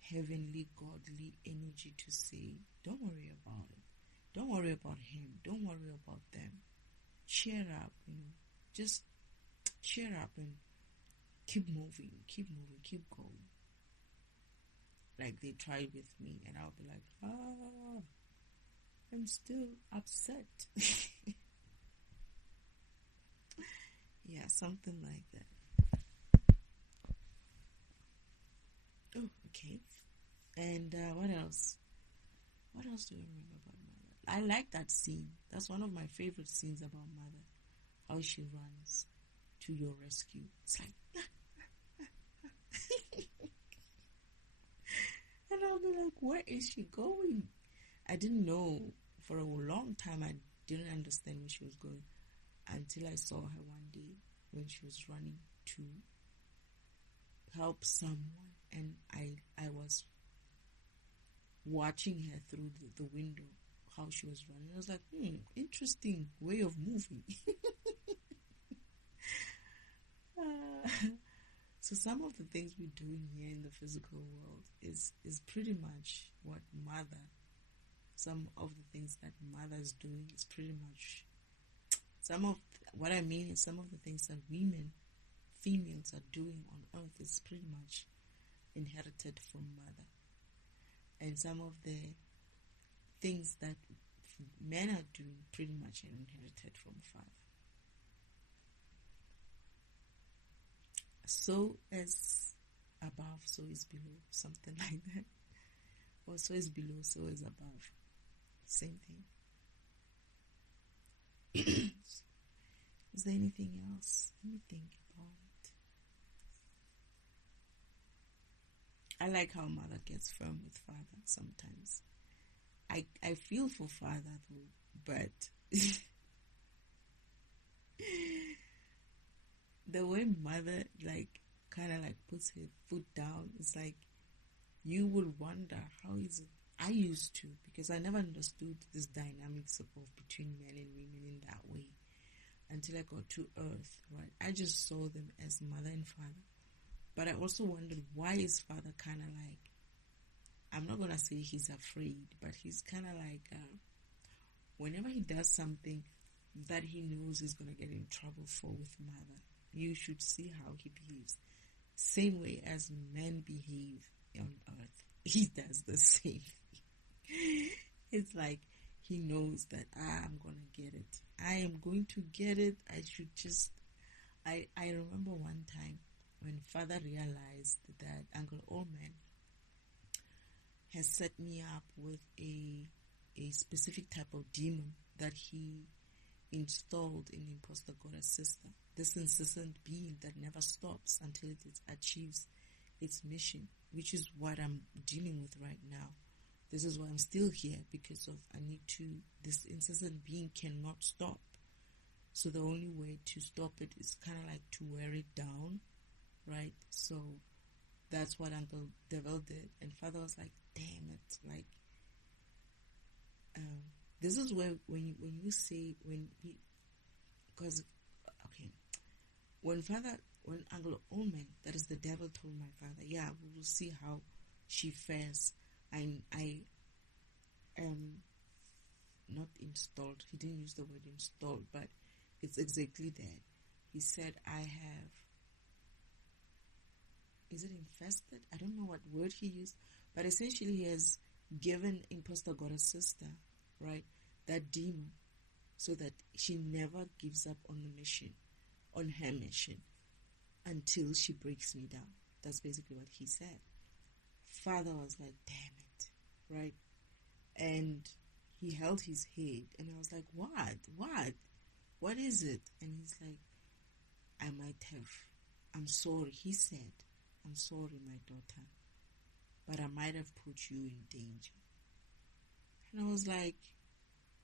heavenly, godly energy to say, don't worry about it. Don't worry about him. Don't worry about them. Cheer up, Just cheer up and keep moving, keep going. Like they tried with me, and I'll be like, I'm still upset. Yeah, something like that. Oh, okay. And what else? What else do I remember about Mother? I like that scene. That's one of my favorite scenes about Mother. How she runs to your rescue. It's like, and I'll be like, where is she going? I didn't know for a long time. I didn't understand where she was going until I saw her one day when she was running to help someone, and I was watching her through the window, how she was running. I was like, interesting way of moving. So some of the things we're doing here in the physical world is pretty much what Mother, some of the things that Mother is doing is pretty much, what I mean is some of the things that females are doing on earth is pretty much inherited from Mother. And some of the things that men are doing pretty much are inherited from Father. So as above, so is below, something like that. Or so is below, so is above. Same thing. Is there anything else? Let me think about it. I like how Mother gets firm with Father sometimes. I feel for Father though, but the way Mother kind of puts her foot down, it's like you would wonder how is it. I used to, because I never understood this dynamics of between men and women in that way until I got to earth, right? I just saw them as Mother and Father. But I also wondered, why is Father kind of I'm not going to say he's afraid, but he's kind of whenever he does something that he knows he's going to get in trouble for with Mother, you should see how he behaves. Same way as men behave on earth. He does the same thing. It's like he knows that I'm going to get it. I am going to get it. I should just... I remember one time when Father realized that Uncle Oldman has set me up with a specific type of demon that he installed in Imposter Goddess Sister. This incessant being that never stops until it achieves its mission, which is what I'm dealing with right now. This is why I'm still here, because of this incessant being cannot stop. So the only way to stop it is kind of to wear it down, right? So that's what Uncle Devil did. And Father was like, damn it, this is where when Uncle Oldman, that is the devil, told my father, yeah, we will see how she fares. I am not installed. He didn't use the word installed, but it's exactly that. he said, I have, is it infested? I don't know what word he used, but essentially he has given imposter God a sister, right? That demon, so that she never gives up on the mission, on her mission, until she breaks me down. That's basically what he said. Father was like, damn it, right? And he held his head, and I was like, what is it? And he's like, I might have, I'm sorry. He said, I'm sorry, my daughter, but I might have put you in danger. And I was like,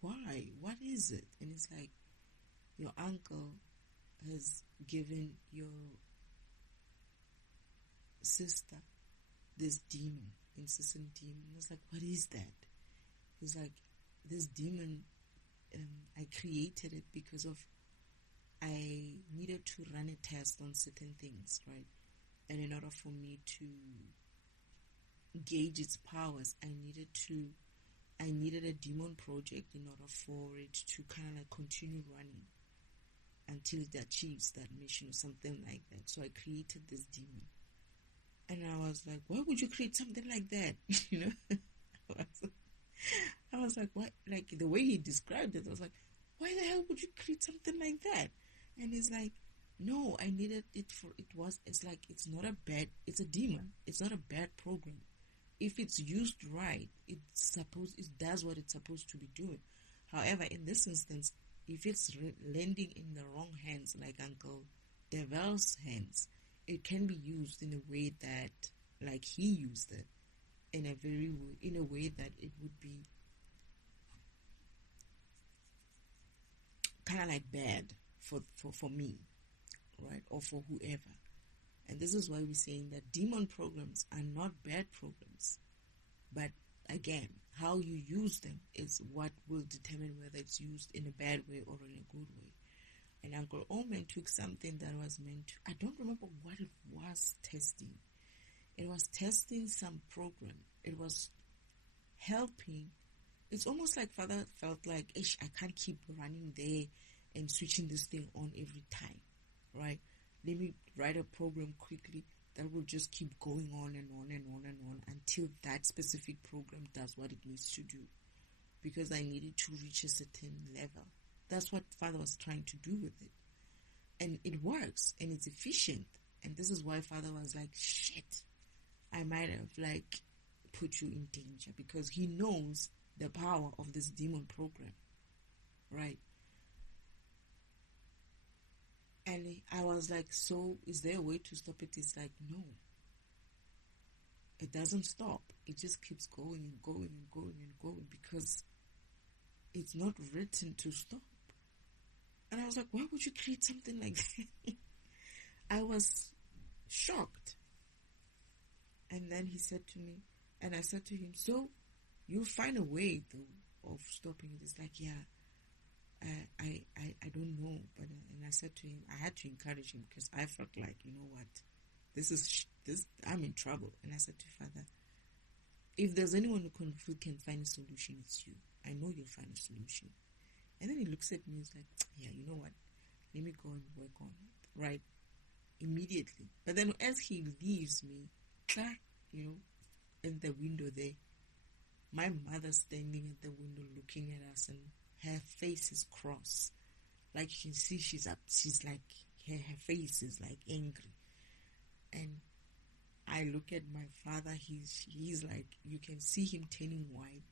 why? What is it? And it's like, your uncle has given your sister this demon, incessant demon. I was like, what is that? He's like, this demon, I created it because of, I needed to run a test on certain things, right? And in order for me to gauge its powers, I needed a demon project in order for it to kind of like continue running until it achieves that mission or something like that. So I created this demon. And I was like, why would you create something like that? You know? I was like, what? Like, the way he described it, I was like, why the hell would you create something like that? And he's like, no, I needed it for, it's like, it's not a bad, it's a demon. It's not a bad program. If it's used right, it does what it's supposed to be doing. However, in this instance, if it's landing in the wrong hands, like Uncle Devil's hands, it can be used in a way that, like he used it, in a way that it would be kind of like bad for me, right, or for whoever. And this is why we're saying that demon programs are not bad programs, but again, how you use them is what will determine whether it's used in a bad way or in a good way. And Uncle Omen took something that was meant to, I don't remember what it was testing. It was testing some program. It was helping. It's almost like Father felt like, I can't keep running there and switching this thing on every time, right? Let me write a program quickly that will just keep going on and on and on and on until that specific program does what it needs to do, because I needed to reach a certain level. That's what Father was trying to do with it. And it works, and it's efficient. And this is why Father was like, shit, I might have like put you in danger, because he knows the power of this demon program, right? And I was like, so is there a way to stop it? It's like, no. It doesn't stop. It just keeps going and going and going and going, because it's not written to stop. And I was like, why would you create something like that? I was shocked. And then he said to me, and I said to him, so you'll find a way though of stopping it. It's like, yeah, I don't know. But and I said to him, I had to encourage him, because I felt like, you know what, this I'm in trouble. And I said to Father, if there's anyone who can find a solution, it's you. I know you'll find a solution. And then he looks at me, he's like, yeah, you know what, let me go and work on it, right? Immediately. But then as he leaves me, you know, in the window there, my mother standing at the window looking at us, and her face is cross. Like you can see she's up, she's like, her face is like angry. And I look at my father, he's like, you can see him turning white.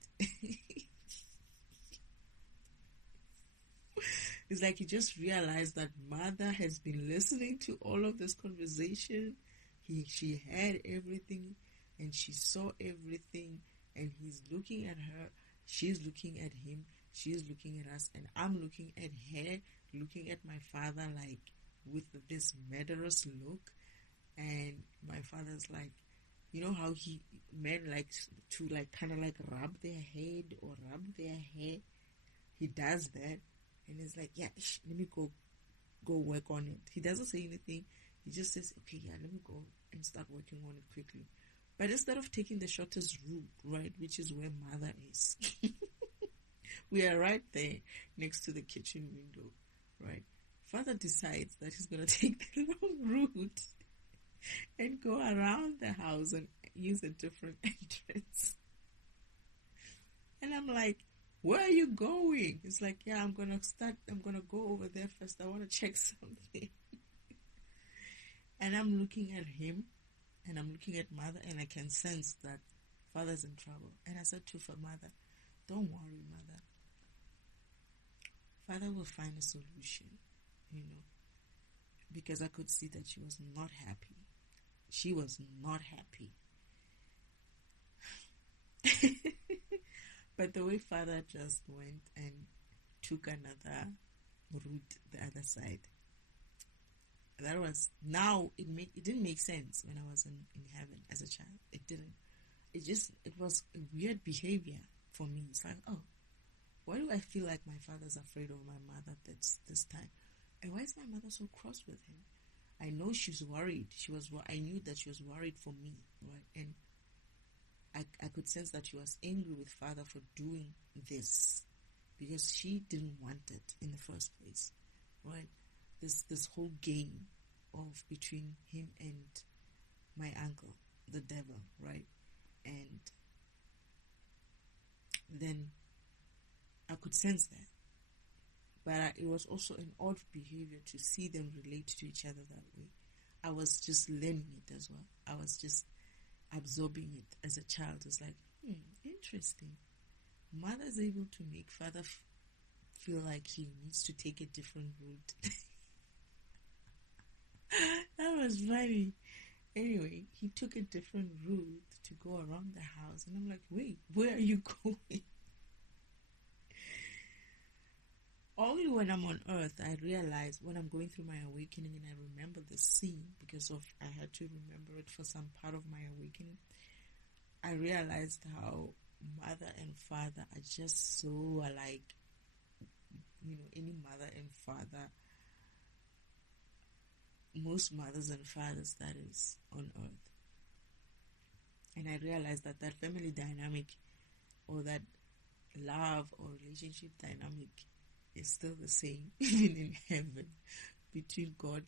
It's like he just realized that Mother has been listening to all of this conversation. She heard everything, and she saw everything, and he's looking at her, she's looking at him, she's looking at us, and I'm looking at her, looking at my father like with this murderous look. And my father's like, you know how men like to like kind of like rub their head or rub their hair? He does that, and he's like, yeah, let me go work on it. He doesn't say anything. He just says, okay, yeah, let me go and start working on it quickly. But instead of taking the shortest route, right, which is where Mother is, we are right there next to the kitchen window, right? Father decides that he's going to take the wrong route and go around the house and use a different entrance. And I'm like, where are you going? It's like, yeah, I'm going to go over there first. I want to check something. And I'm looking at him and I'm looking at Mother, and I can sense that Father's in trouble. And I said to Mother, don't worry, Mother. Father will find a solution, because I could see that she was not happy. She was not happy. But the way Father just went and took another route the other side, that was, now it didn't make sense when I was in heaven as a child. It didn't. It was a weird behavior for me. It's like, oh, why do I feel like my father's afraid of my mother this time? And why is my mother so cross with him? I know she's worried. I knew that she was worried for me, right? And I could sense that she was angry with Father for doing this because she didn't want it in the first place, right? This whole game of between him and my uncle, the devil, right? And then I could sense that. But it was also an odd behavior to see them relate to each other that way. I was just learning it as well. I was just absorbing it as a child. It's like, interesting. Mother's able to make Father feel like he needs to take a different route. That was funny. Anyway, he took a different route to go around the house. And I'm like, wait, where are you going? Only when I'm on earth, I realize when I'm going through my awakening and I remember the scene because I had to remember it for some part of my awakening. I realized how mother and father are just so alike. Any mother and father, most mothers and fathers that is on earth. And I realized that family dynamic or that love or relationship dynamic is still the same, even in heaven, between God,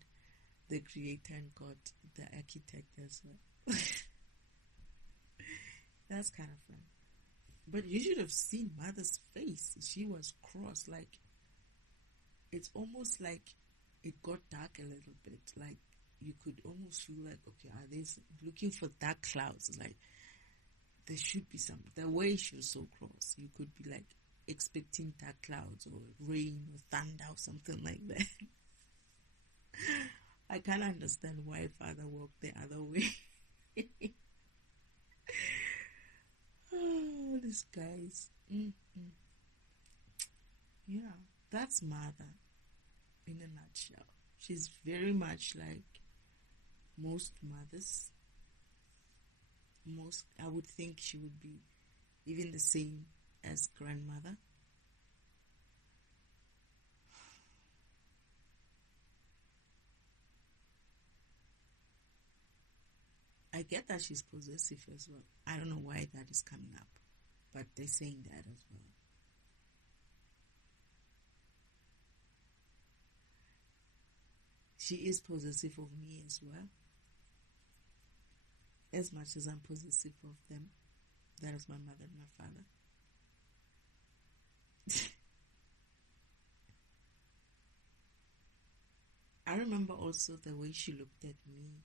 the creator, and God, the architect as well. That's kind of fun. But you should have seen Mother's face. She was cross. Like, it's almost like it got dark a little bit. Like, you could almost feel like, okay, are they looking for dark clouds? It's like, there should be some. The way she was so cross, you could be like, expecting dark clouds or rain or thunder or something like that. I can't understand why Father walked the other way. Oh, these guys. Yeah, that's Mother in a nutshell. She's very much like most mothers. I would think she would be even the same as grandmother. I get that she's possessive as well. I don't know why that is coming up, but they're saying that as well. She is possessive of me as well, as much as I'm possessive of them. That is my mother and my father. I remember also the way she looked at me.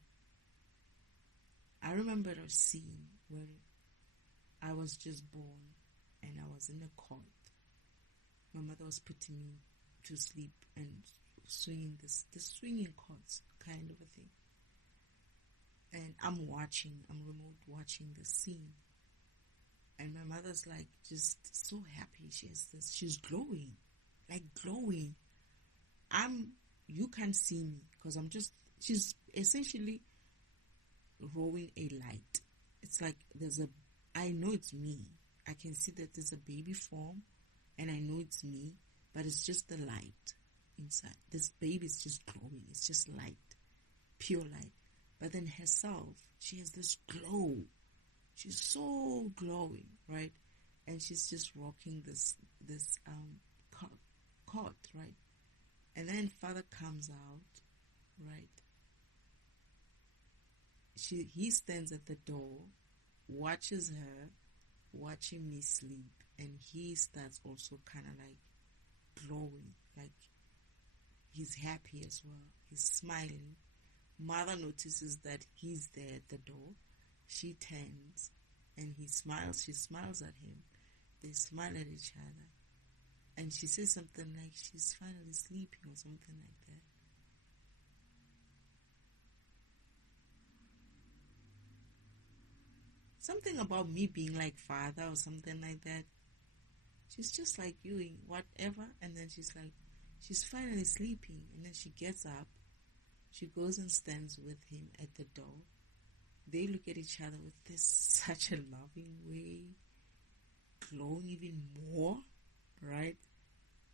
I remember a scene when I was just born and I was in a cot. My mother was putting me to sleep and swinging the swinging cots kind of a thing. And I'm remote watching the scene. And my mother's like just so happy. She's glowing, like glowing. You can't see me because she's essentially rolling a light. It's like I know it's me. I can see that there's a baby form and I know it's me, but it's just the light inside. This baby is just glowing. It's just light, pure light. But then herself, she has this glow. She's so glowing, right? And she's just rocking this cot, right? And then father comes out, right? He stands at the door, watches her, watching me sleep, and he starts also kind of like glowing, like he's happy as well. He's smiling. Mother notices that he's there at the door. She turns and he smiles. She smiles at him. They smile at each other. And she says something like she's finally sleeping or something like that. Something about me being like father or something like that. She's just like you in whatever. And then she's like, she's finally sleeping. And then she gets up. She goes and stands with him at the door. They look at each other with this such a loving way, glowing even more, right?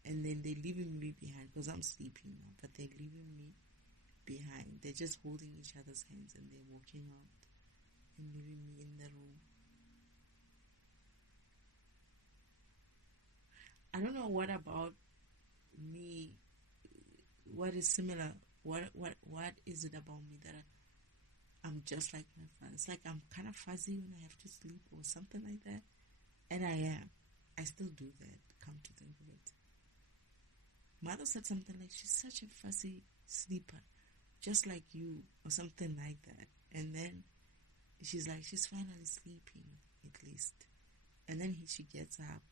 And then they're leaving me behind because I'm sleeping now, but they're leaving me behind. They're just holding each other's hands and they're walking out and leaving me in the room. I don't know what about me, what is similar, what is it about me that I'm just like my father. It's like I'm kind of fuzzy when I have to sleep or something like that. And I am. I still do that, come to think of it. Mother said something like, she's such a fuzzy sleeper, just like you, or something like that. And then she's like, she's finally sleeping, at least. And then she gets up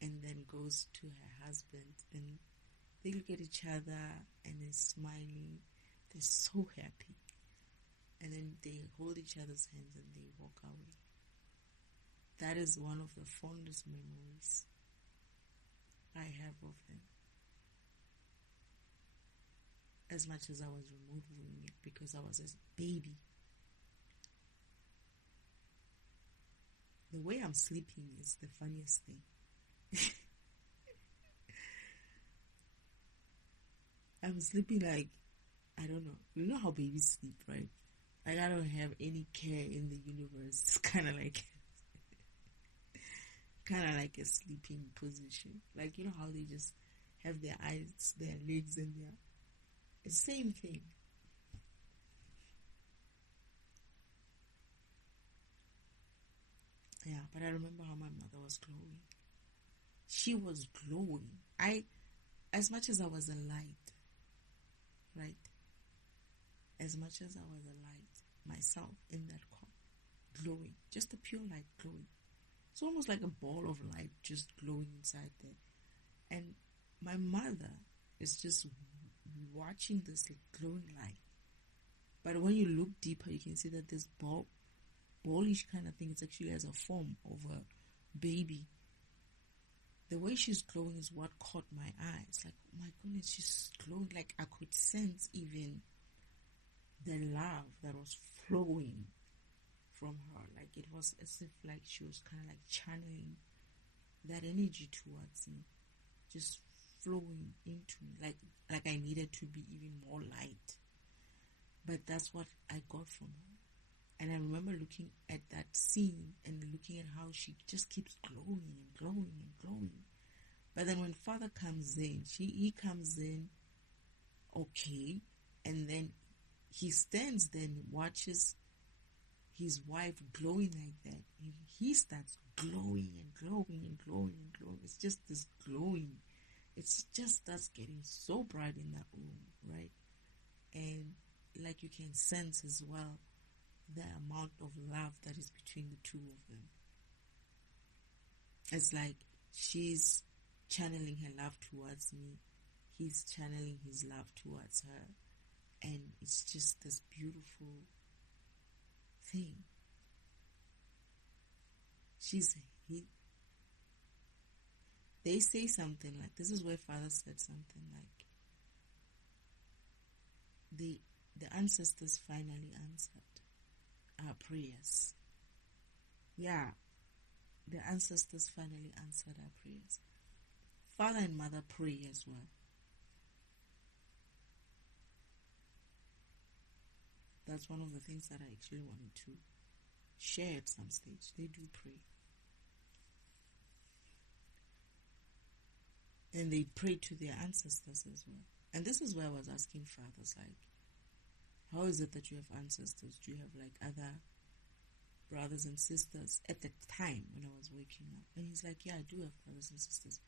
and then goes to her husband. And they look at each other and they're smiling. They're so happy. And then they hold each other's hands and they walk away. That is one of the fondest memories I have of them. As much as I was removing it because I was a baby. The way I'm sleeping is the funniest thing. I'm sleeping like, I don't know. You know how babies sleep, right? Like I don't have any care in the universe. It's kind of like a sleeping position. Like, you know how they just have their eyes, their legs, and their... It's the same thing. Yeah, but I remember how my mother was glowing. She was glowing. As much as I was a light, right? As much as I was a light myself in that car, glowing. Just a pure light glowing. It's almost like a ball of light just glowing inside there. And my mother is just watching this glowing light. But when you look deeper, you can see that this ballish kind of thing, it actually has a form of a baby. The way she's glowing is what caught my eyes. Like, oh my goodness, she's glowing. Like, I could sense even the love that was flowing from her. Like, it was as if like she was kind of like channeling that energy towards me, just flowing into me, like I needed to be even more light. But that's what I got from her. And I remember looking at that scene and looking at how she just keeps glowing and glowing and glowing. But then when father comes in, he comes in, okay, and then he stands there and watches his wife glowing like that. And he starts glowing and glowing and glowing and glowing. It's just this glowing. It's just that's getting so bright in that room, right? And like you can sense as well the amount of love that is between the two of them. It's like she's channeling her love towards me. He's channeling his love towards her. And it's just this beautiful thing. They say something like, this is where father said something like, the ancestors finally answered our prayers. Yeah, the ancestors finally answered our prayers. Father and mother pray as well. That's one of the things that I actually wanted to share at some stage. They do pray. And they pray to their ancestors as well. And this is where I was asking fathers, like, how is it that you have ancestors? Do you have like other brothers and sisters at the time when I was waking up? And he's like, yeah, I do have brothers and sisters.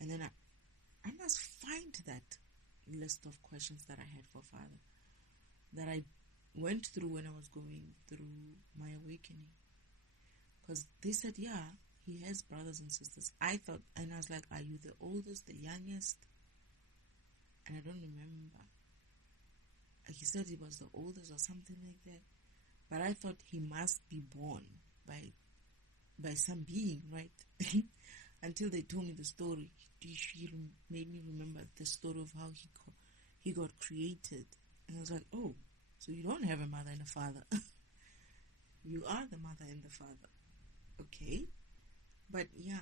And then I must find that list of questions that I had for father that I went through when I was going through my awakening. Because they said, yeah, he has brothers and sisters. I thought, and I was like, are you the oldest, the youngest? And I don't remember. He said he was the oldest or something like that. But I thought he must be born by some being, right? Until they told me the story. He made me remember the story of how he got created. And I was like, oh, so you don't have a mother and a father. You are the mother and the father. Okay. But yeah,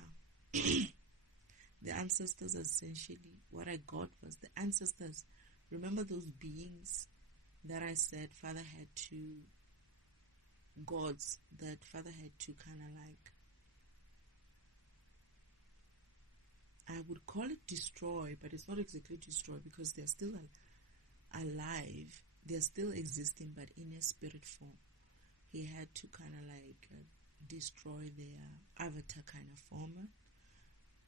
the ancestors, essentially, what I got was the ancestors. Remember those beings that I said father had to, gods that father had to kind of like, I would call it destroy, but it's not exactly destroy because they're still alive. They're still existing, but in a spirit form. He had to kind of like destroy their avatar kind of format.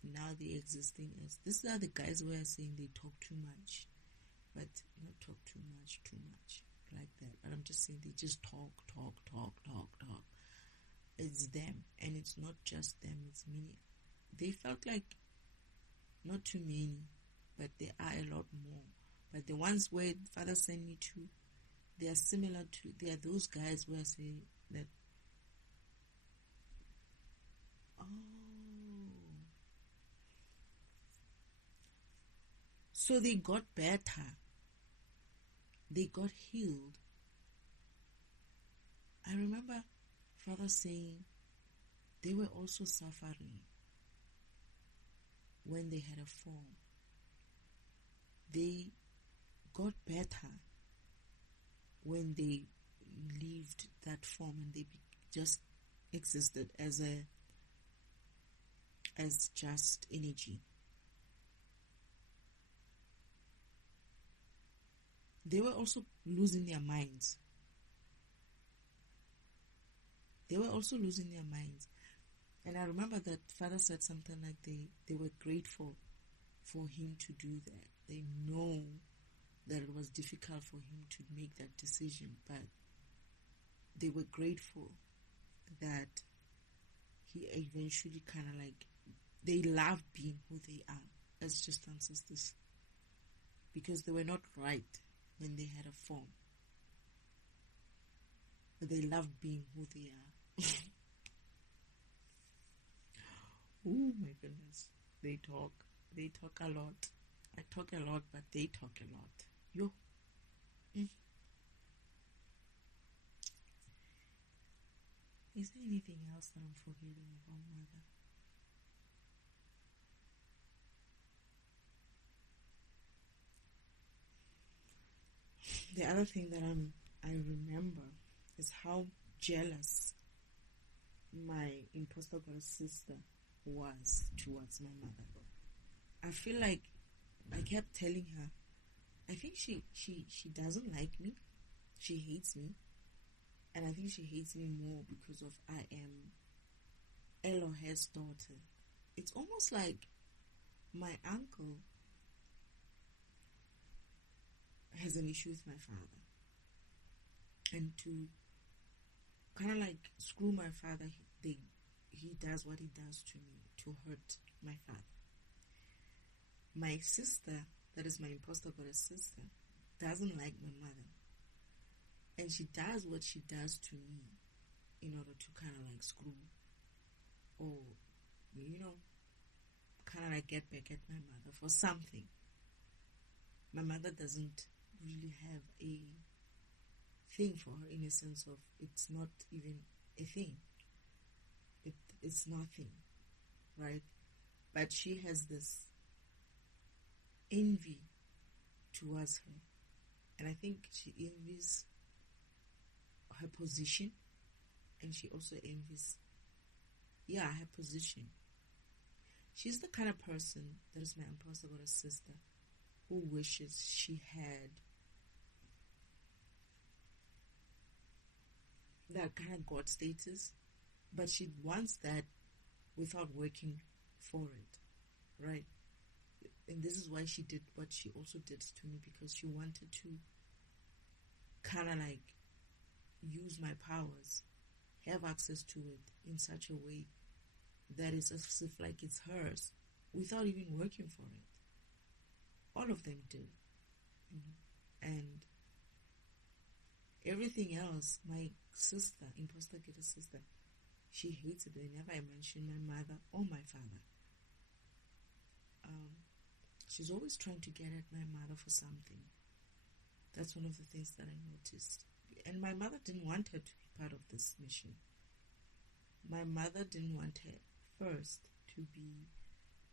Now they're existing as, these are the guys who are saying they talk too much, but not talk too much like that. But I'm just saying they just talk. It's them, and it's not just them, it's many. They felt like not too many, but there are a lot more. But the ones where father sent me to, they are similar to, they are those guys where I say that, oh, so they got better, they got healed. I remember father saying they were also suffering when they had a form. They got better when they lived that form and they just existed as just energy. They were also losing their minds. And I remember that father said something like they were grateful for him to do that. They know that it was difficult for him to make that decision, but they were grateful that he eventually kind of like, they loved being who they are as just ancestors because they were not right when they had a form, but they loved being who they are. Oh my goodness, they talk a lot. I talk a lot, but they talk a lot. Yo. Is there anything else that I'm forgetting about mother? The other thing that I remember is how jealous my imposter goddess sister was towards my mother. I feel like I kept telling her, I think she doesn't like me. She hates me. And I think she hates me more because of I am Eloher's daughter. It's almost like my uncle has an issue with my father. And to kind of like screw my father, he does what he does to me to hurt my father. My sister, that is my imposter goddess sister, doesn't like my mother. And she does what she does to me in order to kind of like screw or, kind of like get back at my mother for something. My mother doesn't really have a thing for her in a sense of it's not even a thing. It's nothing, right? But she has this envy towards her. And I think she envies her position, and she also envies, her position. She's the kind of person, that is my imposter goddess sister, who wishes she had that kind of God status, but she wants that without working for it, right? And this is why she did what she also did to me, because she wanted to kind of like use my powers, have access to it in such a way that it's as if like it's hers without even working for it. All of them do. And everything else, my sister, imposter getter sister, she hates it whenever I mention my mother or my father. She's always trying to get at my mother for something. That's one of the things that I noticed. And my mother didn't want her to be part of this mission. My mother didn't want her first to be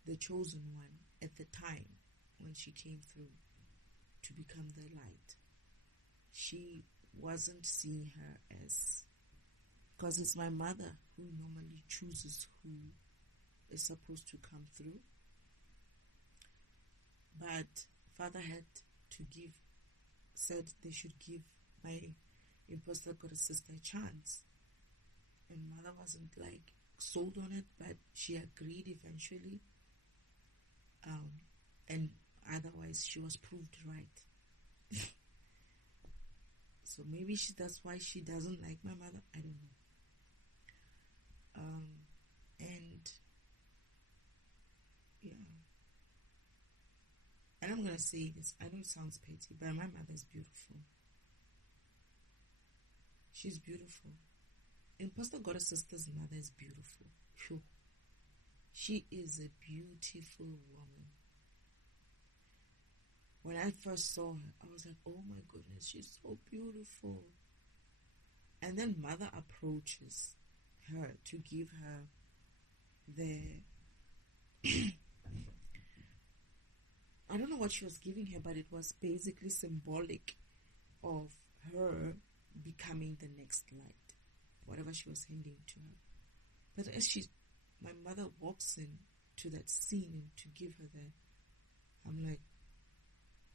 the chosen one at the time when she came through to become the light. She wasn't seeing her as, because it's my mother who normally chooses who is supposed to come through. But father had to said they should give my imposter goddess sister a chance. And mother wasn't like sold on it, but she agreed eventually. And otherwise she was proved right. So maybe that's why she doesn't like my mother. I don't know. And yeah. And I'm going to say this. I know it sounds petty, but my mother is beautiful. She's beautiful. Imposter goddess sister's mother is beautiful. Phew. She is a beautiful woman. When I first saw her, I was like, oh my goodness, she's so beautiful. And then mother approaches her to give her the I don't know what she was giving her, but it was basically symbolic of her becoming the next light, whatever she was handing to her. But as my mother walks in to that scene and to give her that, I'm like,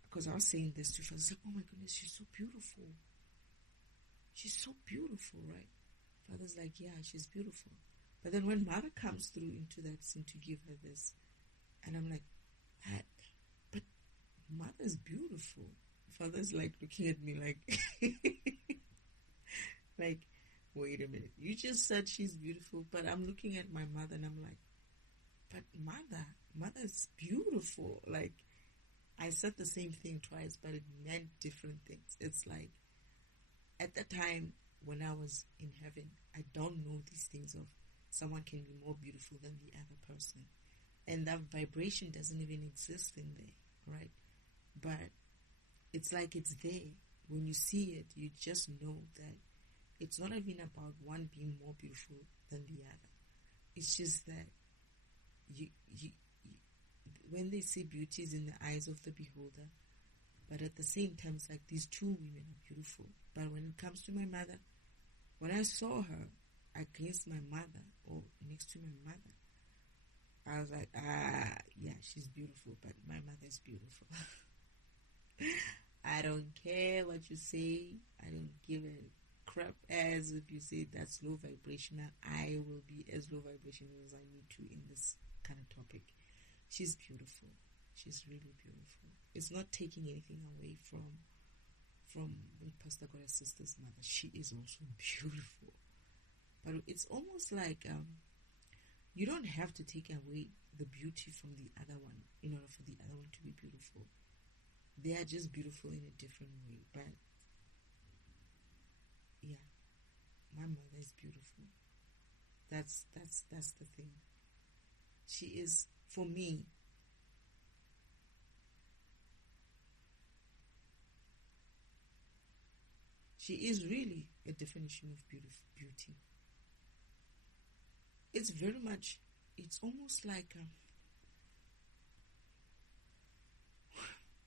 because I was saying this to her, I was like, oh my goodness, she's so beautiful. She's so beautiful, right? Father's like, yeah, she's beautiful. But then when mother comes through into that scene to give her this, and I'm like, but mother's beautiful. Father's like looking at me like, like, wait a minute. You just said she's beautiful, but I'm looking at my mother and I'm like, but mother's beautiful. Like, I said the same thing twice, but it meant different things. It's like, at the time when I was in heaven, I don't know these things of someone can be more beautiful than the other person. And that vibration doesn't even exist in there, right? But it's like it's there. When you see it, you just know that it's not even about one being more beautiful than the other. It's just that you when they say beauty is in the eyes of the beholder, but at the same time, it's like these two women are beautiful. But when it comes to my mother, when I saw her against my mother or next to my mother, I was like, yeah, she's beautiful, but my mother is beautiful. I don't care what you say. I don't give a crap as if you say that's low vibrational. I will be as low vibrational as I need to in this kind of topic. She's beautiful. She's really beautiful. It's not taking anything away from Pastor Goddess sister's mother. She is also beautiful. But it's almost like you don't have to take away the beauty from the other one in order for the other one to be beautiful. They are just beautiful in a different way. But yeah, my mother is beautiful. That's the thing. She is, for me, she is really a definition of beauty. It's very much, it's almost like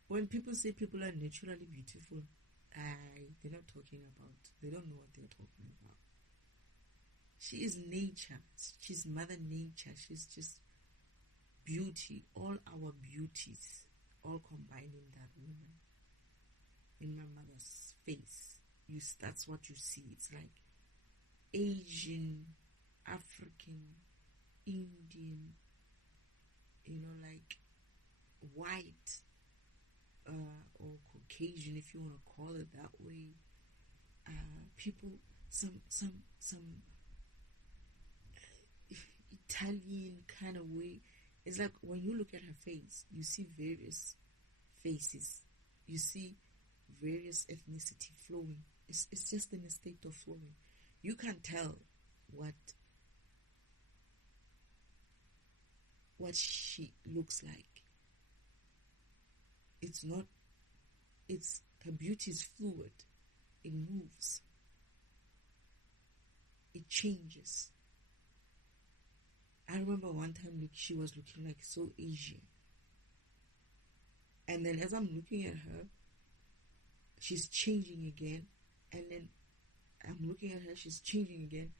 when people say people are naturally beautiful, they're not talking about, they don't know what they're talking about. She is nature. She's Mother Nature. She's just beauty, all our beauties, all combined in that woman, in my mother's face. That's what you see. It's like Asian, African, Indian, like white, or Caucasian, if you want to call it that way. People, some Italian kind of way. It's like when you look at her face, you see various faces. You see various ethnicity flowing. It's just in a state of flowing. You can't tell what she looks like. Her beauty is fluid. It moves. It changes. I remember one time she was looking like so Asian. And then as I'm looking at her, she's changing again. And then I'm looking at her, she's changing again.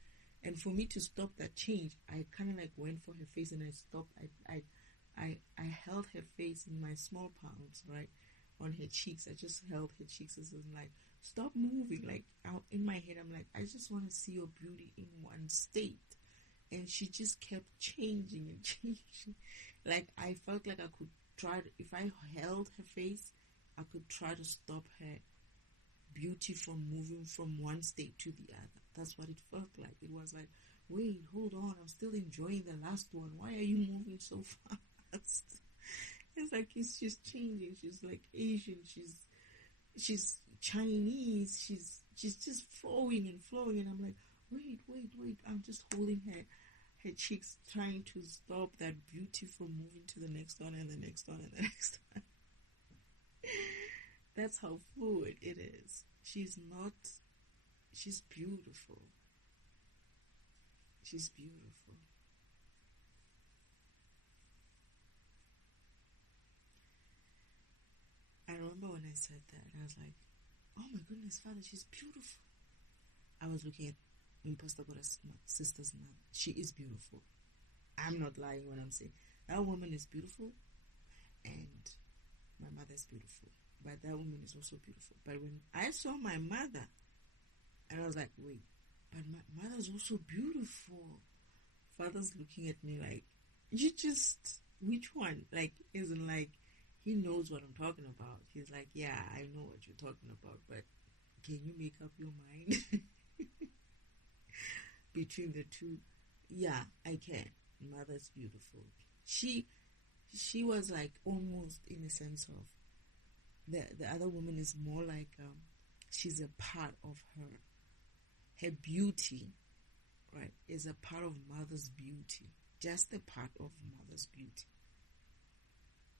And for me to stop that change, I kind of like went for her face and I stopped. I held her face in my small palms, right, on her cheeks. I just held her cheeks and I'm like, stop moving. Like out in my head, I'm like, I just want to see your beauty in one state. And she just kept changing and changing. Like I felt like I could try to, if I held her face, I could try to stop her beauty from moving from one state to the other. That's what it felt like. It was like, wait, hold on, I'm still enjoying the last one. Why are you moving so fast? It's like it's just changing. She's like Asian. She's Chinese. She's just flowing and flowing. And I'm like, wait. I'm just holding her cheeks, trying to stop that beauty from moving to the next one and the next one and the next one. That's how fluid it is. She's beautiful. She's beautiful. I remember when I said that, I was like, oh my goodness, Father, she's beautiful. I was looking at Pastor Gora's sister's mom. She is beautiful. I'm not lying when I'm saying that woman is beautiful, and my mother is beautiful. But that woman is also beautiful. But when I saw my mother, and I was like, wait, but my mother's also beautiful. Father's looking at me like, which one? Like, isn't like, he knows what I'm talking about. He's like, yeah, I know what you're talking about, but can you make up your mind? Between the two? Yeah, I can. Mother's beautiful. She was like almost in a sense of, the other woman is more like, she's a part of her. Her beauty, right, is a part of mother's beauty. Just a part of mother's beauty.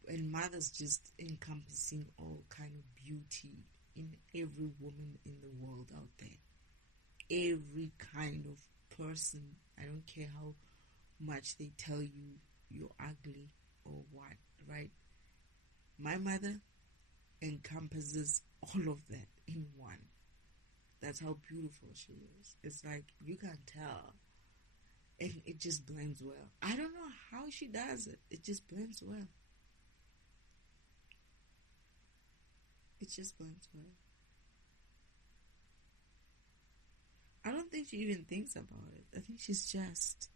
And mother's just encompassing all kind of beauty in every woman in the world out there. Every kind of person. I don't care how much they tell you you're ugly or what, right? My mother encompasses all of that in one. That's how beautiful she is. It's like you can tell, and it just blends well. I don't know how she does it. It just blends well. It just blends well. I don't think she even thinks about it. I think she's just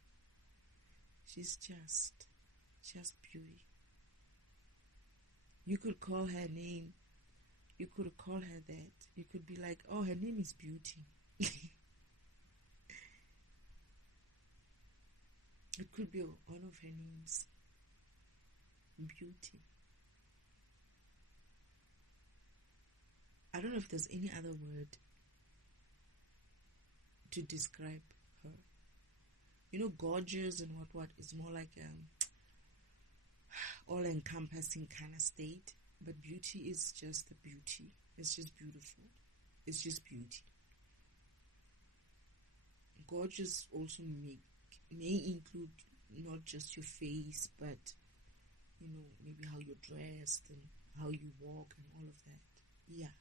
beauty. You could call her name. You could call her that. You could be like, oh, her name is Beauty. It could be one of her names. Beauty. I don't know if there's any other word to describe her. Gorgeous and what is more like all-encompassing kind of state. But beauty is just a beauty. It's just beautiful. It's just beauty. Gorgeous also may include not just your face, but maybe how you're dressed and how you walk and all of that. Yeah.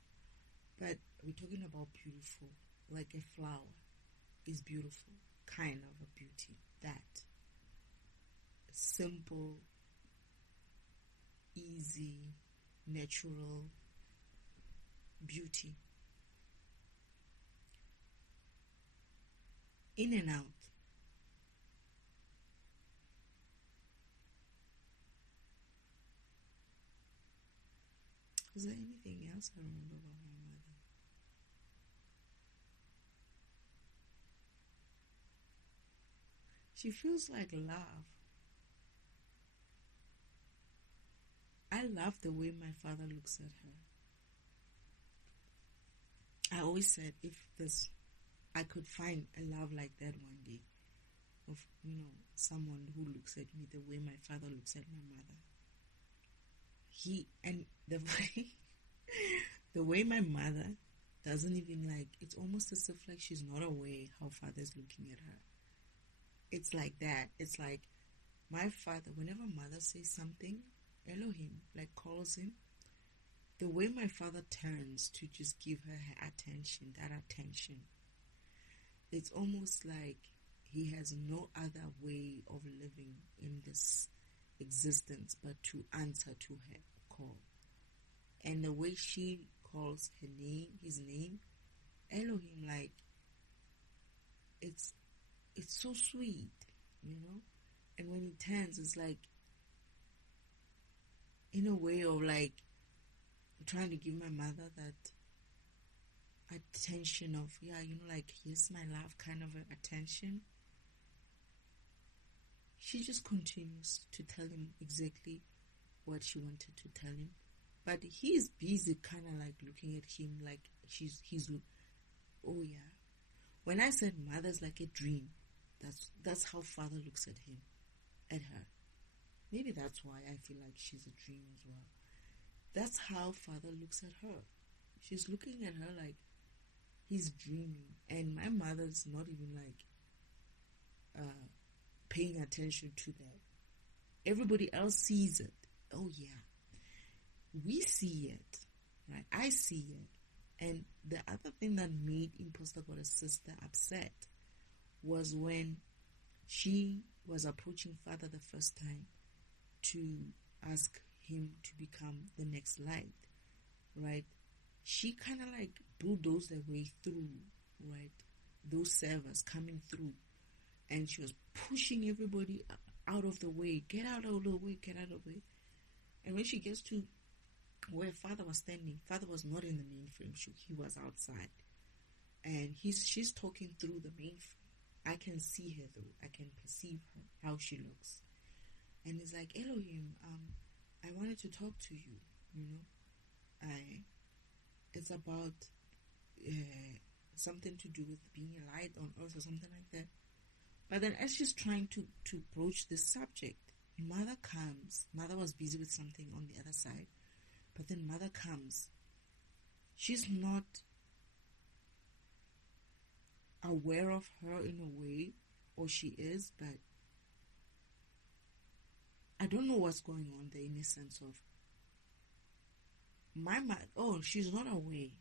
But we're talking about beautiful, like a flower is beautiful, kind of a beauty. That simple, easy, natural beauty. In and out. Is there anything else I remember about my mother? She feels like love. I love the way my father looks at her. I always said if I could find a love like that one day, of someone who looks at me the way my father looks at my mother. The way my mother doesn't even it's almost as if she's not aware how father's looking at her. It's like that. It's like my father, whenever mother says something, Elohim calls him, the way my father turns to just give her attention, that attention, it's almost like he has no other way of living in this existence but to answer to her call. And the way she calls his name, Elohim, it's so sweet, And when he turns, it's in a way of trying to give my mother that attention of, yes, my love kind of attention. She just continues to tell him exactly what she wanted to tell him. But he's busy kind of looking at him oh yeah. When I said mother's like a dream, that's how father looks at her. Maybe that's why I feel like she's a dream as well. That's how father looks at her. She's looking at her like he's dreaming. And my mother's not even paying attention to that. Everybody else sees it. Oh yeah. We see it. Right? I see it. And the other thing that made Imposter Goddess sister upset was when she was approaching father the first time to ask him to become the next light, right? She kind of bulldozed her way through, right? Those servers coming through, and she was pushing everybody out of the way. Get out of the way, get out of the way. And when she gets to where father was standing, father was not in the mainframe. He was outside, and she's talking through the mainframe. I can see her though. I can perceive her, how she looks. And it's like, Elohim, I wanted to talk to you, it's about something to do with being a light on earth or something like that. But then as she's trying to broach this subject, mother comes. Mother was busy with something on the other side. But then mother comes. She's not aware of her in a way, or she is, but I don't know what's going on there in the sense of my mother. Oh, she's not aware.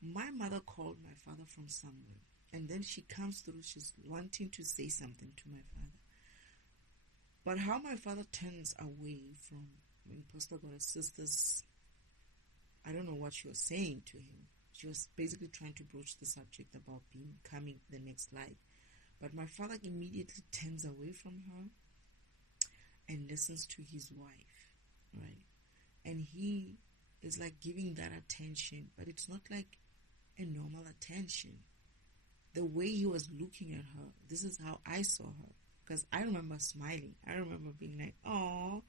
My mother called my father from somewhere, and then she comes through. She's wanting to say something to my father. But how my father turns away from Imposter Goddess sisters, I don't know what she was saying to him. She was basically trying to broach the subject about becoming the next light. But my father immediately turns away from her and listens to his wife, right? And he is giving that attention, but it's not a normal attention. The way he was looking at her, this is how I saw her. Because I remember smiling. I remember being like, oh,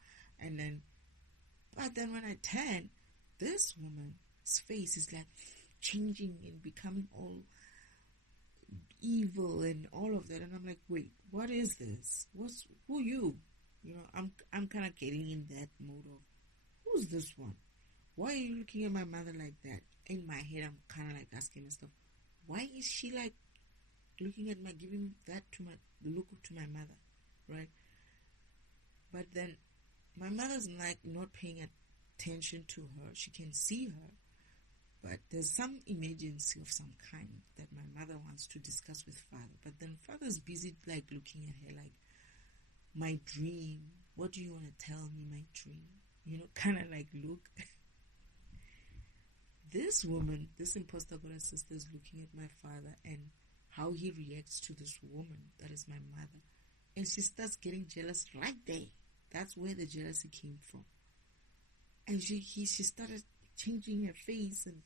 but then when I turned, this woman's face is changing and becoming all evil and all of that. And I'm like, wait, what is this? Who you? I'm kind of getting in that mode of, who's this one? Why are you looking at my mother like that? In my head, I'm kind of asking myself, why is she looking at giving that look to my mother, right? But then my mother's not paying attention to her. She can see her, but there's some emergency of some kind that my mother wants to discuss with father. But then father's busy looking at her my dream. What do you want to tell me, my dream? kind of like look. This woman, this imposter goddess sister, is looking at my father and how he reacts to this woman that is my mother. And she starts getting jealous right there. That's where the jealousy came from. And she started changing her face and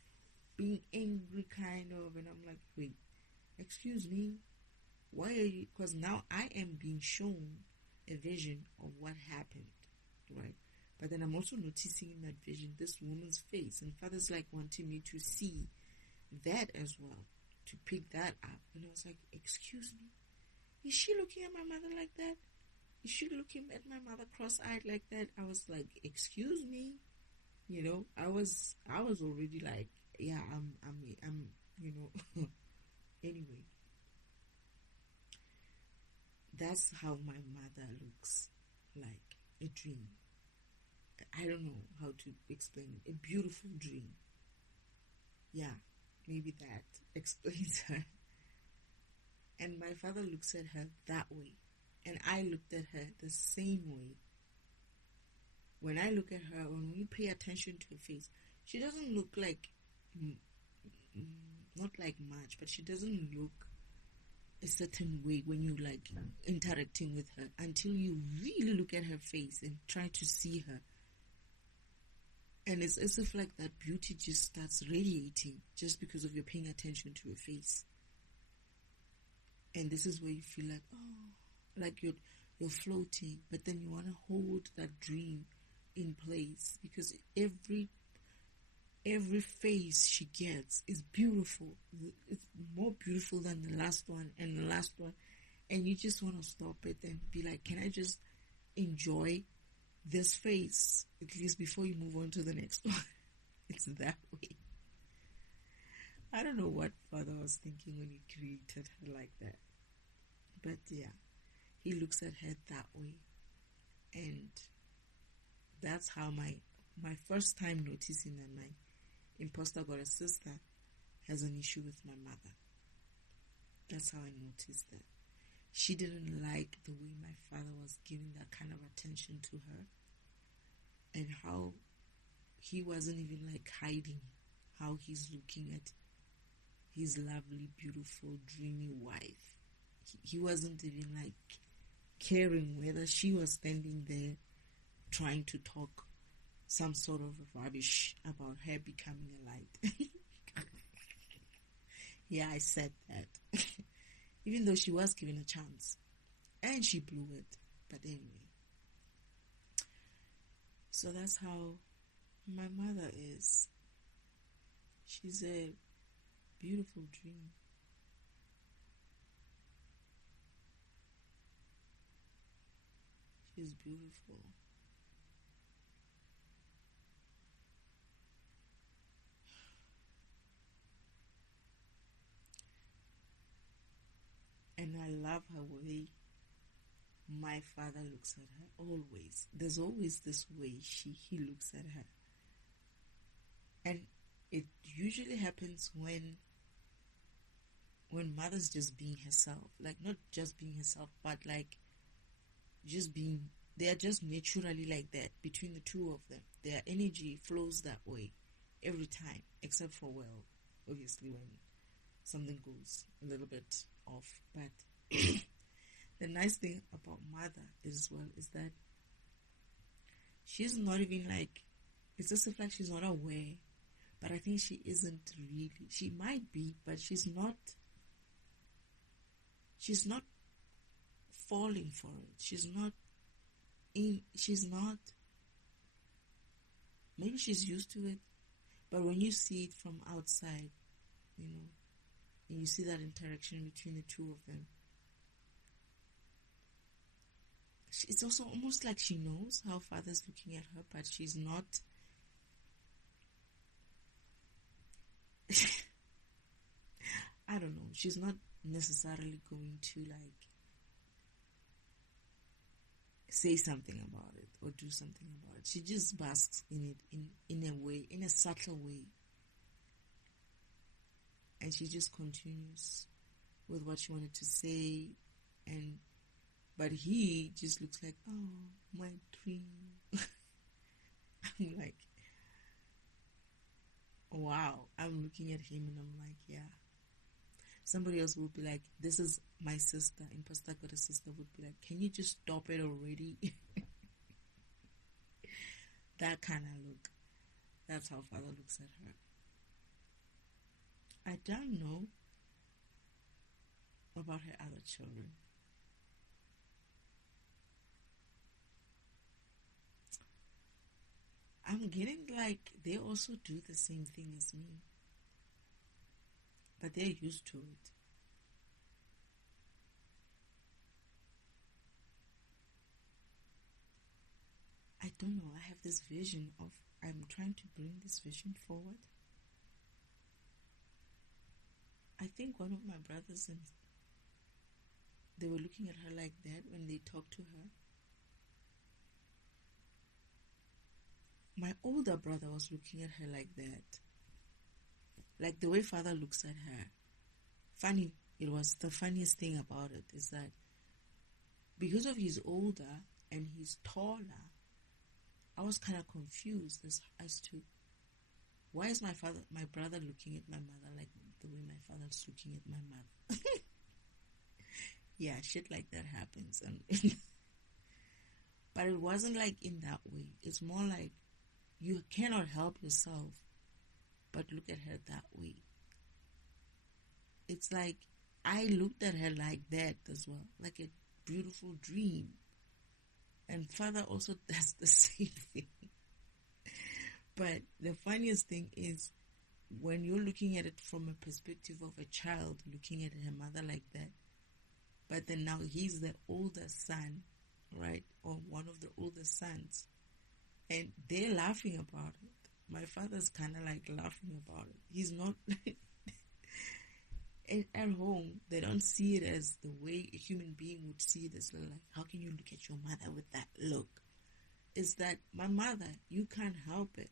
being angry, kind of. And I'm like, wait, excuse me, why are you? Because now I am being shown a vision of what happened, right? But then I'm also noticing in that vision this woman's face, and father's like wanting me to see that as well, to pick that up. And I was like, excuse me, is she looking at my mother like that? Is she looking at my mother cross-eyed like that? I was like, excuse me, I was already like, yeah, I'm anyway, that's how my mother looks like, a dream. I don't know how to explain it. A beautiful dream. Yeah, maybe that explains her. And my father looks at her that way. And I looked at her the same way. When I look at her, when we pay attention to her face, she doesn't look like, not like much, but she doesn't look a certain way when you like interacting with her until you really look at her face and try to see her. And it's as if like that beauty just starts radiating just because of you paying attention to her face. And this is where you feel like, oh, like you're floating, but then you want to hold that dream in place, because every face she gets is beautiful. It's more beautiful than the last one and the last one. And you just want to stop it and be like, can I just enjoy this face at least before you move on to the next one? It's that way. I don't know what father was thinking when he created her like that. But yeah, he looks at her that way. And that's how my first time noticing that my imposter goddess sister has an issue with my mother. That's how I noticed that. She didn't like the way my father was giving that kind of attention to her, and how he wasn't even like hiding how he's looking at his lovely, beautiful, dreamy wife. He wasn't even like caring whether she was standing there trying to talk some sort of rubbish about her becoming a light. Yeah, I said that. Even though she was given a chance. And she blew it. But anyway. So that's how my mother is. She's a beautiful dream. She's beautiful. And I love her way my father looks at her. Always. There's always this way he looks at her. And it usually happens when mother's just being herself. Like, not just being herself, but like just being, they are just naturally like that between the two of them. Their energy flows that way every time, except for, well, obviously when something goes a little bit off. But the nice thing about mother as well is that she's not even like, it's just like she's not aware, but I think she isn't really. She might be, but she's not falling for it. She's not, maybe she's used to it, but when you see it from outside, and you see that interaction between the two of them, it's also almost like she knows how father's looking at her, but she's not. I don't know. She's not necessarily going to like say something about it or do something about it. She just basks in it in a way, in a subtle way. And she just continues with what she wanted to say, but he just looks like, oh, my dream. I'm like, wow. I'm looking at him and I'm like, yeah. Somebody else would be like, this is my sister. And Pastor Goda's sister would be like, can you just stop it already? That kind of look. That's how Father looks at her. I don't know about her other children. I'm getting like they also do the same thing as me. But they're used to it. I don't know. I have this vision of I'm trying to bring this vision forward. I think one of my brothers and they were looking at her like that when they talked to her. My older brother was looking at her like that. Like the way Father looks at her. Funny, it was the funniest thing about it is that because of he's older and he's taller, I was kind of confused as to why is my brother looking at my mother like the way my father's looking at my mother. Yeah, shit like that happens. And but it wasn't like in that way. It's more like you cannot help yourself but look at her that way. It's like I looked at her like that as well, like a beautiful dream. And Father also does the same thing. But the funniest thing is when you're looking at it from a perspective of a child looking at her mother like that, but then now he's the older son, right? Or one of the older sons. And they're laughing about it. My father's kind of like laughing about it. He's not... At home, they don't see it as the way a human being would see it. As like, how can you look at your mother with that look? It's that my mother, you can't help it.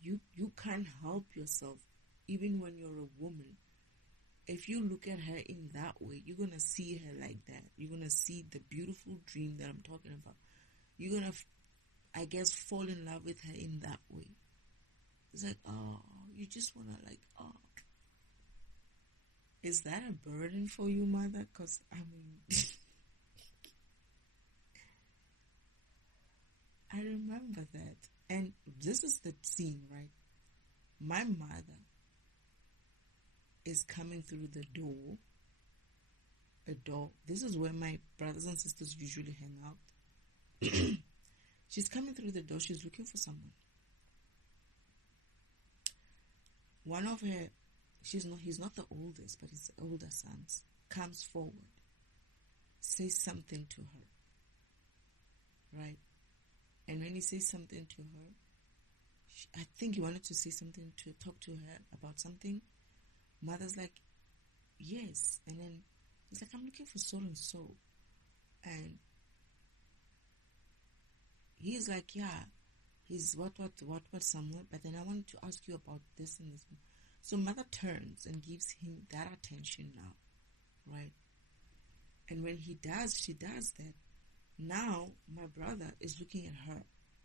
You can't help yourself, even when you're a woman. If you look at her in that way, you're going to see her like that. You're going to see the beautiful dream that I'm talking about. You're going to, I guess, fall in love with her in that way. It's like, oh, you just want to like, oh. Is that a burden for you, mother? Because, I mean, I remember that. And this is the scene, right? My mother is coming through the door. A door. This is where my brothers and sisters usually hang out. She's coming through the door. She's looking for someone. One of her... he's not the oldest, but his older sons, comes forward, says something to her, right? And when he says something to her, I think he wanted to say something to talk to her about something. Mother's like, yes. And then he's like, I'm looking for so and so. And he's like, yeah, he's what somewhere. But then I wanted to ask you about this and this. So mother turns and gives him that attention now, right? And when she does that. Now my brother is looking at her.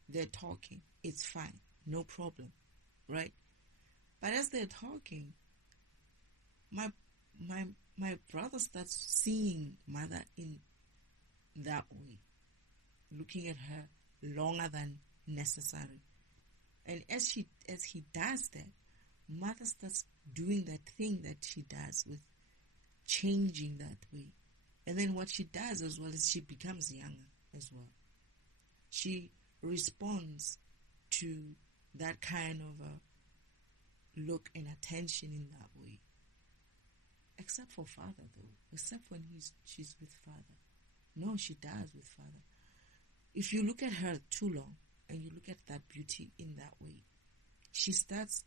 They're talking. It's fine. No problem, right? But as they're talking, my brother starts seeing mother in that way, looking at her longer than necessary. And as he does that, mother starts doing that thing that she does with changing that way. And then what she does as well is she becomes younger as well. She responds to that kind of a look and attention in that way. Except for father though. Except when she's with father. No, she does with father. If you look at her too long and you look at that beauty in that way, she starts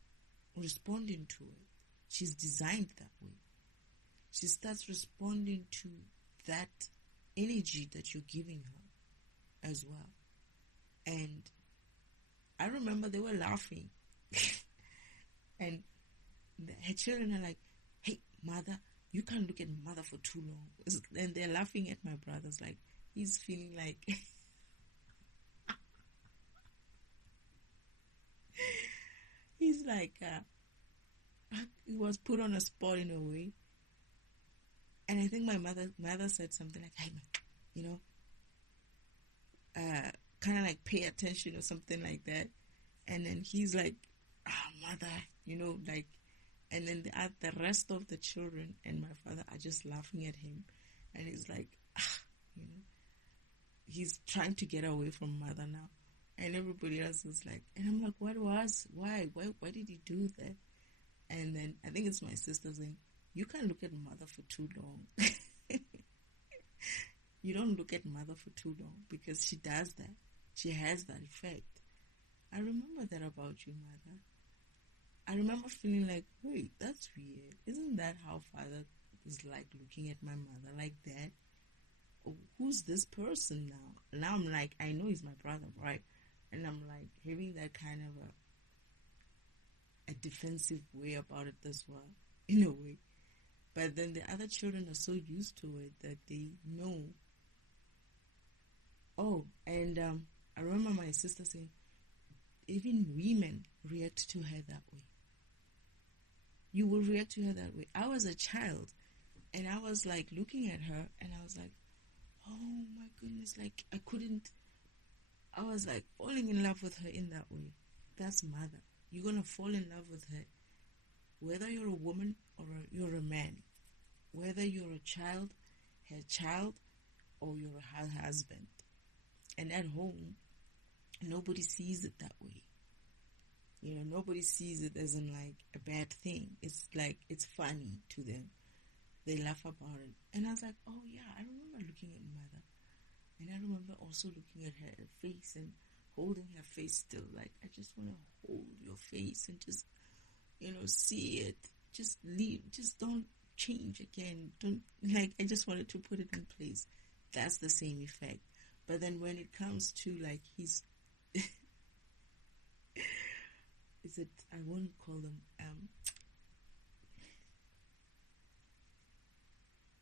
responding to it. She's designed that way. She starts responding to that energy that you're giving her as well. And I remember they were laughing. And her children are like, hey, mother, you can't look at mother for too long. And they're laughing at my brothers like, he's feeling like... he's like, he was put on a spot in a way. And I think my mother said something like, hey, man, you know, kind of like pay attention or something like that. And then he's like, mother, you know, like, and then the rest of the children and my father are just laughing at him. And he's like, you know, he's trying to get away from mother now. And everybody else is like, and I'm like, why did he do that? And then I think it's my sister saying, you can't look at mother for too long. You don't look at mother for too long because she does that. She has that effect. I remember that about you, mother. I remember feeling like, wait, that's weird. Isn't that how father is like looking at my mother like that? Oh, who's this person now? Now I'm like, I know he's my brother, right? And I'm like having that kind of a defensive way about it as well, in a way. But then the other children are so used to it that they know. Oh, and I remember my sister saying, even women react to her that way. You will react to her that way. I was a child, and I was like looking at her, and I was like, oh my goodness, like I was like falling in love with her in that way. That's mother. You're going to fall in love with her, whether you're a woman or you're a man, whether you're a child, her child, or you're her husband. And at home, nobody sees it that way. You know, nobody sees it as in like a bad thing. It's like, it's funny to them. They laugh about it. And I was like, oh yeah, I remember looking at mother. And I remember also looking at her face and holding her face still. Like, I just want to hold your face and just, you know, see it. Just leave. Just don't change again. Don't, like, I just wanted to put it in place. That's the same effect. But then when it comes to, like, his... is it... I won't call them...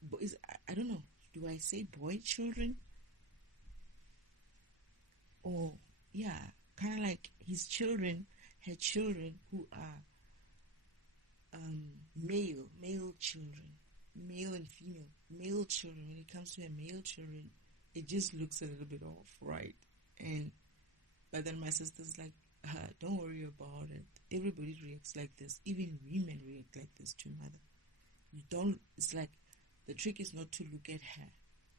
boys, I don't know. Do I say boy children? Or, yeah, kind of like his children, her children who are male children, male and female, male children. When it comes to a male children, it just looks a little bit off, right? But then my sister's like, don't worry about it. Everybody reacts like this. Even women react like this to mother. You don't, it's like, the trick is not to look at her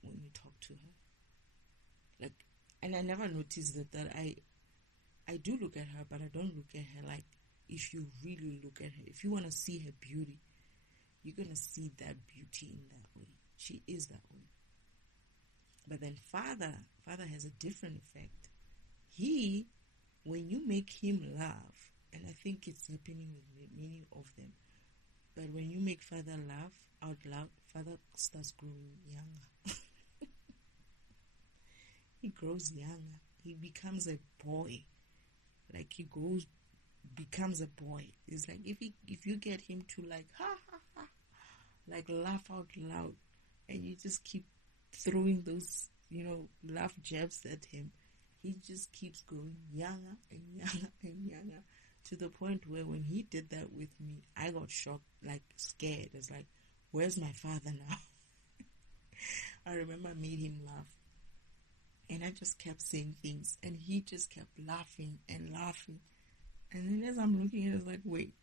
when you talk to her. Like, and I never noticed that I do look at her, but I don't look at her like, if you really look at her, if you want to see her beauty, you're going to see that beauty in that way. She is that way. But then father has a different effect. He, when you make him laugh, and I think it's happening with many of them, but when you make father laugh out loud, father starts growing younger. He grows younger. He becomes a boy. Like he becomes a boy. It's like if you get him to like ha ha ha, like laugh out loud, and you just keep throwing those, you know, laugh jabs at him, he just keeps growing younger and younger and younger, to the point where when he did that with me, I got shocked, like scared. It's like, where's my father now? I remember I made him laugh. And I just kept saying things, and he just kept laughing and laughing. And then as I'm looking at it, I was like, wait,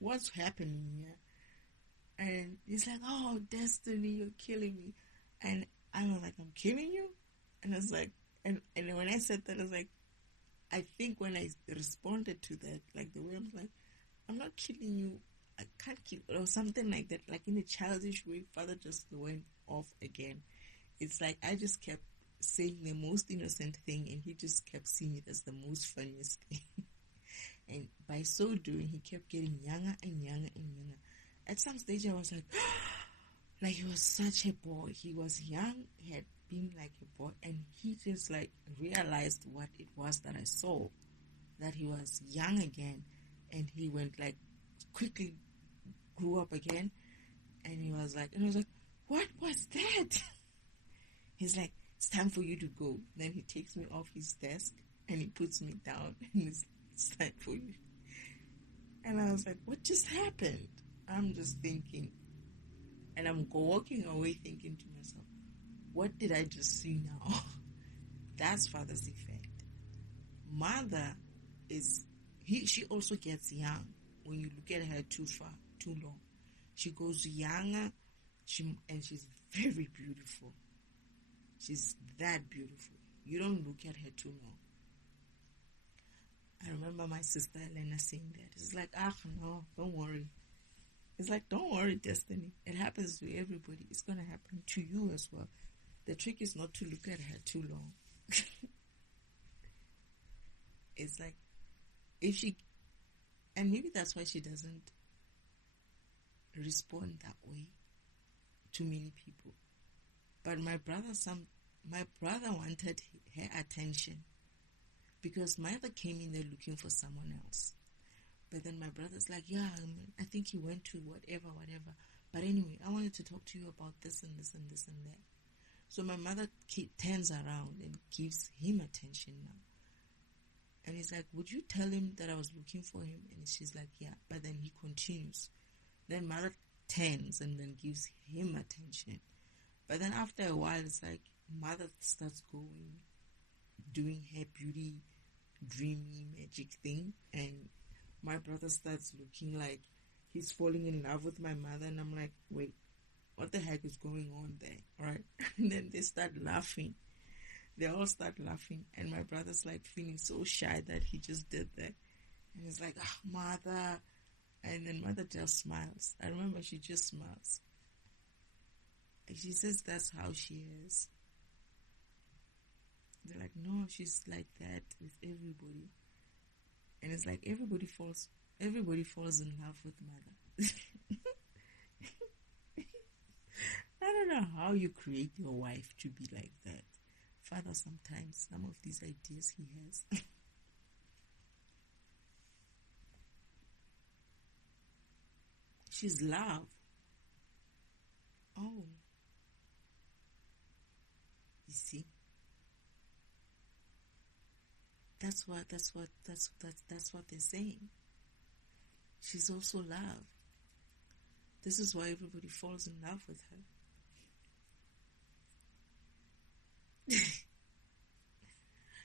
what's happening here? And he's like, oh, Destiny, you're killing me. And I was like, I'm killing you? And I was like, and when I said that, I was like, I think when I responded to that, like the way I was like, I'm not killing you, I can't kill, or something like that, like in a childish way. Father just went off again. It's like I just kept saying the most innocent thing, and he just kept seeing it as the most funniest thing. And by so doing, he kept getting younger and younger and younger. At some stage, I was like, like he was such a boy. He was young, he had been like a boy, and he just like realized what it was that I saw, that he was young again, and he went like quickly grew up again, and he was like, what was that? He's like, it's time for you to go. Then he takes me off his desk and he puts me down, and it's time for you. And I was like, what just happened? I'm just thinking, and I'm walking away thinking to myself, what did I just see now? That's father's effect. Mother she also gets young when you look at her too far, too long. She goes younger, and she's very beautiful. She's that beautiful. You don't look at her too long. I remember my sister Elena saying that. It's like, no, don't worry. It's like, don't worry, Destiny. It happens to everybody. It's going to happen to you as well. The trick is not to look at her too long. It's like, and maybe that's why she doesn't respond that way to many people. But my brother wanted her attention because my mother came in there looking for someone else. But then my brother's like, yeah, I think he went to whatever. But anyway, I wanted to talk to you about this and this and this and that. So my mother turns around and gives him attention now. And he's like, would you tell him that I was looking for him? And she's like, yeah. But then he continues. Then mother turns and then gives him attention. But then after a while, it's like mother starts doing her beauty, dreamy, magic thing. And my brother starts looking like he's falling in love with my mother. And I'm like, wait, what the heck is going on there? Right? And then they start laughing. They all start laughing. And my brother's like feeling so shy that he just did that. And he's like, mother. And then mother just smiles. I remember she just smiles. And she says that's how she is. They're like, no, she's like that with everybody. And it's like everybody falls in love with mother. I don't know how you create your wife to be like that. Father, sometimes some of these ideas he has. She's love. Oh. You see? That's what they're saying. She's also love. This is why everybody falls in love with her.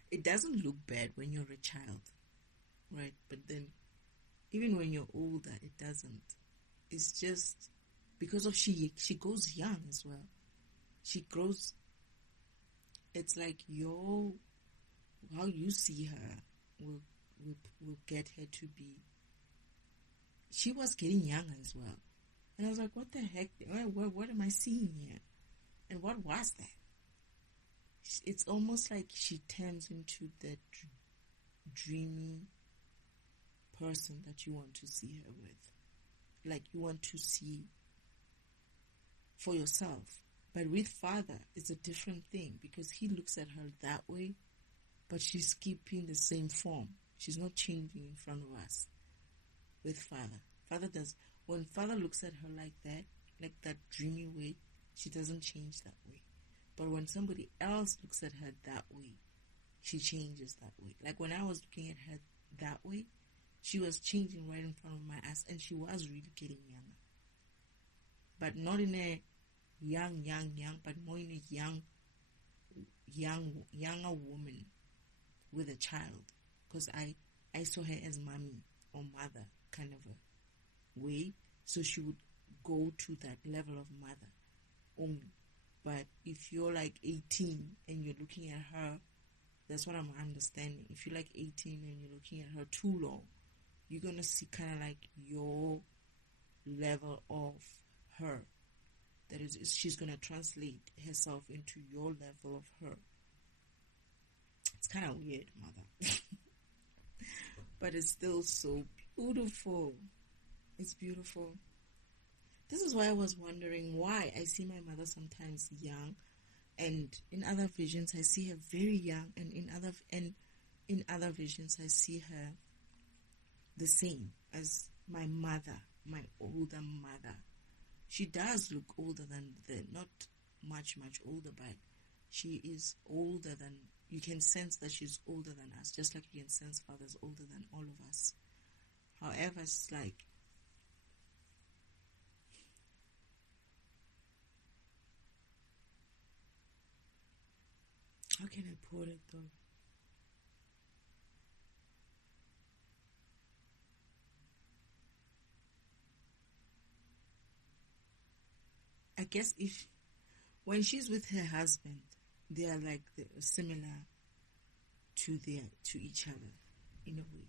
It doesn't look bad when you're a child, right? But then, even when you're older, it doesn't. It's just because of she goes young as well. She grows. It's like how you see her will get her to be. She was getting younger as well, and I was like, "What the heck? What am I seeing here? And what was that?" It's almost like she turns into that dreamy person that you want to see her with. Like you want to see for yourself. But with Father, it's a different thing because he looks at her that way, but she's keeping the same form. She's not changing in front of us. With Father does. When Father looks at her like that dreamy way, she doesn't change that way. But when somebody else looks at her that way, she changes that way. Like when I was looking at her that way, she was changing right in front of my eyes, and she was really getting younger. But not in a young, but more in a younger woman with a child. Because I saw her as mommy or mother kind of a way. So she would go to that level of mother only. But if you're like 18 and you're looking at her, that's what I'm understanding. If you're like 18 and you're looking at her too long, you're going to see kind of like your level of her. That is, she's going to translate herself into your level of her. It's kind of weird, mother. But it's still so beautiful. It's beautiful. This is why I was wondering why I see my mother sometimes young, and in other visions I see her very young, and in other visions I see her the same as my mother, my older mother. She does look older than not much older, but she is older than, you can sense that she's older than us, just like you can sense Father's older than all of us. However, it's like, how can I put it though? I guess if when she's with her husband, they are like similar to each other in a way.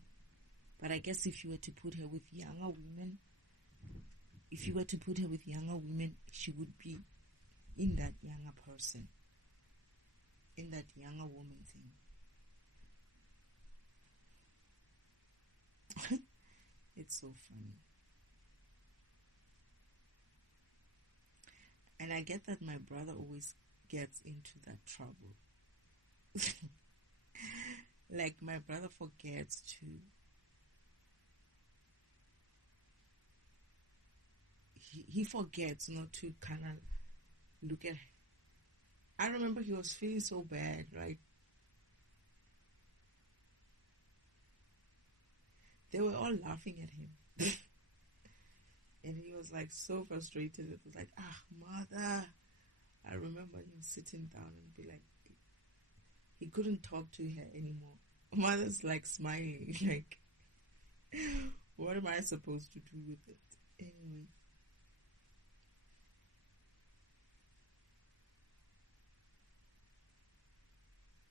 But I guess if you were to put her with younger women, she would be in that younger person, in that younger woman thing. It's so funny. And I get that my brother always gets into that trouble. Like, my brother forgets to. He forgets not to kind of look at. I remember he was feeling so bad, right? They were all laughing at him. And he was like so frustrated. It was like, mother. I remember him sitting down and be like, he couldn't talk to her anymore. Mother's like smiling, like, what am I supposed to do with it? Anyway.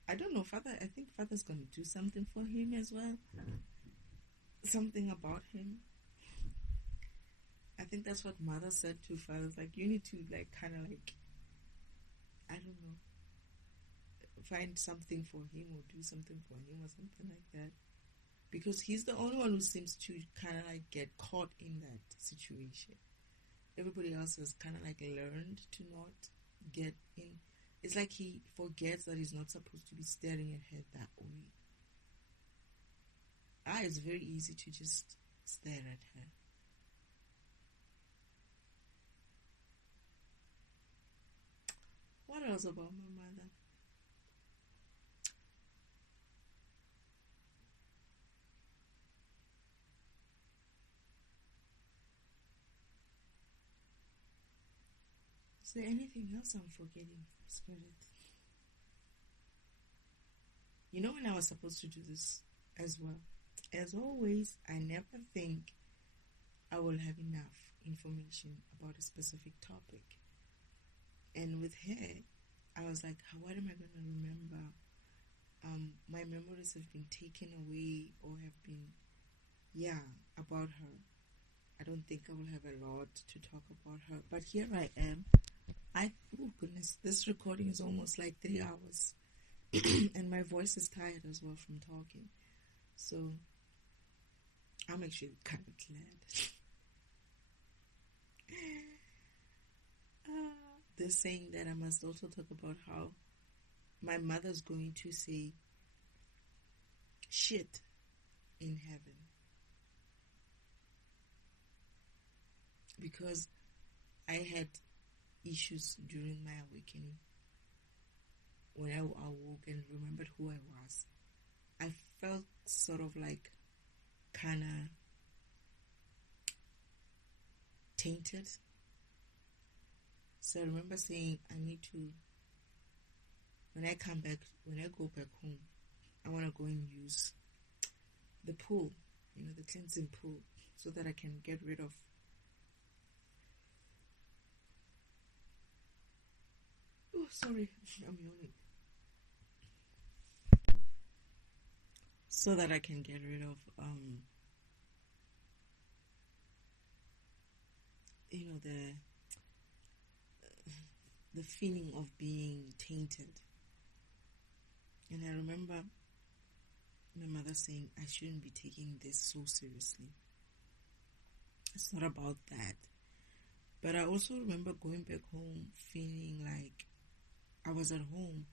I don't know, I think Father's going to do something for him as well. Something about him. I think that's what Mother said to Father. Like, you need to, like, kind of like, I don't know, find something for him or do something for him or something like that. Because he's the only one who seems to kind of like get caught in that situation. Everybody else has kind of like learned to not get in. It's like he forgets that he's not supposed to be staring at her that way. It's very easy to just stare at her. What else about my mother? Is there anything else I'm forgetting, Spirit? You know when I was supposed to do this as well? As always, I never think I will have enough information about a specific topic. And with her, I was like, what am I going to remember? My memories have been taken away or have been, about her. I don't think I will have a lot to talk about her. But here I am. Oh goodness, this recording is almost like 3 hours. And my voice is tired as well from talking. So, I'm actually kind of glad. They're saying that I must also talk about how my mother's going to say shit in heaven. Because I had issues during my awakening. When I awoke and remembered who I was, I felt sort of like kind of tainted. So I remember saying, I need to, when I go back home, I want to go and use the pool, the cleansing pool, so that I can get rid of sorry, I'm yawning. So that I can get rid of the feeling of being tainted. And I remember my mother saying I shouldn't be taking this so seriously. It's not about that. But I also remember going back home feeling like I was at home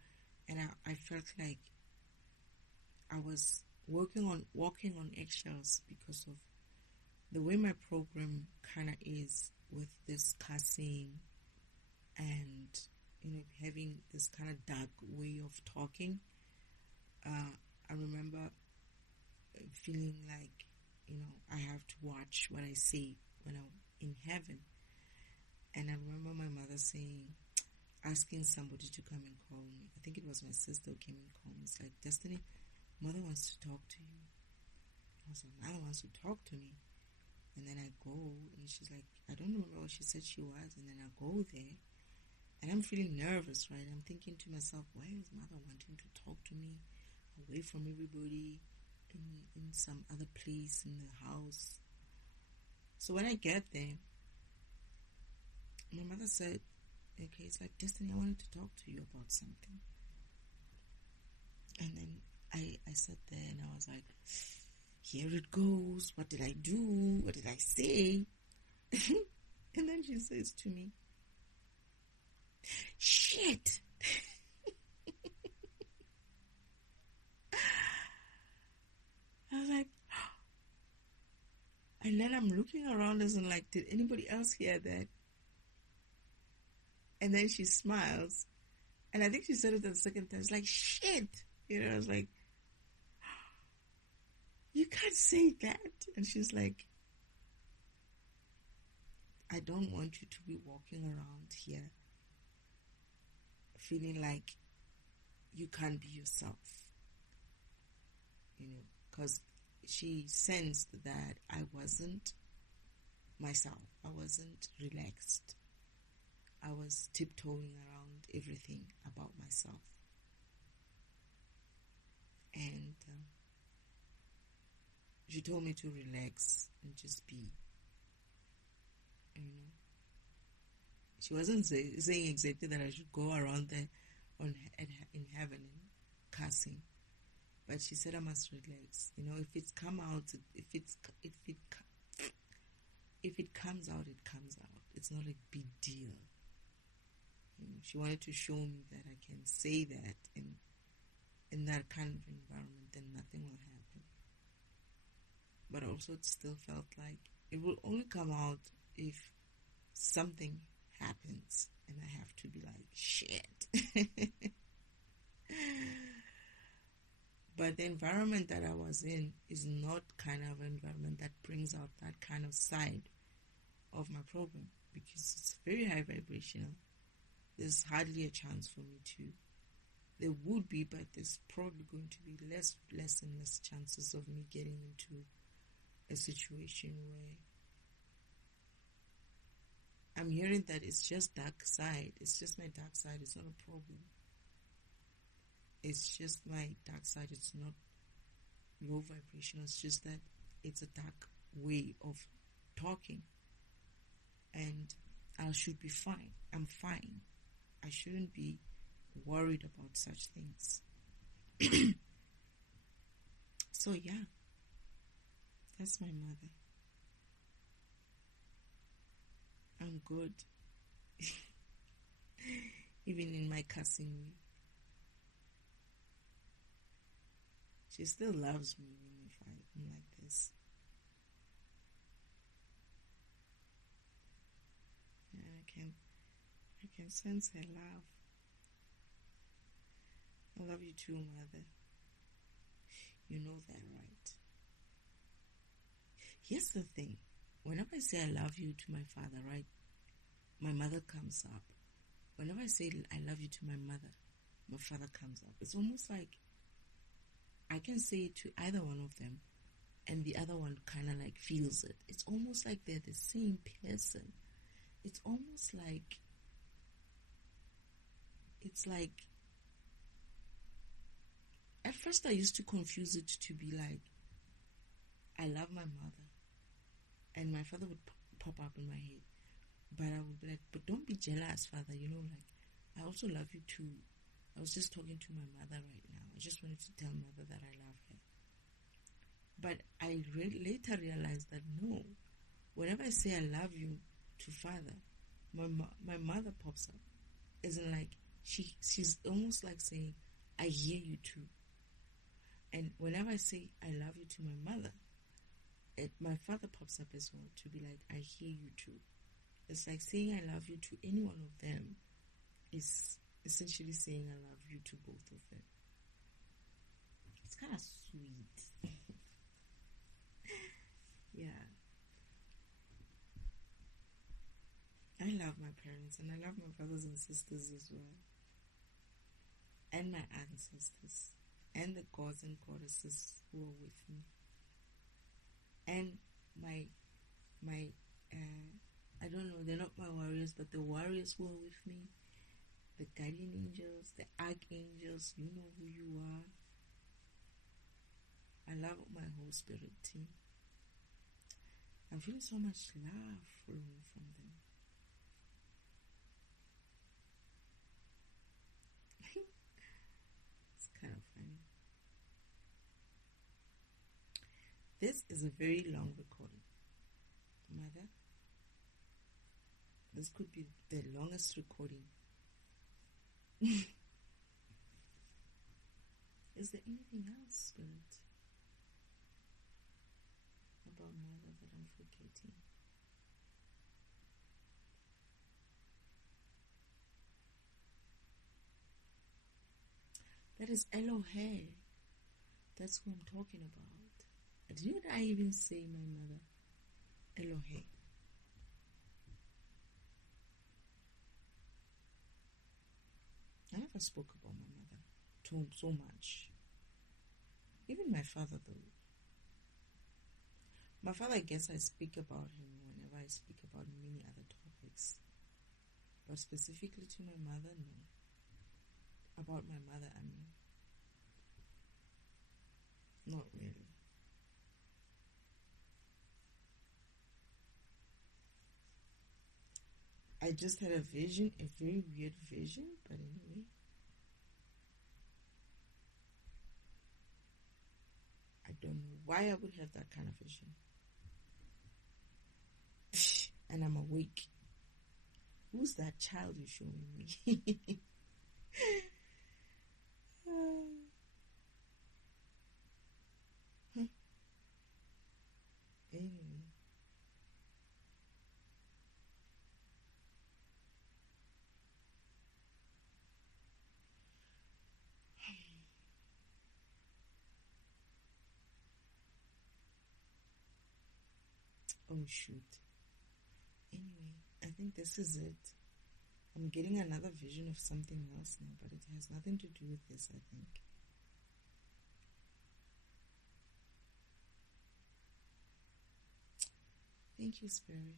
and I felt like I was walking on eggshells because of the way my program kind of is, with this cussing and having this kind of dark way of talking. I remember feeling like I have to watch what I say when I'm in heaven. And I remember my mother asking somebody to come and call me. I think it was my sister who came and called me. It's like, Destiny, mother wants to talk to you. I was like, mother wants to talk to me. And then I go, and she's like, I don't remember what she said she was. And then I go there, and I'm feeling nervous, right? I'm thinking to myself, why is mother wanting to talk to me away from everybody in some other place in the house? So when I get there, my mother said, okay, it's like, Destiny, I wanted to talk to you about something. And then I sat there and I was like, here it goes. What did I do? What did I say? And then she says to me, shit. I was like, and then I'm looking around as in like, did anybody else hear that? And then she smiles. And I think she said it the second time. It's like, shit. I was like, you can't say that. And she's like, I don't want you to be walking around here feeling like you can't be yourself. Because she sensed that I wasn't myself. I wasn't relaxed. I was tiptoeing around everything about myself. And she told me to relax and just be. She wasn't saying exactly that I should go around there in heaven and cussing, but she said I must relax. If it's come out, if it comes out, it comes out. It's not a big deal. She wanted to show me that I can say that in that kind of environment, then nothing will happen. But also it still felt like it will only come out if something happens and I have to be like, shit. But the environment that I was in is not kind of an environment that brings out that kind of side of my problem, because it's very high vibrational. There's hardly a chance for me to. There would be, but there's probably going to be less and less chances of me getting into a situation where I'm hearing that it's just dark side. It's just my dark side. It's not a problem. It's just my dark side. It's not low vibrational. It's just that it's a dark way of talking. And I should be fine. I'm fine. I shouldn't be worried about such things. So yeah, that's my mother. I'm good. Even in my cussing way. She still loves me even if I'm like this. And I can sense her love. I love you too, mother. You know that, right? Here's the thing. Whenever I say I love you to my father, right, my mother comes up. Whenever I say I love you to my mother, my father comes up. It's almost like I can say it to either one of them and the other one kind of like feels it. It's almost like they're the same person. It's almost like, at first I used to confuse it to be like, I love my mother. And my father would pop up in my head. But I would be like, but don't be jealous, father. I also love you too. I was just talking to my mother right now. I just wanted to tell mother that I love her. But I later realized that no. Whenever I say I love you to father, my mother pops up. Isn't like, she's almost like saying, I hear you too. And whenever I say I love you to my mother, my father pops up as well to be like, I hear you too. It's like saying I love you to any one of them is essentially saying I love you to both of them. It's kind of sweet. Yeah. I love my parents and I love my brothers and sisters as well. And my ancestors. And the gods and goddesses who are with me. And my I don't know, they're not my warriors, but the warriors who are with me, the guardian angels, the archangels, you know who you are. I love my whole spirit team. I'm feeling so much love flowing from them. It's kind of funny. This is a very long recording. Mother, this could be the longest recording. Is there anything else, Spirit, about Mother that I'm forgetting? That is Eloher. That's who I'm talking about. Didn't I even say my mother? Elohe. I never spoke about my mother so much. Even my father, though. My father, I guess I speak about him whenever I speak about many other topics. But specifically to my mother, no. About my mother, I mean. Not really. I just had a vision, a very weird vision, but anyway. I don't know why I would have that kind of vision. And I'm awake. Who's that child you're showing me? Anyway. Oh shoot. Anyway, I think this is it. I'm getting another vision of something else now, but it has nothing to do with this, I think. Thank you, Spirit.